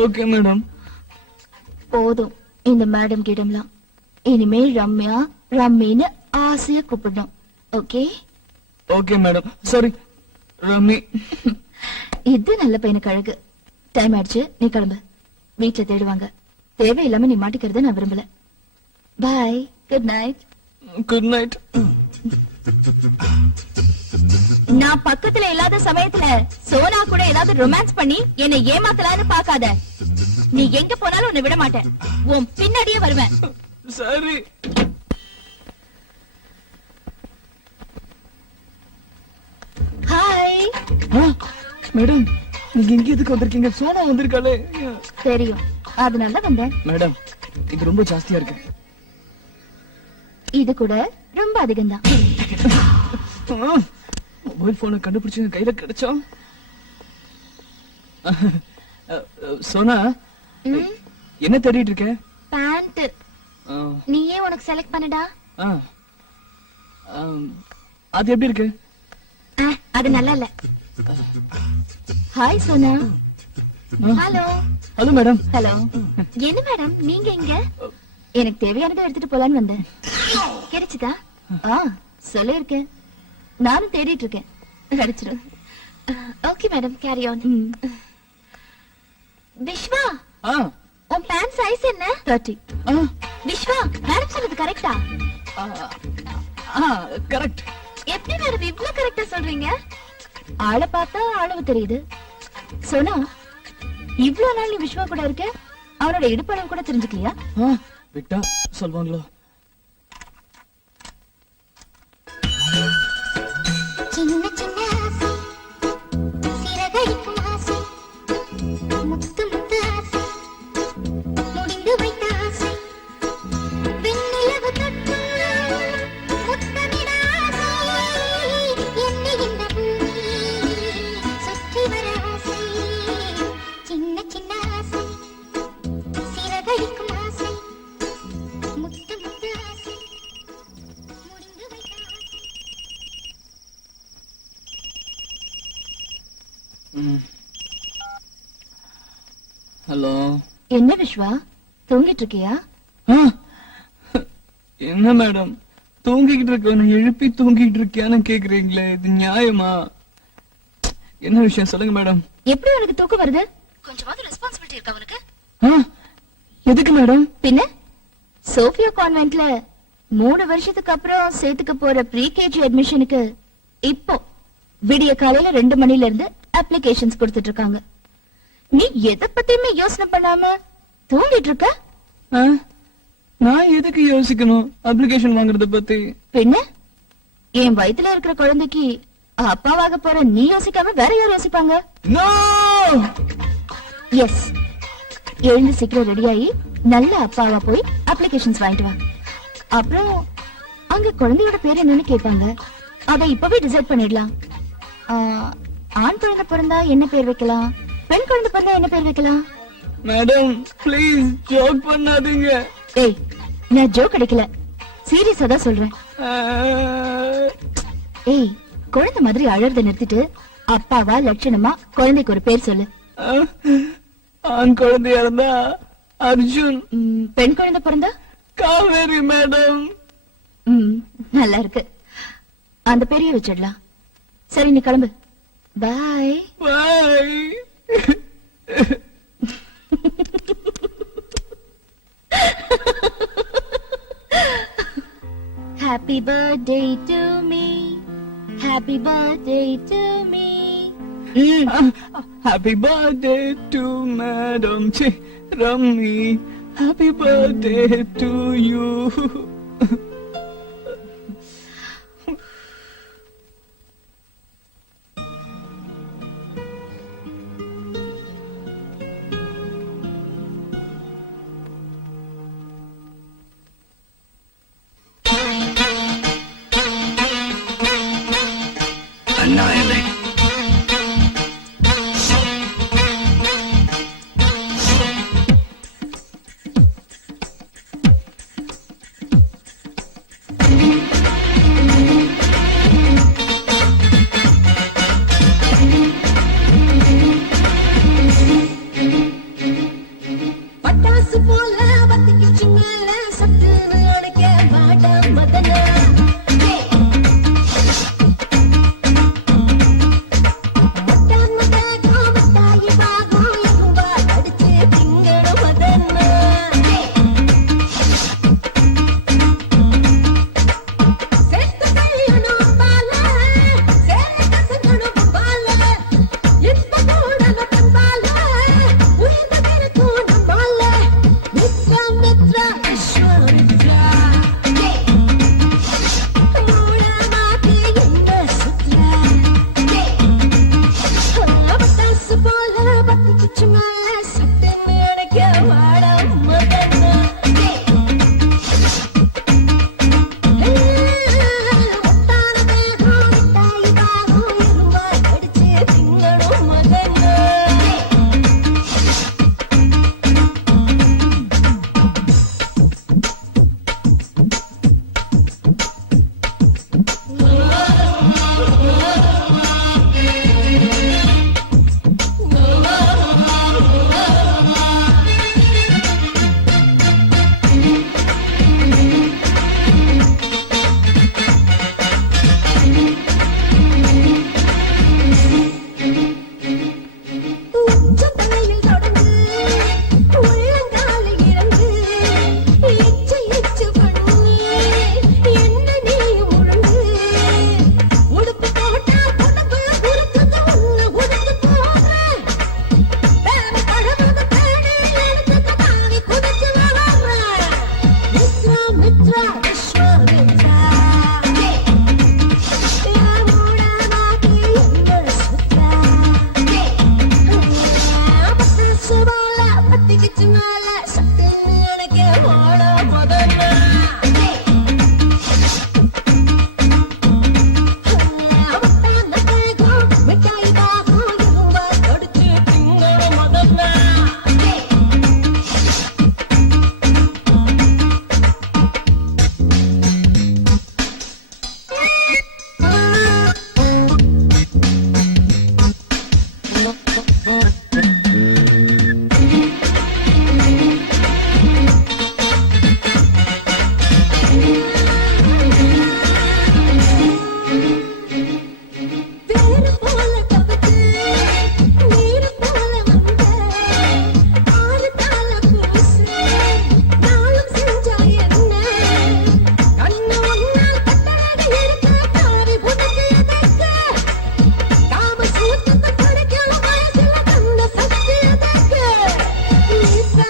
okay madam. போதும் இந்த மேடம் கிடம்லாம். இனிமே ரம்யா ரம்மின்னு ஆசையா கூப்பிடணும். Okay okay madam. Sorry rummy. இது நல்ல பையனுக்கு அழகு. டைம் ஆயிடுச்சு, நீ கிளம்பு. வீட்டுல தேடுவாங்க. தேவையில்லாம நீ மாட்டிக்கிறத நான் விரும்பல. Bye, good night. Good night. நான் பக்கத்துல இல்லாத சமயத்துல சோனா கூட ஏதாவது ரொமான்ஸ் பண்ணி என்னை ஏமாத்தலான்னு பாக்காத. நீ எங்க போனாலும் உன்னை விட மாட்டேன். உன் பின்னாடியே வருவேன். சரி. ஹாய். மேடம், நீங்க இங்க எதுக்கு வந்திருக்கீங்க? சோனா வந்திருக்காளே. தெரியும், அதனால வந்தேன். மேடம், இது ரொம்ப ஜாஸ்தியா இருக்கு. இது கூட ரொம்ப அதிகம்தான். மொபைல் போனை கண்டுபிடிச்சு என் கையில கிடைச்சா. சோனா, என்ன தேடிட்டு இருக்க? பேண்ட். நீயே உனக்கு செலக்ட் பண்ணுடா. அது எப்படி இருக்கு? அது நல்லா இல்ல. Hi Sona. Hello. Hello madam. Hello. என்ன மேடம் நீங்க எங்க? எனக்கு தேவையானதை எடுத்துட்டு போலான்னு வந்தேன். கிடைச்சதா? சொல்லிருக்கேன். நானும் தேடிட்டு இருக்கேன். கிடைச்சிடும். Okay madam, carry on. Vishwa, உன் பேண்ட் சைஸ் என்ன? 30. விஸ்வா, மேடம் சொன்னது கரெக்டா? கரெக்ட். எப்படி மேடம் இவ்ளோ கரெக்டா சொல்றீங்க? ஆளை பார்த்தா அளவு தெரியுது. சோனா, இவ்ளோ நாள் நீ விஸ்வா கூட இருக்க, அவனோட இடுப்பளவு கூட தெரிஞ்சுக்கலையா? விட்டா சொல்வாங்களோ? சின்ன சின்ன ஆசை, சிறகடிக்கும் ஆசை, அடிக்கும் ஆசை முத்து முத்து ஆசை முடிந்து வைத்த ஆசை. ஹலோ. என்ன விஸ்வா தூங்கிட்டு இருக்கியா? என்ன மேடம் தூங்கிக்கிட்டு இருக்கவன எழுப்பி தூங்கிட்டு இருக்கியான்னு கேக்குறீங்களே, இது நியாயமா? என்ன விஷயம் சொல்லுங்க மேடம். எப்படி உனக்கு தூக்கம் வருது? கொஞ்சமாவது ரெஸ்பான்சிபிலிட்டி இருக்கா உனக்கு? எதுக்கு மேடம்? பின்ன சோஃபியா கான்வென்ட்ல 3 வருஷத்துக்கு அப்புறம் சேர்த்துக்க போற ப்ரீ கேஜி அட்மிஷனுக்கு இப்போ விடிய காலையில 2 மணில இருந்து அப்ளிகேஷன்ஸ் கொடுத்துட்டு இருக்காங்க. நீ எதை பத்தியுமே யோசனை பண்ணாம தூங்கிட்டு இருக்க? நான் எதுக்கு யோசிக்கணும் அப்ளிகேஷன் வாங்குறத பத்தி? பின்ன என் வயித்துல இருக்கிற குழந்தைக்கு அப்பாவாக போற நீ யோசிக்காம வேற யார் யோசிப்பாங்க? எஸ், எழுந்து சீக்கிரம் ரெடியாகி நல்ல அப்பாவா போய் அப்ளிகேஷன்ஸ் வாங்கிட்டு வா. அப்புறம் அங்க குழந்தையோட பேர் என்னன்னு கேட்பாங்க. அதை இப்பவே டிசைட் பண்ணிடலாம். ஆண் குழந்தை பிறந்தா என்ன பேர் வைக்கலாம், பெண் குழந்தை பிறந்தா என்ன பேர் வைக்கலாம்? மேடம் ப்ளீஸ் ஜோக் பண்ணாதீங்க. ஏய், நான் ஜோக் அடிக்கல, சீரியஸா தான் சொல்றேன். ஏய், குழந்தை மாதிரி அழறத நிறுத்திட்டு அப்பாவா லட்சணமா குழந்தைக்கு ஒரு பேர் சொல்லு. ஆண் குழந்தையா இருந்தா அர்ஜுன். பெண் குழந்தை பிறந்தா காவேரி மேடம். நல்லா இருக்கு, அந்த பேரையே வச்சிடலாம். சரி நீ கிளம்பு. பாய் பாய். Happy birthday to me, happy birthday to me. Happy birthday to Madam Rammi. Happy birthday to you. பட்டாசு போல பத்திக்கிச்சு மேல சட்டுன்னு அணைக்க மாட்டான் மதனா.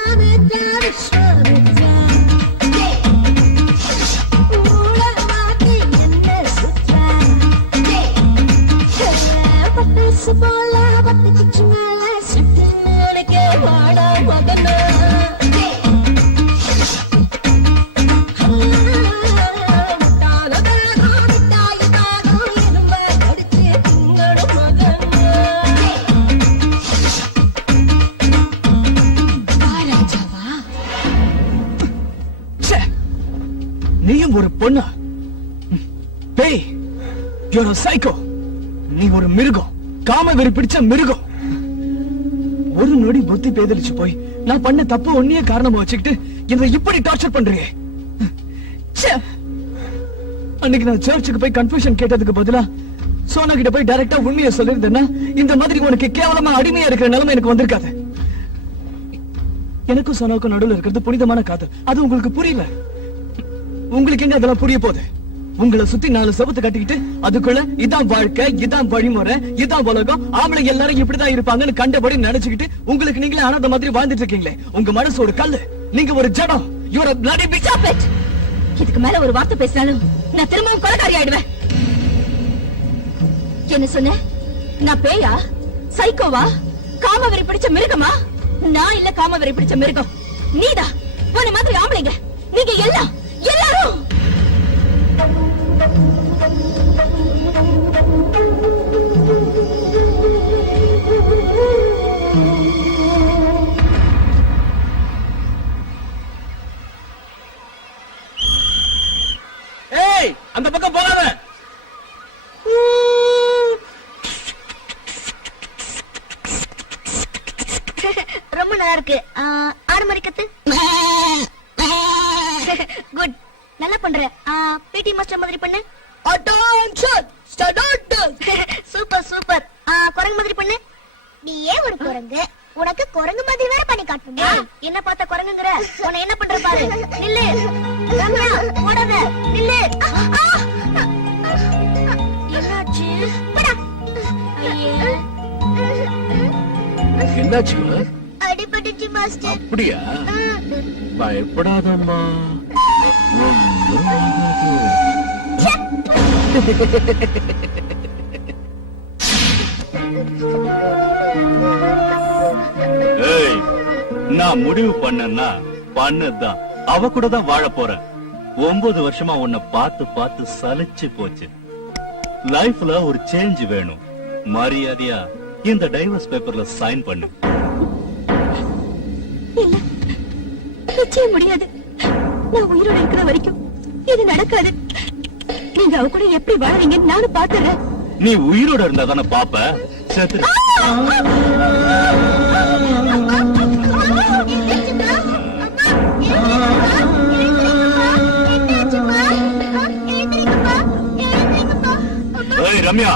விஸ்வாமித்ரா விஸ்வாமித்ரா ஊழல் மாத்தி என்ன சுற்றா பட்டாசு போல பட்டு கிச்சு மேல சுட்டு நினைக்க வாடா மகனா ச்சே, நீயும் ஒரு பொண்ணா? பேய், you're a psycho. நீ ஒரு மிருகம், காம வெறி பிடிச்ச மிருகம். ஒரு நொடி புத்தி பேதலிச்சு போய் நான் பண்ண தப்பு ஒன்னையே காரணமா வச்சுக்கிட்டு என்னை இப்படி டார்ச்சர் பண்றீங்க. ச்சே, அன்னைக்கு நான் சர்ச்சுக்கு போய் கன்ஃபெஷன் கேட்டதுக்கு பதிலா சோனா கிட்ட போய் டைரக்டா உண்மையை சொல்லிருந்தேன்னா இந்த மாதிரி உனக்கு கேவலமா அடிமையா இருக்கிற நிலைமை எனக்கு வந்திருக்காது. எனக்கும் சோனாவுக்கும் நடுவுல இருக்கிறது புனிதமான காதல். அது உங்களுக்கு புரியல. உங்களுக்கு எங்க அதெல்லாம் புரிய போகுது? உங்களை சுத்தி 4 செவத்தை கட்டிக்கிட்டு அதுக்குள்ள இதான் வாழ்க்கை, இதான் வழிமுறை, இதான் உலகம், ஆம்பளை எல்லாரும் இப்படிதான் இருப்பாங்கன்னு கண்டபடி நினைச்சுக்கிட்டு உங்களுக்கு நீங்களே அனாதை மாதிரி வாழ்ந்துட்டு இருக்கீங்களே. உங்க மனசு ஒரு கல்லு, நீங்க ஒரு ஜடம். You're a bloody bitch. Stop it. இதுக்கு மேல ஒரு வார்த்தை பேசினாலும் நான் திரும்பவும் கொலைகாரி ஆயிடுவேன். என்ன சொன்ன? நான் பேயா, சைக்கோவா, காமவெறி பிடிச்ச மிருகமா? நான் இல்ல காமவெறி பிடிச்ச மிருகம், நீதான். உன்ன மாதிரி ஆம்பளைங்க நீங்க எல்லாம் எல்லாரும். ஏய், அந்த பக்கம் போகாத. ரொம்ப நல்லா இருக்கு. ஆறு மணி கத்து. குட், நல்லா பண்ற. பிடி மாஸ்டர் மாதிரி பண்ணு. Super super. குரங்கு மாதிரி பண்ணு. நீ ஏன் ஒரு குரங்கு? உனக்கு குரங்கு மாதிரி வேற பண்ணி காட்டுமா? என்ன பார்த்த குரங்குங்கற? உன்னை என்ன பண்ற பாரு. நில்லு ரம்யா, ஓடாத. நில்லு. என்னாச்சு? போடா. ஐயே, என்னாச்சுமா? அடிபட்டுச்சு மாஸ்டர். அப்படியா? பயப்படாதம்மா. ஏய், நான் முடிவு பண்ணேன்னா பண்ணதுதான். அவ கூட தான் வாழ போறேன். 9 வருஷமா உன்னை பார்த்து பார்த்து சலிச்சு போச்சு. லைஃப்ல ஒரு சேஞ்ச் வேணும். மரியாதையா இந்த டைவர்ஸ் பேப்பர்ல சைன் பண்ணு. இல்ல, நிச்சயம் முடியாது. நான் உயிரோட இருக்கிற வரைக்கும் இது நடக்காது. நீங்க அவ கூட எப்படி வாழறீங்கன்னு நானும் பாத்துறேன். நீ உயிரோட இருந்தா தானே பாப்ப. செத்து ஏய் ரம்யா,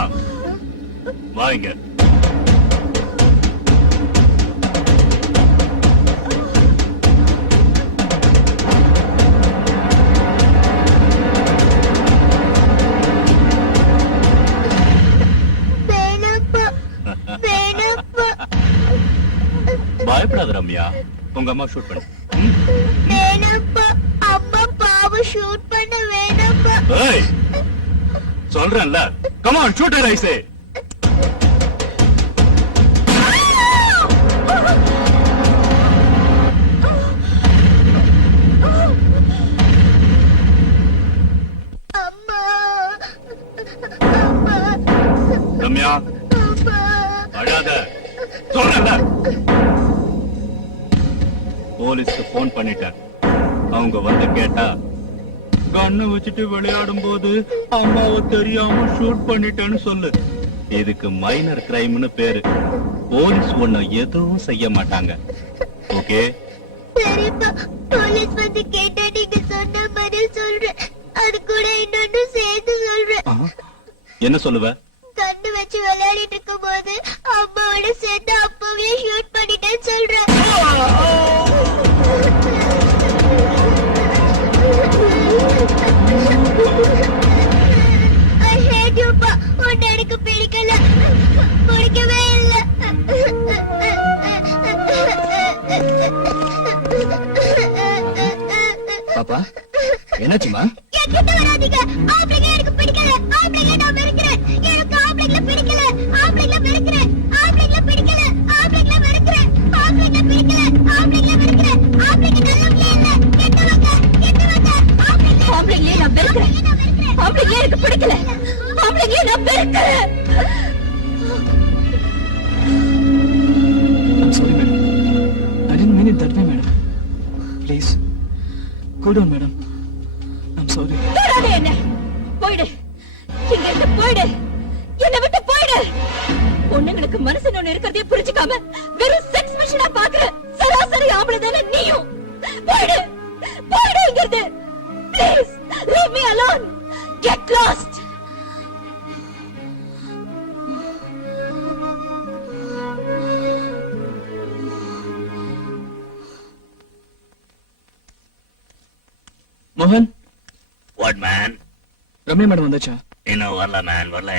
வாங்க. பயப்படாத ரம்யா, உங்க அம்மா ஷூட் பண்ணு. வேணாப்பா, அம்மா பாவம் ஷூட் பண்ண வேணாப்பா. ஏய், சொல்றேன்ல, come on shoot her I say. அம்மா, அம்மா, ரம்யா, அம்மா. அழாத, சொல்றேன்ல. போலீஸ்க்கு போன் பண்ணிட்டேன். அவங்க வந்து கேட்டா கண்ணை வச்சுட்டு விளையாடும் போது அம்மாவை தெரியாம ஷூட் பண்ணிட்டேன்னு சொல்லு. இதுக்கு மைனர் கிரைம்னு பேரு. போலீஸ் ஒண்ணு எதுவும் செய்ய மாட்டாங்க. ஓகே? சரிப்பா, போலீஸ் வந்து கேட்டா நீங்க சொன்ன மாதிரி சொல்றேன். அது கூட இன்னொன்னு சேர்த்து சொல்றேன். என்ன சொல்லுவ? கண்ணு வச்சு விளையாடிட்டு இருக்கும் போது அம்மாவோட சேர்த்து அப்பவே ஷூட் பண்ணிட்டேன்னு சொல்றேன். I hate you, pa. உன்னை எனக்கு பிடிக்கல, பிடிக்கவே இல்லை. பாப்பா என்னாச்சுமா? என் கிட்ட வராதீங்க. ஆம்பளைங்க எனக்கு பிடிக்கல. ஆம்பளைங்க நான் வெறுக்கிறேன். எனக்கு ஆம்பளைங்கள பிடிக்கல. ஆம்பளைங்கள வெறுக்கிறேன். ஆம்பளைங்கள பிடிக்கல. ஆம்பளைங்கள வெறுக்கிறேன். ஆம்பளைங்கள பிடிக்கல. ஆம்பளைங்கள வெறுக்கிறேன். ஆம்பளைங்க நல்லவங்களே இல்ல. கெட்டவங்க. ஆம்பளைங்களே நான் வெறுக்கிறேன். ஆம்பளைங்களே எனக்கு பிடிக்கல. ஆம்பளைங்களே நான் வெறுக்கிறேன். I'm sorry, madam. I didn't mean it that way, madam. Please, cool down, madam. I'm sorry. தொடாதே என்ன. போயிடு. இங்க இருந்து போயிடு. என்னை விட்டு போயிடு. பொண்ணுங்களுக்கு மனசுன்னு ஒண்ணு இருக்கிறதே புரிஞ்சுக்காம வெறும் செக்ஸ் மிஷினா பாக்குற சராசரி ஆம்பளை தானே நீயும். போயிடு. போயிடு இங்க இருந்து. Please, leave me alone. Get lost. மோகன், வாட் மேன்? ரம்யா மேடம் வந்தாச்சா? இன்னும் வரல மேன், வரல.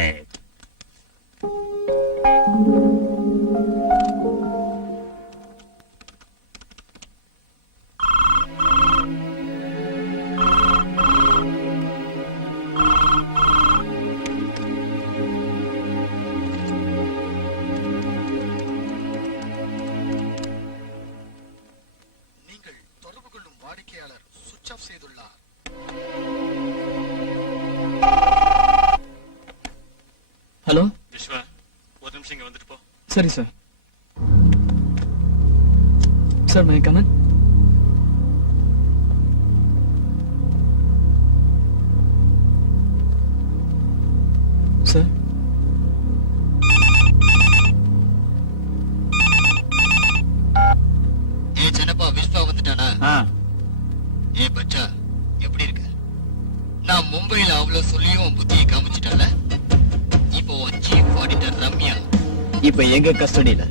நீங்கள் தொடர்பு கொள்ளும் வாடிக்கையாளர் சுவிட்ச் ஆஃப் செய்துள்ளார். ஹலோ விஸ்வா, ஒரு நிமிஷம் இங்க வந்துட்டு போ. சரி sir. Sir may I come in. Sir ஏ சின்னப்பா, விஸ்வா வந்துட்டானா? ஆ, ஏ பச்சா, எப்படி இருக்க? நான் மும்பைல அவ்வளவு சொல்லியும் புத்தியை காமிச்சிட்டல. இப்போ சீஃப் ஆடிட்டர் ரம்யா இப்ப எங்க கஸ்டடியில.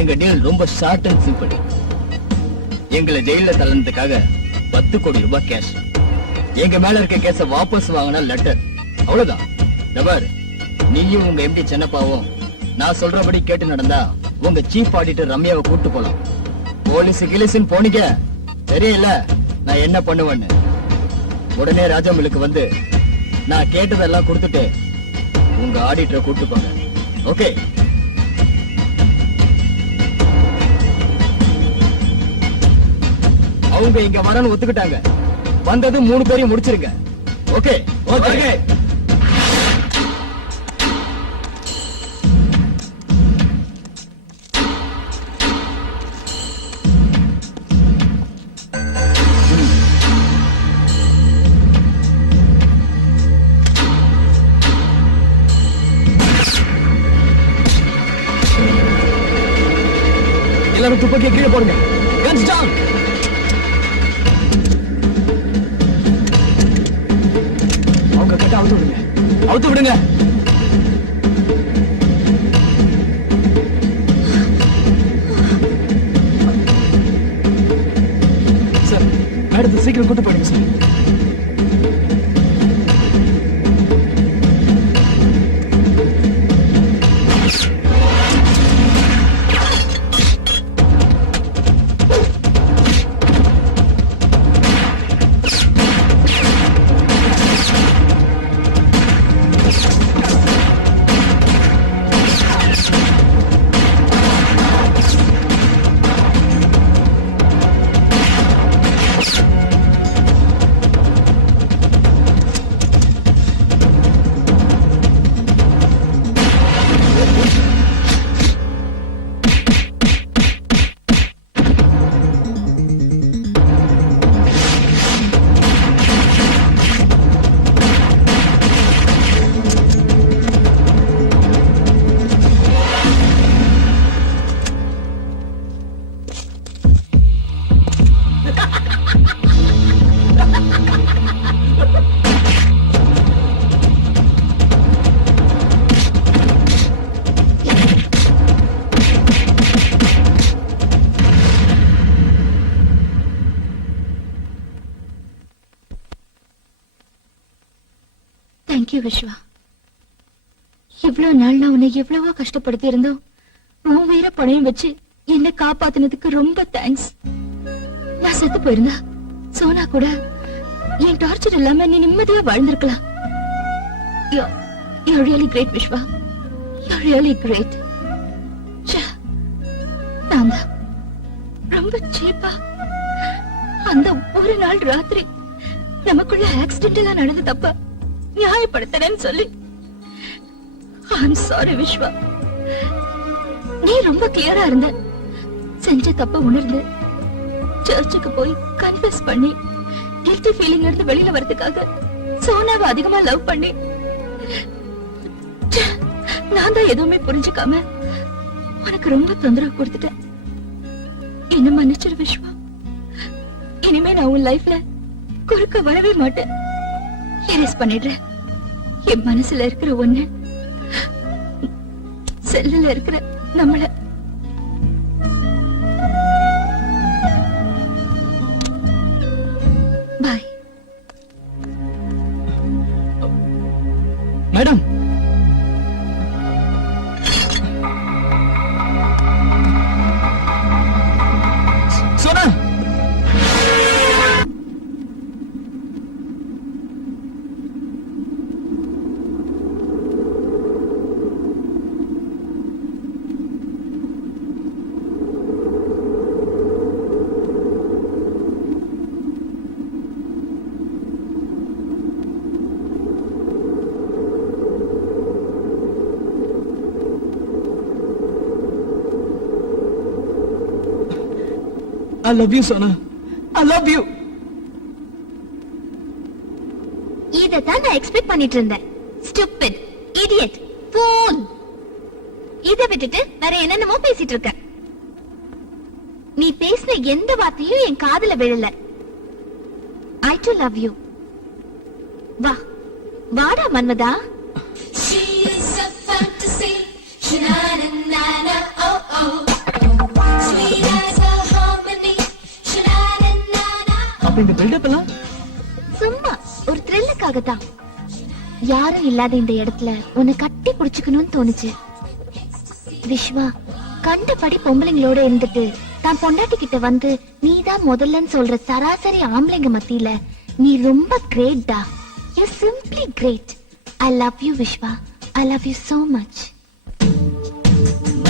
எங்க டீல் ரொம்ப ஷார்ட் அண்ட் சிம்பிள். எங்களை ஜெயில தள்ளனதுக்காக 10 கோடி ரூபாய் கேஷ். எங்க மேல இருக்க கேஸ வாபஸ் வாங்கின லெட்டர். அவ்வளவுதான். நபர், நீயும் உங்க எம்டி சென்னப்பாவும் நான் சொல்றபடி கேட்டு நடந்தா உங்க சீஃப் ஆடிட்டர் ரம்யாவை கூட்டு போலாம். போலீஸ் கிலிஸ்ன்னு போனீங்க தெரியல நான் என்ன பண்ணுவேன்னு. உடனே ராஜாமிலுக்கு வந்து நான் கேட்டதெல்லாம் கொடுத்துட்டு உங்க ஆடிட்டரை கூட்டு போங்க. ஓகே? அவங்க இங்க வரன்னு ஒத்துக்கிட்டாங்க. வந்தது 3 பேரையும் முடிச்சிருங்க. ஓகே? ஓகே. எல்லாரும் துப்பாக்கியை கீழே போடுங்க. Guns down. அவங்க கட்ட அவுத்து விடுங்க. அவுத்து விடுங்க. சார், அடுத்து சீக்கிரம் கூட்டு போயிடுங்க சார். தேங்க்யூ விஸ்வா. இவ்வளவு நாள் நான் உன்னை எவ்வளவோ கஷ்டப்படுத்தி இருந்தோம். உன் உயிரை பணையம் வச்சு என்னை காப்பாத்தினதுக்கு ரொம்ப தேங்க்ஸ். நான் செத்து போயிருந்தா சோனா கூட என் டார்ச்சர் இல்லாம நீ நிம்மதியா வாழ்ந்திருக்கலாம். You're really great, Vishwa. You're really great. நான் தான் ரொம்ப சீப்பா அந்த ஒரு நாள் ராத்திரி நமக்குள்ள ஆக்சிடென்டலா நடந்த தப்ப நியாயப்படுத்துறேன்னு சொல்லி I'm sorry, விஸ்வா. நீ ரொம்ப கிளியரா இருந்த. செஞ்ச தப்ப உணர்ந்து சர்ச்சுக்கு போய் கன்ஃபஸ் பண்ணி கில்ட்டி ஃபீலிங்ல இருந்து வெளியில வரதுக்காக சோனாவை அதிகமா லவ் பண்ணி நான் தான் எதுவுமே புரிஞ்சுக்காம உனக்கு ரொம்ப தொந்தரவு கொடுத்துட்டேன். என்ன மன்னிச்சிரு விஸ்வா. இனிமே நான் உன் லைஃப்ல குறுக்க வரவே மாட்டேன். எரேஸ் பண்ணிடுறேன். என் மனசுல இருக்கிற ஒண்ணு செல்லுல இருக்கிற நம்மள bye. Madam, Sona, I love you, Sona. I love you. இதத்தான் நான் எக்ஸ்பெக்ட் பண்ணிட்டு இருந்தேன். Stupid, idiot, fool. இத விட்டுட்டு வேற என்னென்னமோ பேசிட்டு இருக்க. நீ பேசின எந்த வார்த்தையும் என் காதுல விழல. I too love you. வா, வாடா மன்மதா. She is a fantasy. Sha-na-na-na-na, oh oh. Sweet as a harmony. Sha-na-na-na-na. அப்ப இந்த பில்டப் எல்லாம் சும்மா ஒரு த்ரில்லுக்காக தான். யாரும் இல்லாத இந்த இடத்துல உன்னை கட்டி புடிச்சுக்கணும்னு தோணுச்சு. விஸ்வா, கண்டபடி பொம்பளைங்களோட இருந்துட்டு தான் பொண்டாட்டி கிட்ட வந்து நீதான் முதல்லன்னு சொல்ற சராசரி ஆம்பளைங்க மத்தியில நீ ரொம்ப கிரேட் டா. You're simply great. I love you, Vishwa. I love you so much.